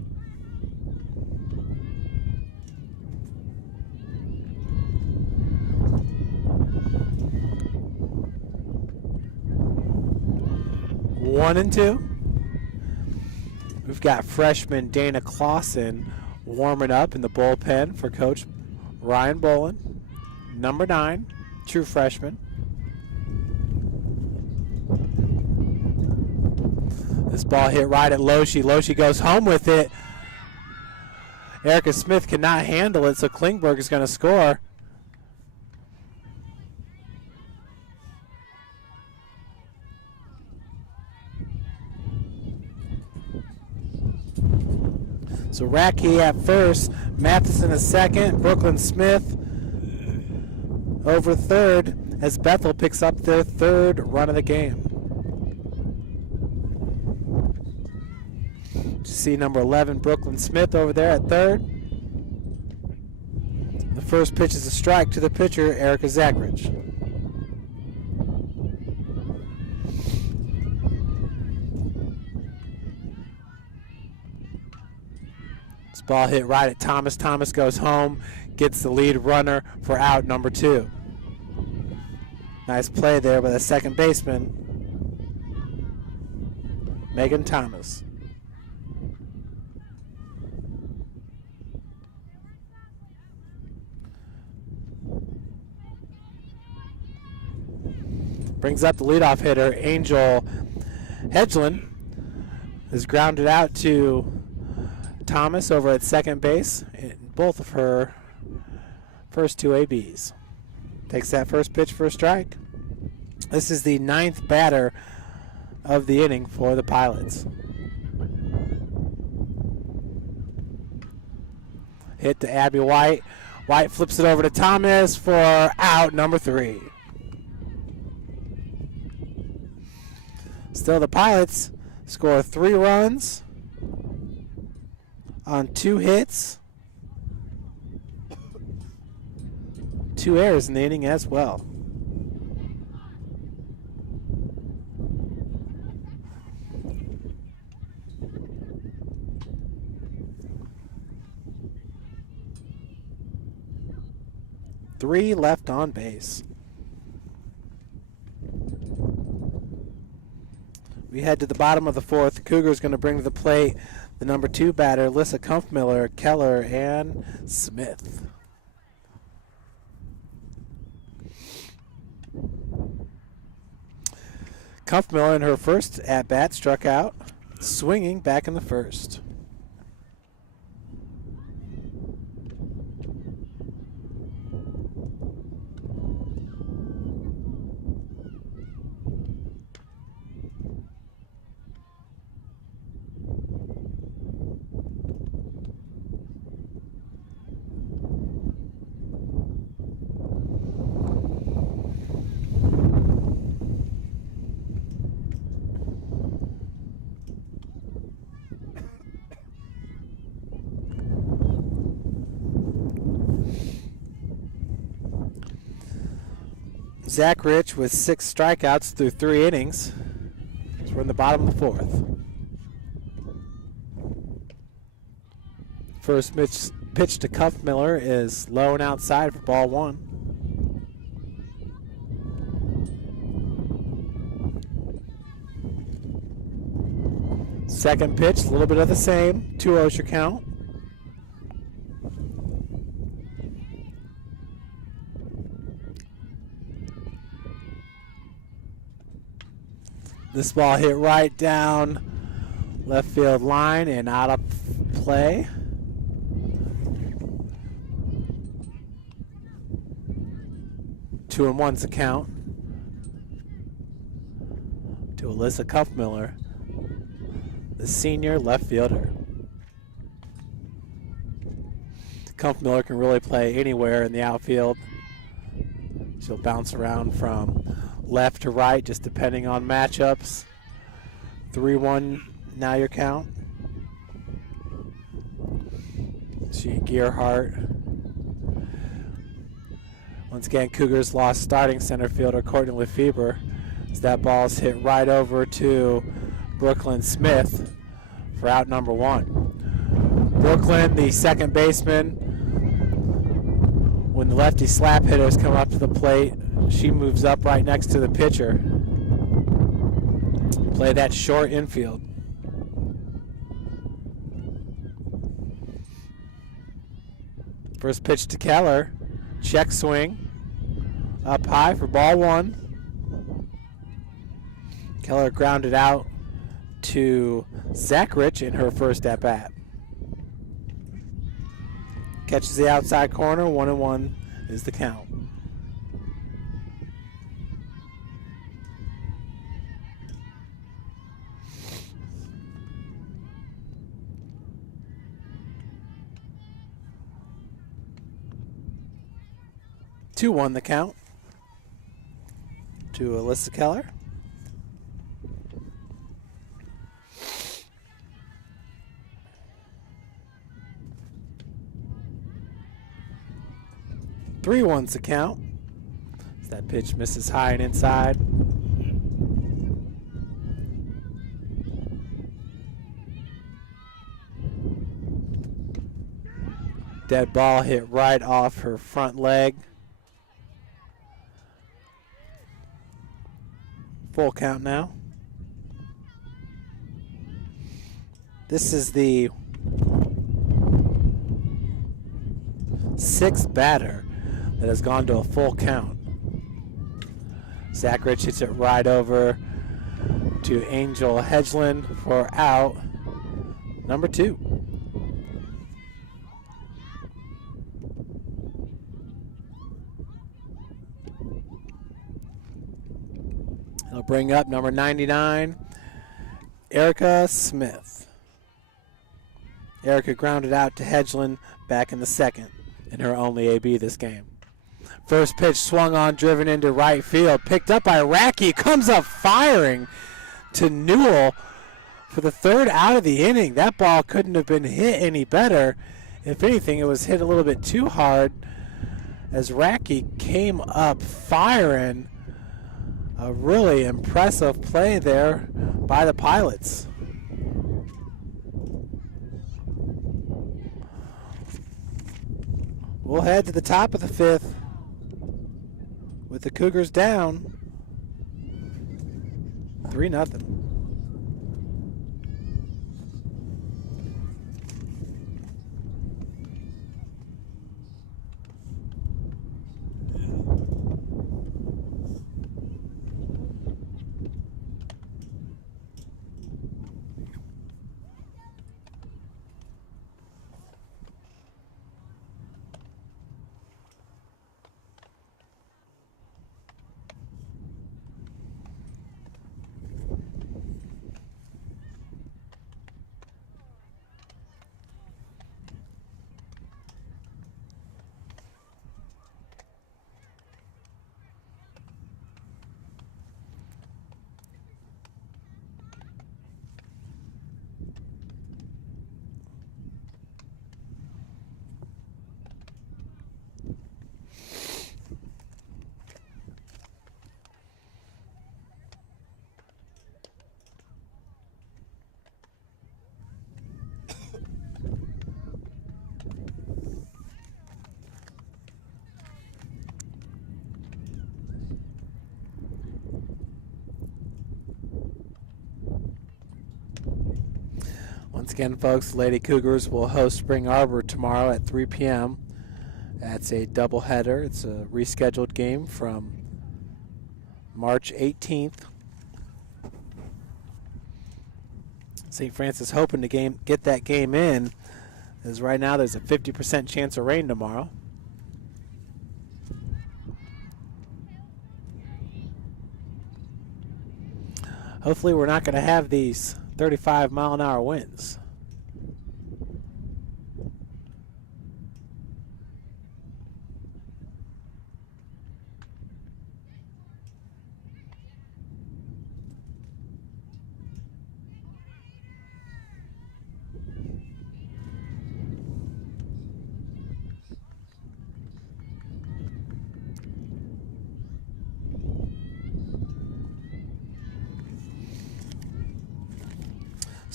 One and two. We've got freshman Dana Clausen warming up in the bullpen for Coach Ryan Bolin. Number 9, true freshman. This ball hit right at Loesch. Loesch goes home with it. Erica Smith cannot handle it, so Klingberg is going to score. So Radke at first, Matheson at second, Brooklyn Smith over third as Bethel picks up their third run of the game. See number 11, Brooklyn Smith over there at third. The first pitch is a strike to the pitcher, Erica Zagridge. This ball hit right at Thomas. Thomas goes home, gets the lead runner for out number 2. Nice play there by the second baseman, Megan Thomas. Brings up the leadoff hitter, Angel Hedgeland, is grounded out to Thomas over at second base in both of her first 2 ABs. Takes that first pitch for a strike. This is the 9th batter of the inning for the Pilots. Hit to Abby White. White flips it over to Thomas for out number 3. Still, the Pilots score 3 runs on 2 hits, 2 errors in the inning as well. Three left on base. We head to the bottom of the 4th. Cougars going to bring to the plate the number 2 batter, Lissa Kumpfmiller, Keller, and Smith. Kumpfmiller in her first at-bat struck out, swinging back in the first. Zach Rich with 6 strikeouts through 3 innings. So we're in the bottom of the 4th. First pitch to Kumpfmiller is low and outside for ball 1. Second pitch, a little bit of the same. 2-0 your count. This ball hit right down left field line and out of play. Two and one's the count to Alyssa Kumpfmiller, the senior left fielder. Kumpfmiller can really play anywhere in the outfield. She'll bounce around from left to right, just depending on matchups. 3-1, now your count. She Gearhart. Once again, Cougars lost starting center fielder Courtney Lefebvre as that ball's hit right over to Brooklyn Smith for out number 1. Brooklyn, the second baseman, when the lefty slap hitters come up to the plate, she moves up right next to the pitcher. Play that short infield. First pitch to Keller. Check swing. Up high for ball 1. Keller grounded out to Zachrich in her first at-bat. Catches the outside corner. 1-1 is the count. Two won the count to Alyssa Keller. Three ones the count. That pitch misses high and inside. Dead ball hit right off her front leg. Full count now. This is the 6th batter that has gone to a full count. Zachrich hits it right over to Angel Hedgeland for out number 2. He'll bring up number 99, Erica Smith. Erica grounded out to Hedgeland back in the 2nd in her only AB this game. First pitch swung on, driven into right field. Picked up by Racky. Comes up firing to Newell for the 3rd out of the inning. That ball couldn't have been hit any better. If anything, it was hit a little bit too hard as Racky came up firing. A really impressive play there by the Pilots. We'll head to the top of the 5th with the Cougars down 3-0. Once again, folks, Lady Cougars will host Spring Arbor tomorrow at 3 p.m. That's a doubleheader. It's a rescheduled game from March 18th. St. Francis hoping to get that game in, as right now there's a 50% chance of rain tomorrow. Hopefully we're not going to have these 35-mile-an-hour winds.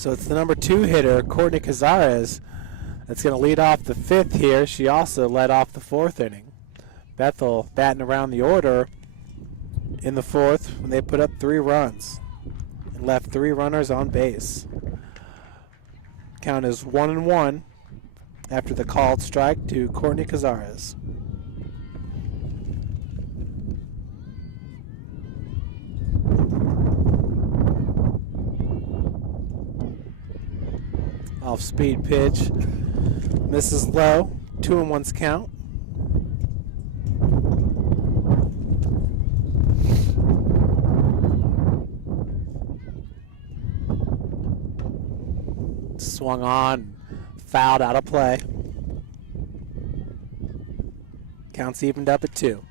So it's the number 2 hitter, Courtney Cazares, that's going to lead off the 5th here. She also led off the 4th inning. Bethel batting around the order in the 4th when they put up 3 runs and left 3 runners on base. Count is 1-1 after the called strike to Courtney Cazares. Off-speed pitch, misses low, 2-1's count. Swung on, fouled out of play. Counts evened up at 2.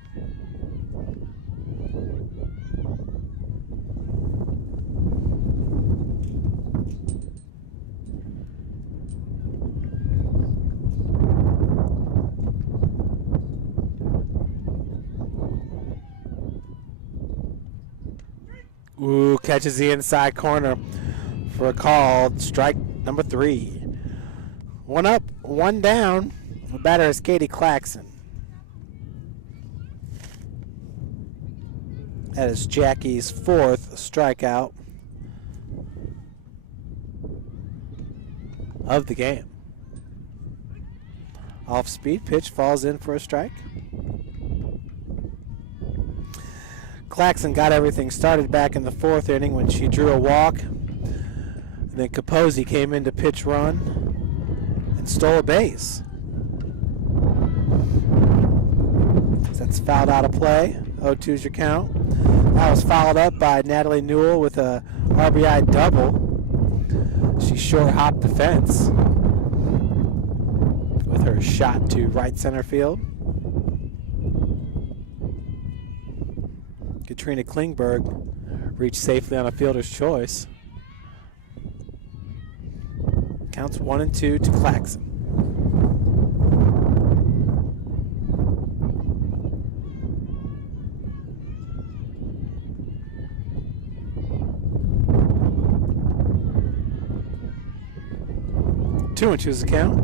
Ooh, catches the inside corner for a called strike number 3. 1 up, 1 down. The batter is Katie Claxon. That is Jackie's 4th strikeout of the game. Off-speed pitch falls in for a strike. Claxon got everything started back in the 4th inning when she drew a walk. And then Capozzi came in to pitch run and stole a base. That's fouled out of play. 0-2's your count. That was followed up by Natalie Newell with a RBI double. She short hopped the fence with her shot to right center field. Katrina Klingberg reached safely on a fielder's choice. Counts 1-2 to Claxon. Two and two's the count.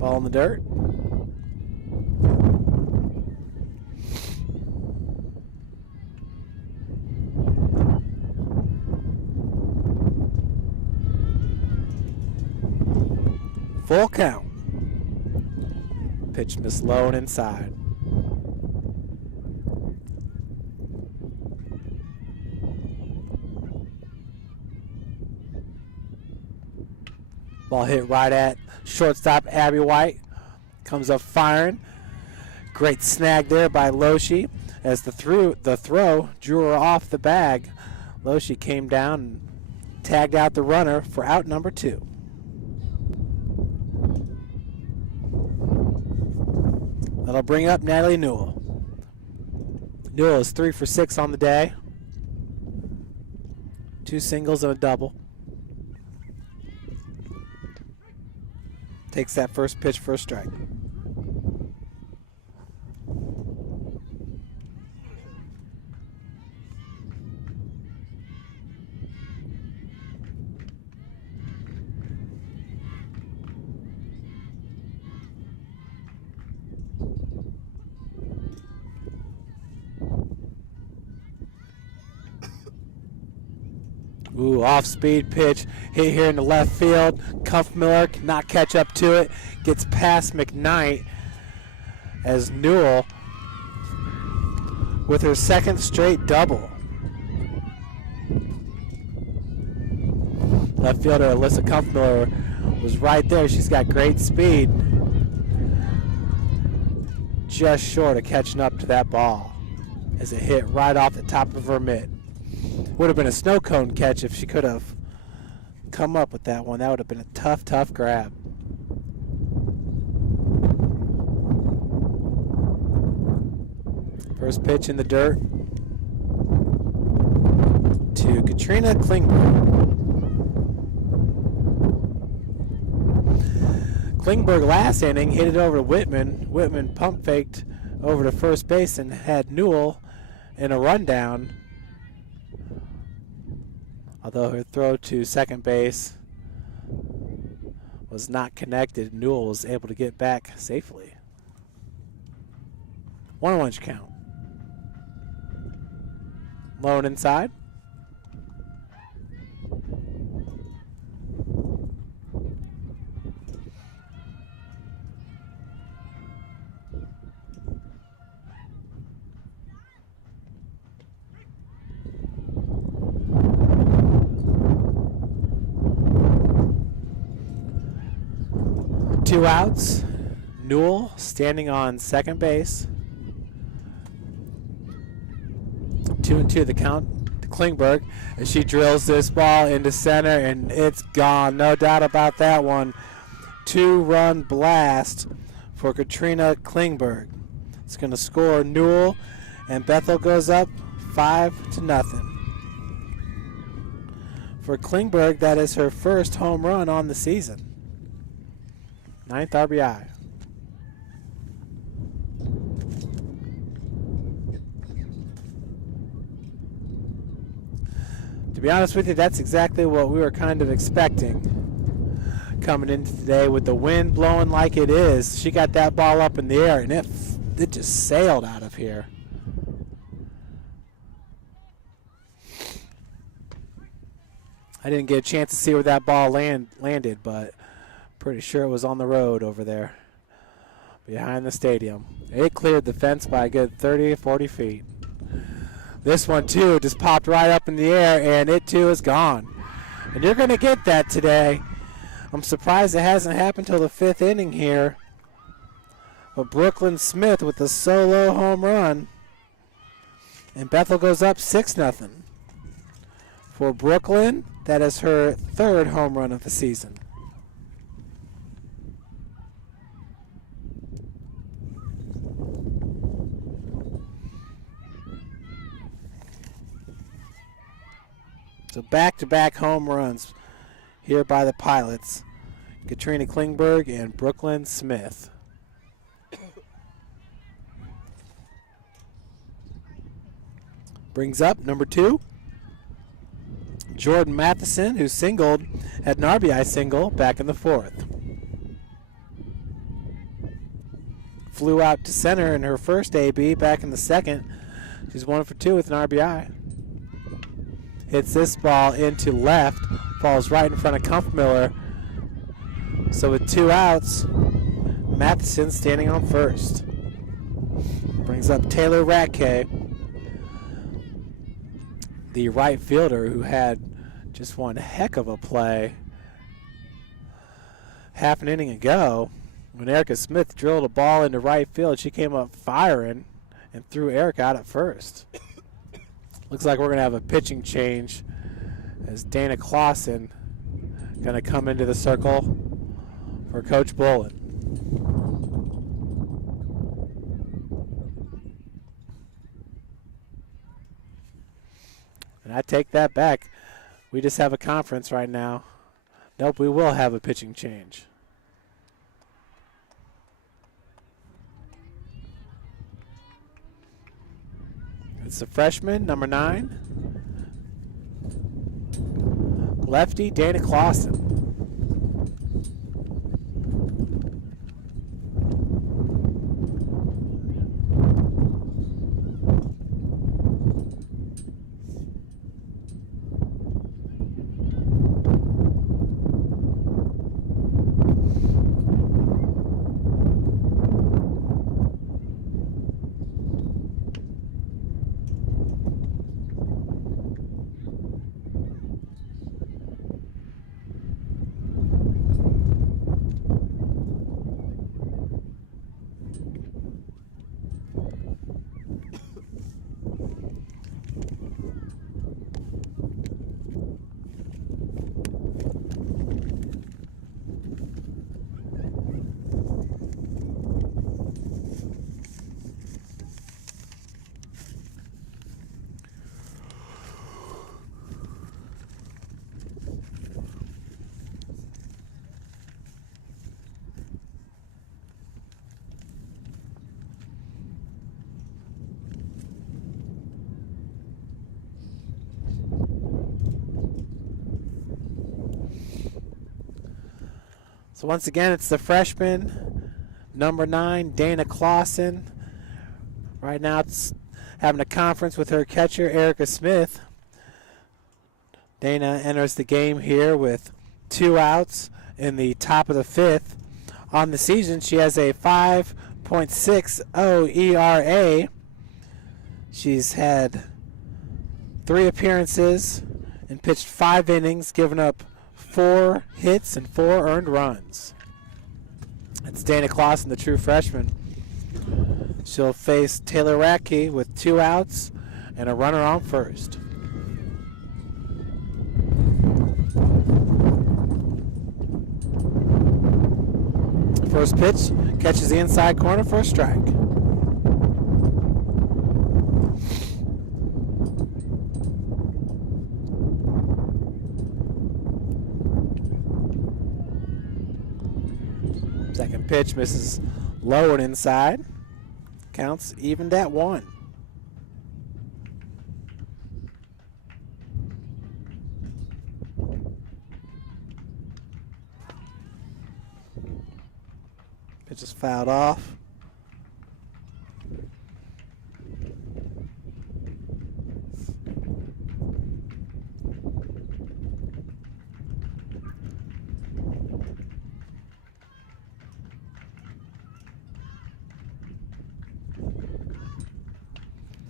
Ball in the dirt. Full count. Pitch missed low and inside. Ball hit right at shortstop Abby White. Comes up firing. Great snag there by Loshi as the throw drew her off the bag. Loshi came down and tagged out the runner for out number 2. That'll bring up Natalie Newell. Newell is 3 for 6 on the day. 2 singles and a double. Takes that first pitch for a strike. Ooh, off-speed pitch hit here in the left field. Miller cannot catch up to it. Gets past McKnight as Newell with her 2nd straight double. Left fielder Alyssa Miller was right there. She's got great speed. Just short of catching up to that ball as it hit right off the top of her mitt. Would have been a snow cone catch if she could have come up with that one. That would have been a tough, tough grab. First pitch in the dirt to Katrina Klingberg. Klingberg last inning hit it over to Whitman. Whitman pump faked over to first base and had Newell in a rundown Although her throw to second base was not connected, Newell was able to get back safely. 1-1 count. Low and inside. Two outs. Newell standing on second base. 2-2 the count to Klingberg as she drills this ball into center, and it's gone. No doubt about that one. 2-run blast for Katrina Klingberg. It's going to score Newell, and Bethel goes up 5-0. For Klingberg, that is her first home run on the season. 9th RBI. To be honest with you, that's exactly what we were kind of expecting coming into today with the wind blowing like it is. She got that ball up in the air, and it just sailed out of here. I didn't get a chance to see where that ball landed, but pretty sure it was on the road over there behind the stadium. It cleared the fence by a good 30 40 feet. This one, too, just popped right up in the air, and it, too, is gone. And you're going to get that today. I'm surprised it hasn't happened till the 5th inning here. But Brooklyn Smith with a solo home run. And Bethel goes up 6-0. For Brooklyn, that is her 3rd home run of the season. So back-to-back home runs here by the Pilots. Katrina Klingberg and Brooklyn Smith. Brings up number 2, Jordan Matheson, who singled, had an RBI single back in the 4th. Flew out to center in her first AB back in the 2nd. She's 1 for 2 with an RBI. Hits this ball into left, falls right in front of Kumpfmiller. So with 2 outs, Matheson standing on first. Brings up Taylor Ratke, the right fielder who had just one heck of a play half an inning ago. When Erica Smith drilled a ball into right field, she came up firing and threw Erica out at first. Looks like we're going to have a pitching change as Dana Clausen going to come into the circle for Coach Bullen. And I take that back. We just have a conference right now. Nope, we will have a pitching change. It's the freshman, number 9. Lefty, Dana Clausen. So once again, it's the freshman, number 9, Dana Clausen. Right now it's having a conference with her catcher, Erica Smith. Dana enters the game here with 2 outs in the top of the 5th. On the season, she has a 5.60 ERA. She's had 3 appearances and pitched 5 innings, giving up 4 hits and 4 earned runs. That's Dana Clausen, the true freshman. She'll face Taylor Radke with 2 outs and a runner on first. First pitch catches the inside corner for a strike. Second pitch misses low and inside. Counts evened at 1. Pitch is fouled off.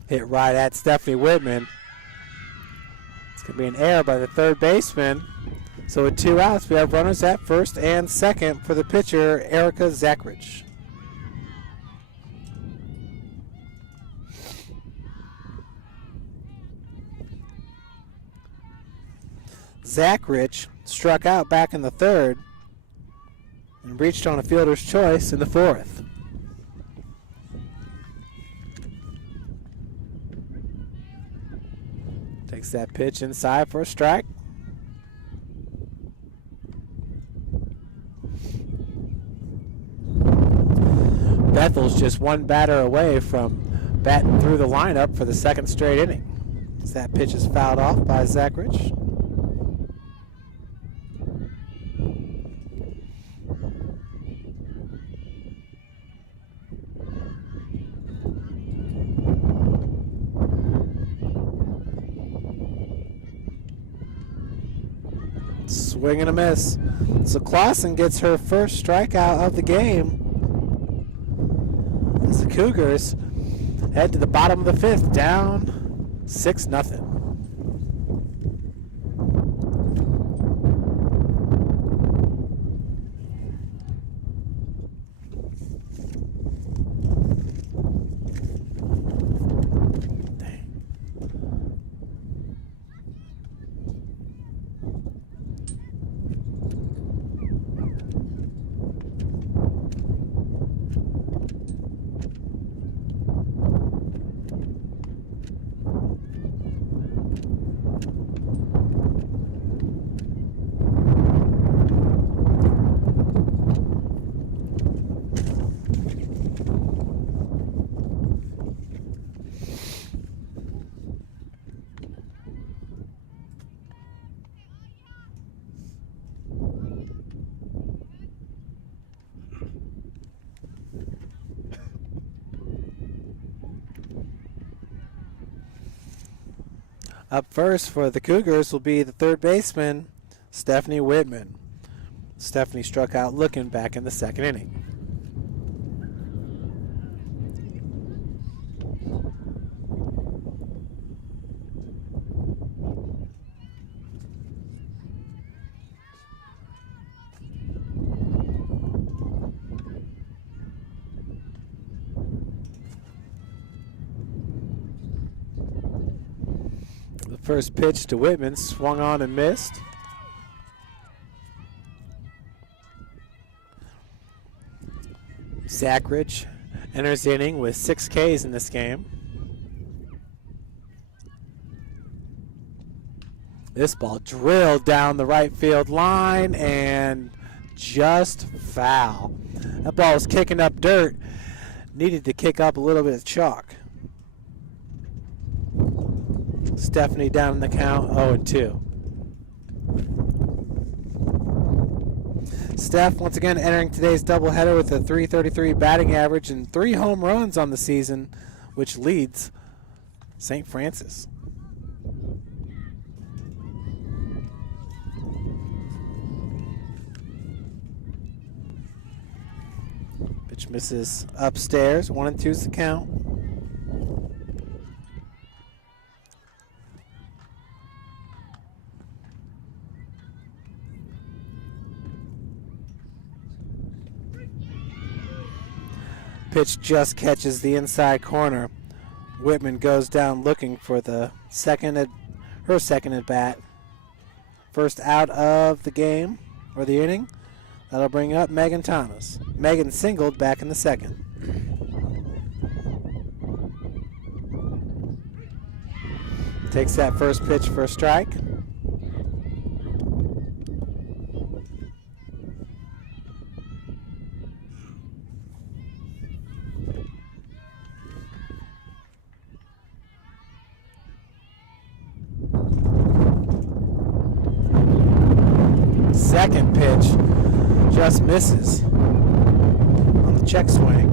Hit right at Stephanie Whitman. It's going to be an error by the third baseman. So with 2 outs, we have runners at first and second for the pitcher, Erica Zachrich. Zachrich struck out back in the 3rd and reached on a fielder's choice in the 4th. Takes that pitch inside for a strike. Bethel's just 1 batter away from batting through the lineup for the 2nd straight inning. As that pitch is fouled off by Zachrich. Swing and a miss. So Clausen gets her first strikeout of the game. As the Cougars head to the bottom of the 5th, down 6-0. Up first for the Cougars will be the third baseman, Stephanie Whitman. Stephanie struck out looking back in the 2nd inning. First pitch to Whitman, swung on and missed. Zachrich enters the inning with 6 Ks in this game. This ball drilled down the right field line and just foul. That ball was kicking up dirt. Needed to kick up a little bit of chalk. Stephanie down in the count, 0-2. Steph, once again, entering today's doubleheader with a .333 batting average and 3 home runs on the season, which leads St. Francis. Pitch misses upstairs. 1-2's the count. Pitch just catches the inside corner. Whitman goes down looking for her second at bat. First out of the game, or the inning. That'll bring up Megan Thomas. Megan singled back in the second. Takes that first pitch for a strike. Second pitch just misses on the check swing.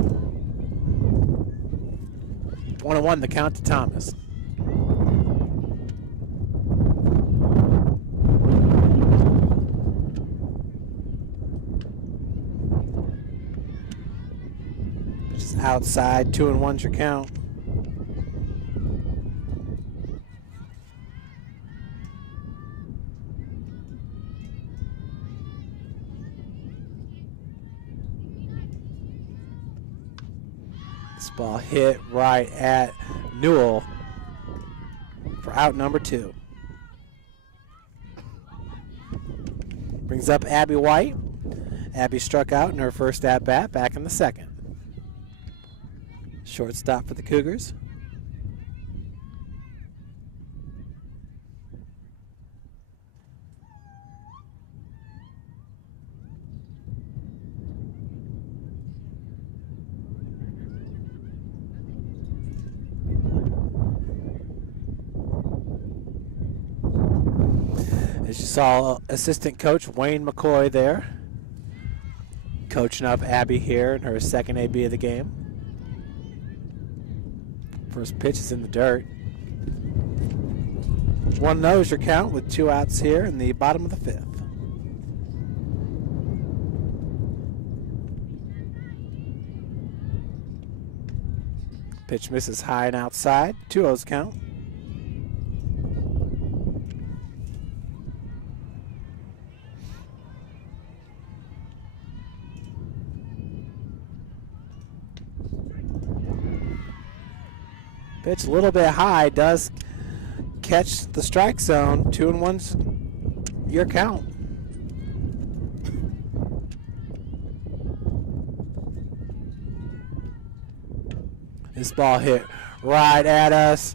1-1 the count to Thomas. Just outside, 2-1's your count. This ball hit right at Newell for out number 2. Brings up Abby White. Abby struck out in her first at-bat back in the second. Shortstop for the Cougars. As you saw, assistant coach Wayne McCoy there, coaching up Abby here in her second AB of the game. First pitch is in the dirt. 1-0 is your count with 2 outs here in the bottom of the 5th. Pitch misses high and outside. 2-0's count. Pitch a little bit high, does catch the strike zone. 2-1's your count. This ball hit right at us.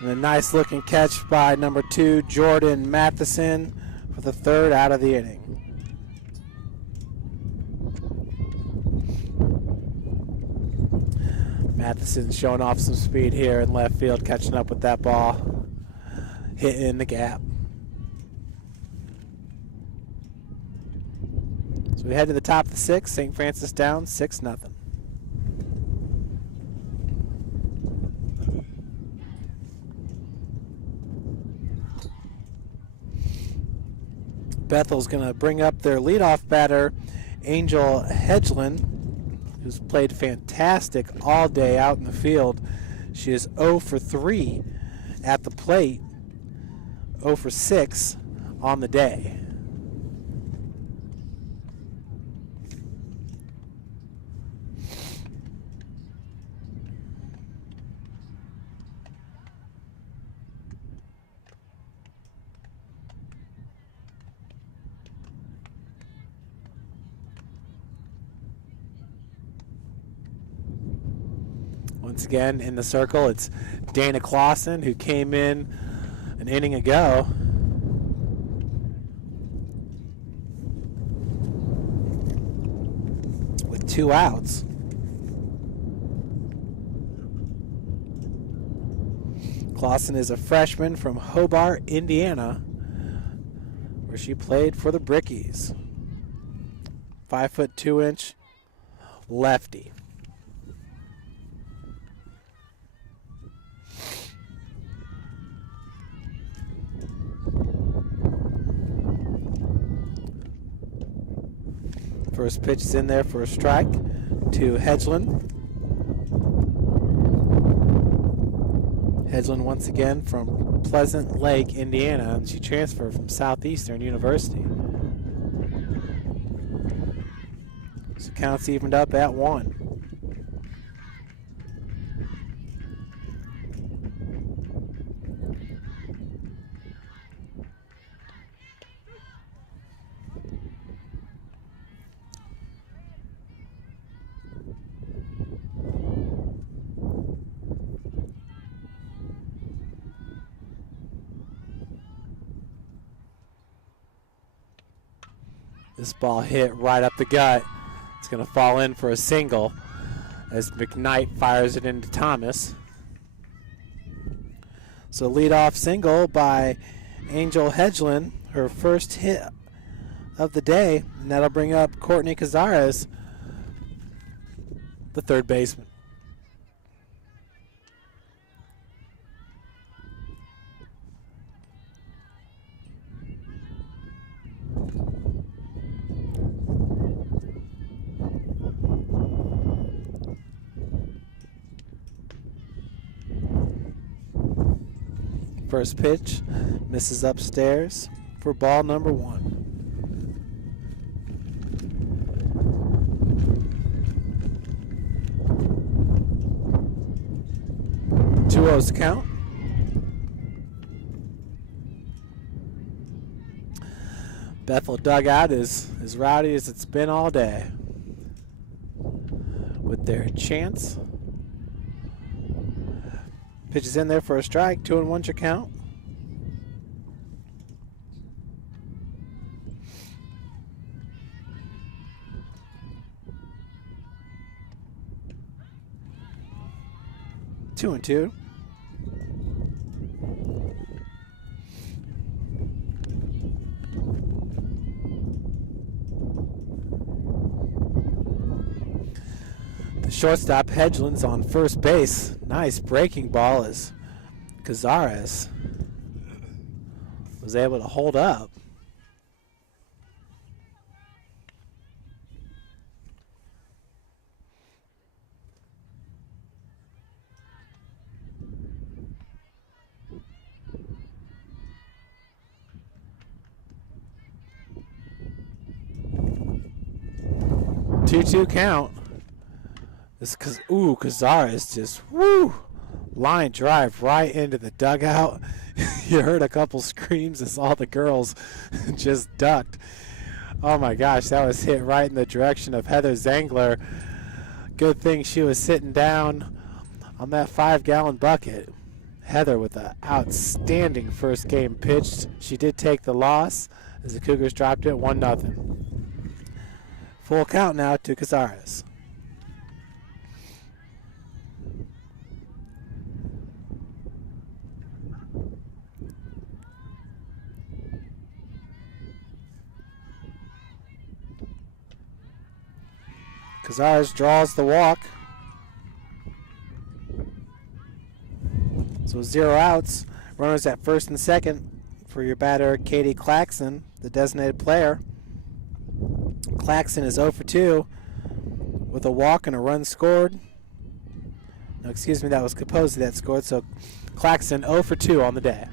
And a nice looking catch by number 2, Jordan Matheson, for the 3rd out of the inning. Matheson showing off some speed here in left field, catching up with that ball, hitting in the gap. So we head to the top of the 6th. St. Francis down 6-0. Bethel's going to bring up their leadoff batter, Angel Hedgeland, who's played fantastic all day out in the field. She is 0 for 3 at the plate, 0 for 6 on the day. Once again, in the circle, it's Dana Clausen, who came in an inning ago. With 2 outs. Clausen is a freshman from Hobart, Indiana, where she played for the Brickies. 5'2" lefty. First pitch is in there for a strike to Hedgeland. Hedgeland once again from Pleasant Lake, Indiana, and she transferred from Southeastern University. So counts evened up at 1. This ball hit right up the gut. It's going to fall in for a single as McKnight fires it into Thomas. So leadoff single by Angel Hedgeland, her first hit of the day, and that'll bring up Courtney Cazares, the third baseman. First pitch misses upstairs for ball number 1. 2-0's the count. Bethel dugout is as rowdy as it's been all day with their chants. Pitch is in there for a strike. 2-1's your count. Two and two. The shortstop Hedgeland's on first base. Nice breaking ball as Cazares was able to hold up. Two-two count. This Cazares just line drive right into the dugout. You heard a couple screams as all the girls just ducked. Oh my gosh, that was hit right in the direction of Heather Zangler. Good thing she was sitting down on that 5-gallon bucket. Heather with an outstanding first game pitched. She did take the loss as the Cougars dropped it 1-0. Full count now to Cazares. Cazares draws the walk. So 0 outs. Runners at first and second for your batter, Katie Claxon, the designated player. Claxon is 0 for 2 with a walk and a run scored. No, excuse me, that was Capozzi that scored. So Claxon 0 for 2 on the day.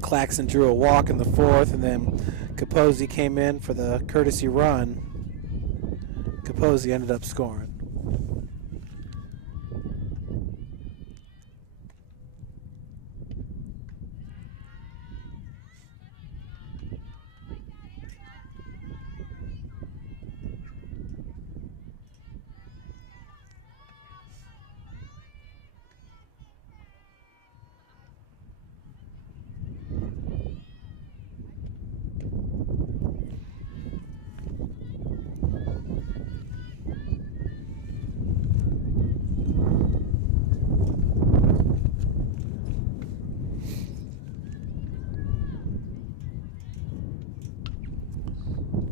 Claxon drew a walk in the 4th, and then Capozzi came in for the courtesy run. Capozzi ended up scoring.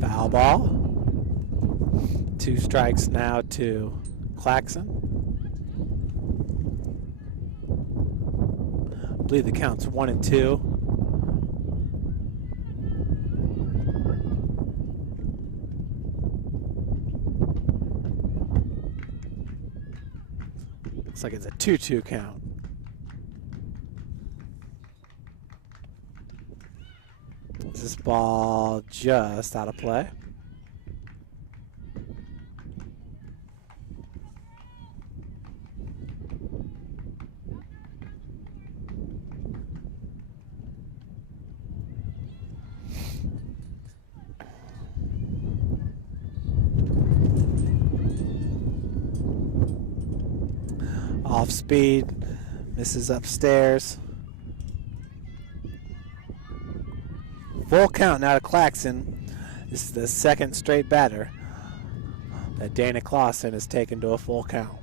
Foul ball. 2 strikes now to Claxon. I believe the count's 1-2. Looks like it's a 2-2 count. Is this ball just out of play? Off speed, misses upstairs. Full count now to Claxon. This is the second straight batter that Dana Clausen has taken to a full count.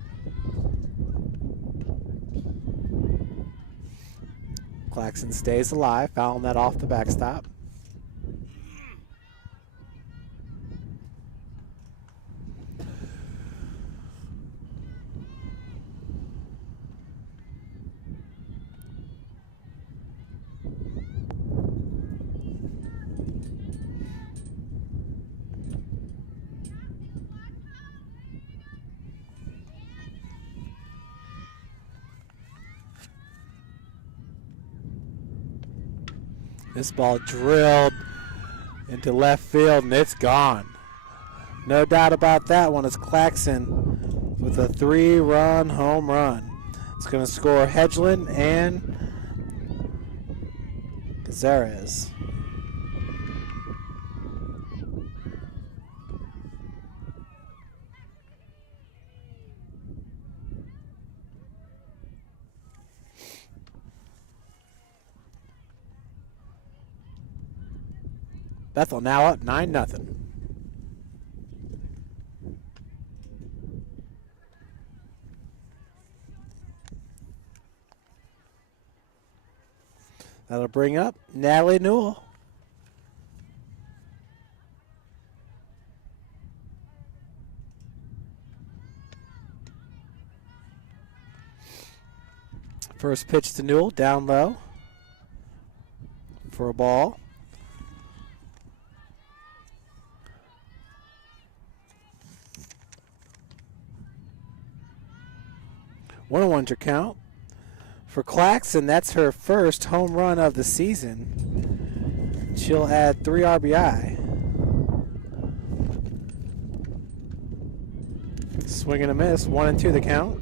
Claxon stays alive, fouling that off the backstop. This ball drilled into left field, and it's gone. No doubt about that one. It's Claxon with a 3-run home run. It's going to score Hedgeland and Cazares. Bethel now up 9-0. That'll bring up Natalie Newell. First pitch to Newell, down low for a ball. 1-1 count for Claxon. That's her first home run of the season. She'll add 3 RBI. Swing and a miss. 1-2 the count.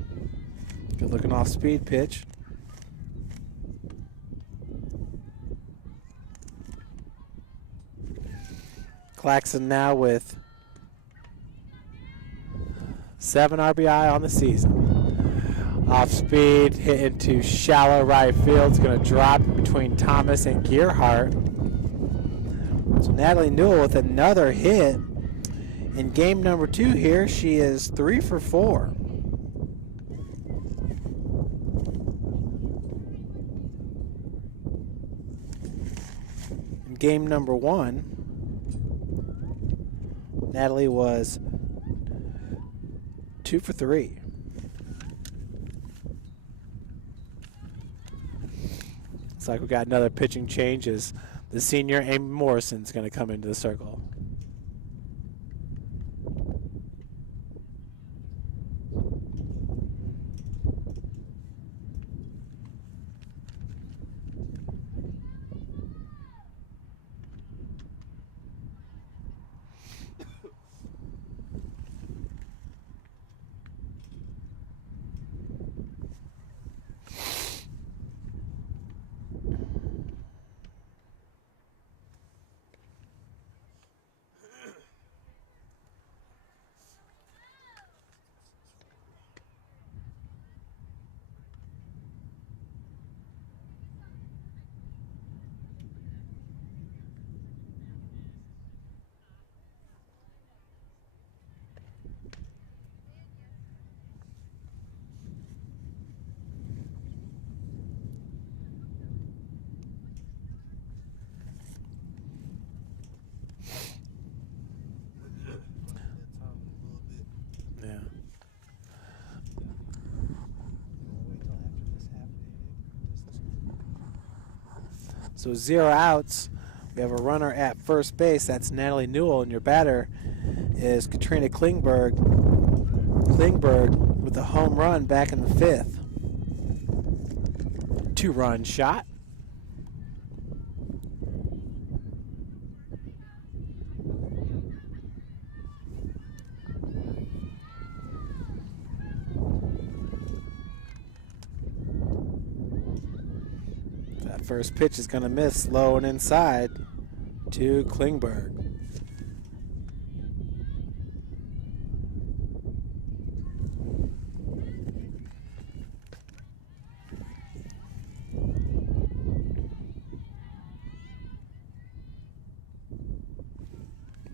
Good looking off speed pitch. Claxon now with 7 RBI on the season. Off speed, hit into shallow right field. It's going to drop between Thomas and Gearhart. So Natalie Newell with another hit. In game number 2 here, she is 3 for 4. In game number 1, Natalie was 2 for 3. Looks like we got another pitching change as the senior Amy Morrison's going to come into the circle. So 0 outs. We have a runner at first base. That's Natalie Newell, and your batter is Katrina Klingberg. Klingberg with a home run back in the 5th. 2-run shot. That first pitch is going to miss low and inside to Klingberg.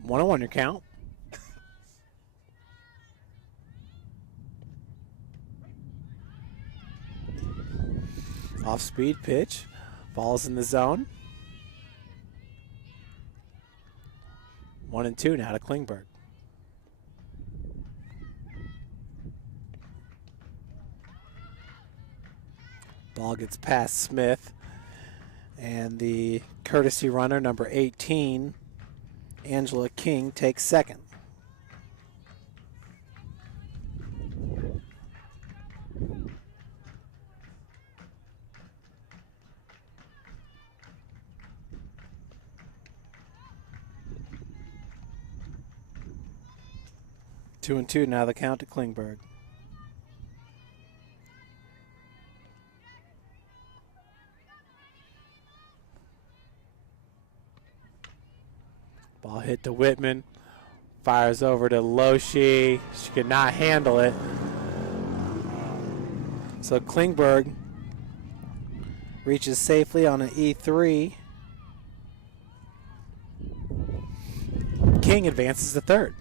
One on your count. Off speed pitch. Ball's in the zone. 1-2 now to Klingberg. Ball gets past Smith. And the courtesy runner, number 18, Angela King, takes second. Two and two now the count to Klingberg. Ball hit to Whitman. Fires over to Loshi. She could not handle it. So Klingberg reaches safely on an E3. King advances to third.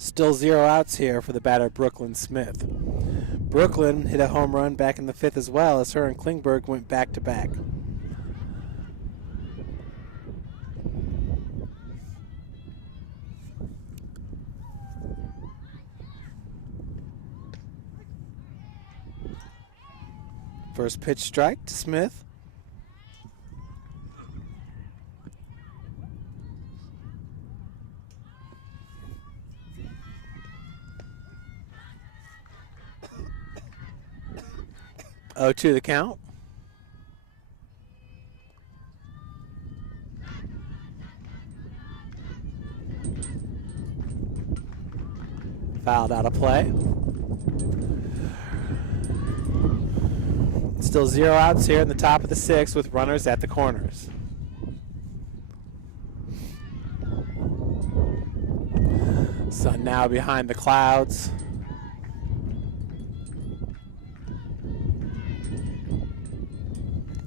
Still 0 outs here for the batter Brooklyn Smith. Brooklyn hit a home run back in the 5th as well, as her and Klingberg went back to back. First pitch strike to Smith. Oh, to the count. Fouled out of play. Still 0 outs here in the top of the 6th with runners at the corners. Sun now behind the clouds.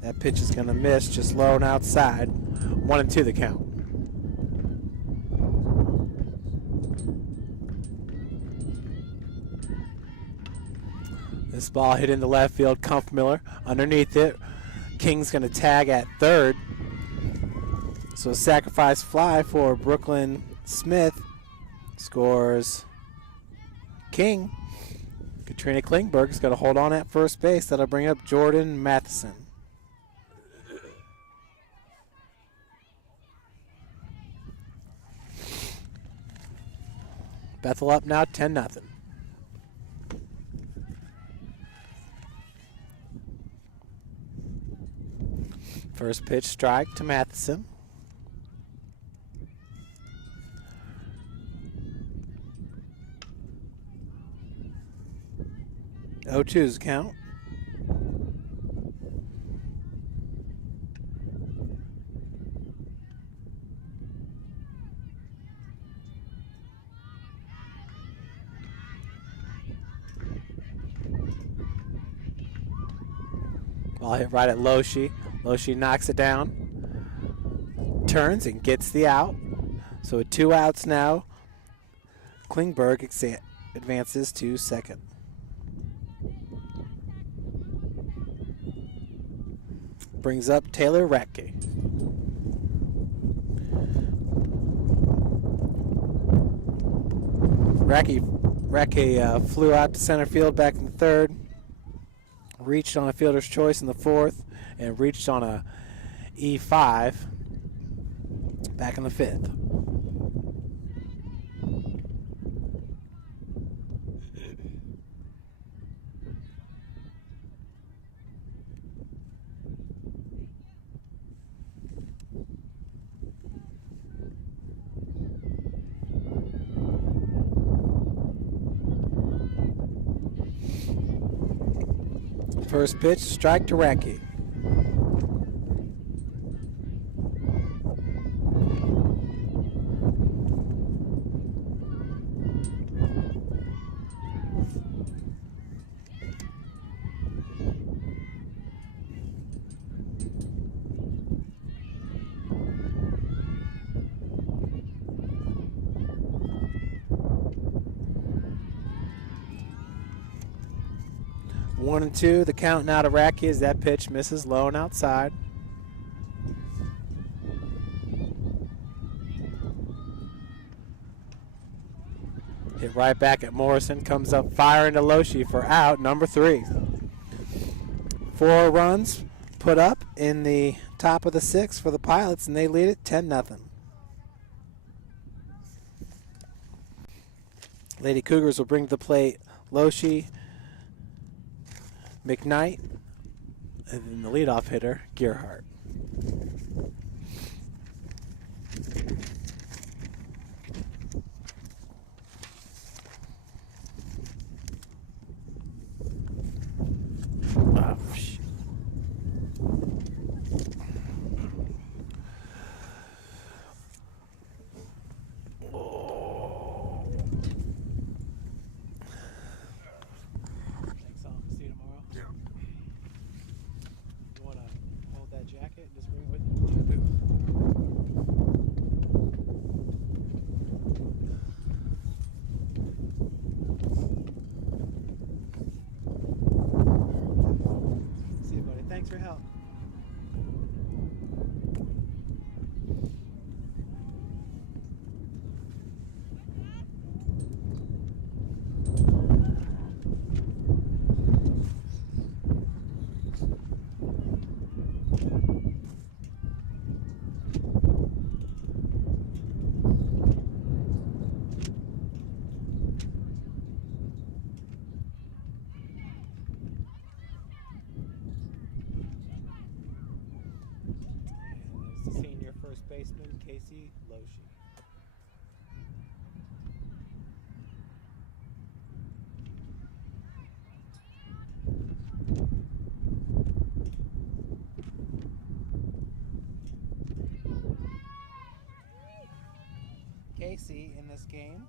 That pitch is going to miss, just low and outside. 1-2 the count. This ball hit into left field. Kampfmiller underneath it. King's going to tag at third. So a sacrifice fly for Brooklyn Smith. Scores King. Katrina Klingberg is going to hold on at first base. That'll bring up Jordan Matheson. Bethel up now 10-0. First pitch strike to Matheson. 0-2's count. Ball hit right at Loshi. Loshi knocks it down. Turns and gets the out. So with 2 outs now, Klingberg advances to second. Brings up Taylor Ratke. Ratke flew out to center field back in the 3rd. Reached on a fielder's choice in the 4th. and reached on a E5 back in the 5th. First pitch, strike to Racky. One and two, the count now to Racky as that pitch misses low and outside. Hit right back at Morrison, comes up firing to Loshi for out number 3. 4 runs put up in the top of the 6th for the Pilots, and they lead it 10-0. Lady Cougars will bring to the plate Loshi, McKnight, and then the leadoff hitter, Gearhart. Oh, shit. Thanks, all. See you tomorrow. Yeah. You want to hold that jacket and just bring it with you? See you, buddy. Thanks for your help. And there's the senior first baseman, Casey Loshi. Casey, in this game,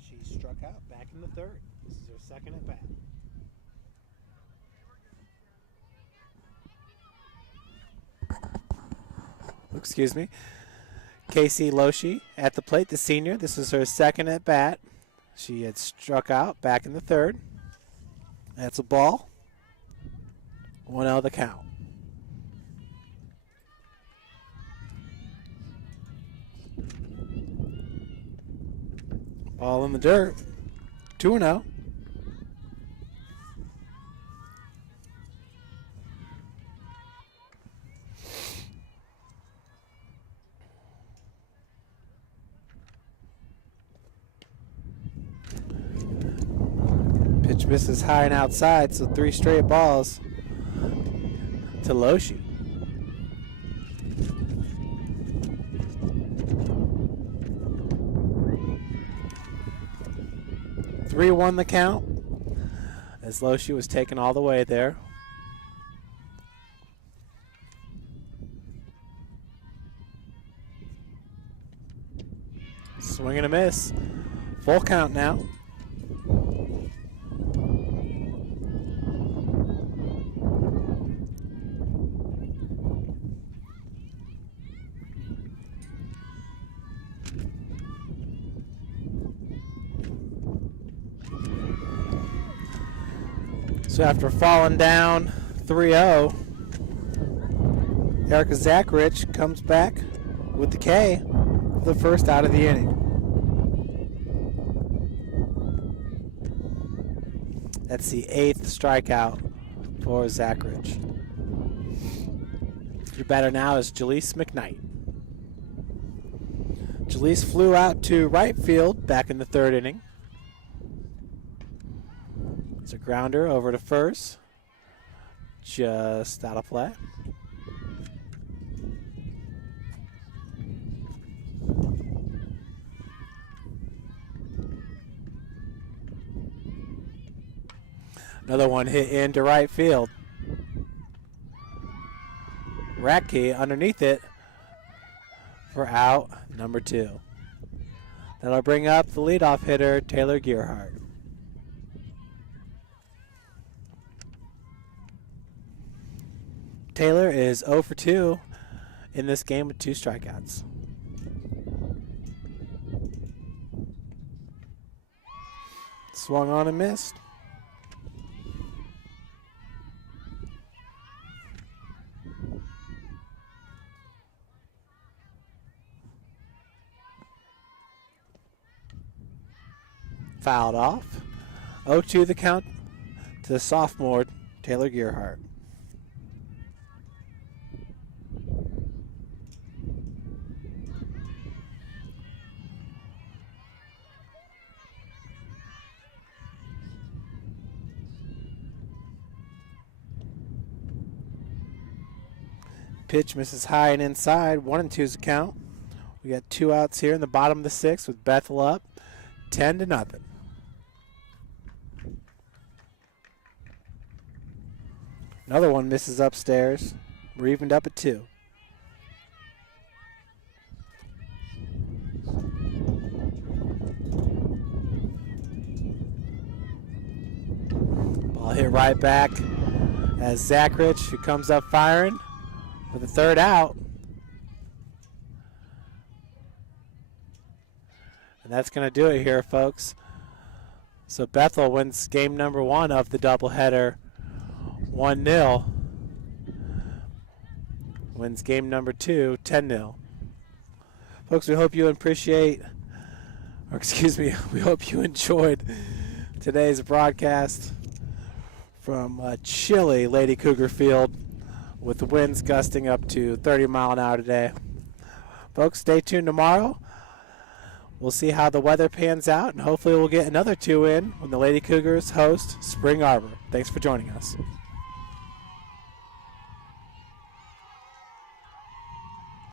she struck out back in the 3rd. This is her second at bat. Excuse me. Casey Loshi at the plate, the senior. This is her second at bat. She had struck out back in the 3rd. That's a ball. 1-0 the count. Ball in the dirt. 2-0. Pitch misses high and outside, so 3 straight balls to Loshi. Three won the count as Loshi was taken all the way there. Swing and a miss. Full count now. So after falling down 3-0, Erica Zacharich comes back with the K for the first out of the inning. That's the 8th strikeout for Zacharich. Your batter now is Jaleese McKnight. Jaleese flew out to right field back in the third inning. It's a grounder over to first. Just out of play. Another one hit into right field. Radke underneath it for out number 2. That'll bring up the leadoff hitter, Taylor Gearhart. Taylor is 0 for 2 in this game with 2 strikeouts. Swung on and missed. Fouled off. 0-2 the count to the sophomore, Taylor Gearhart. Pitch misses high and inside. 1-2's the count. We got 2 outs here in the bottom of the 6th with Bethel up 10-0. Another one misses upstairs. We're evened up at 2. Ball hit right back as Zach Rich, who comes up firing for the 3rd out. And that's going to do it here, folks. So Bethel wins game number 1 of the doubleheader 1-0. Wins game number 2 10-0. Folks, we hope you appreciate, or excuse me, we hope you enjoyed today's broadcast from chilly Lady Cougar Field with the winds gusting up to 30 mile an hour today. Folks, stay tuned tomorrow. We'll see how the weather pans out, and hopefully we'll get another 2 in when the Lady Cougars host Spring Arbor. Thanks for joining us.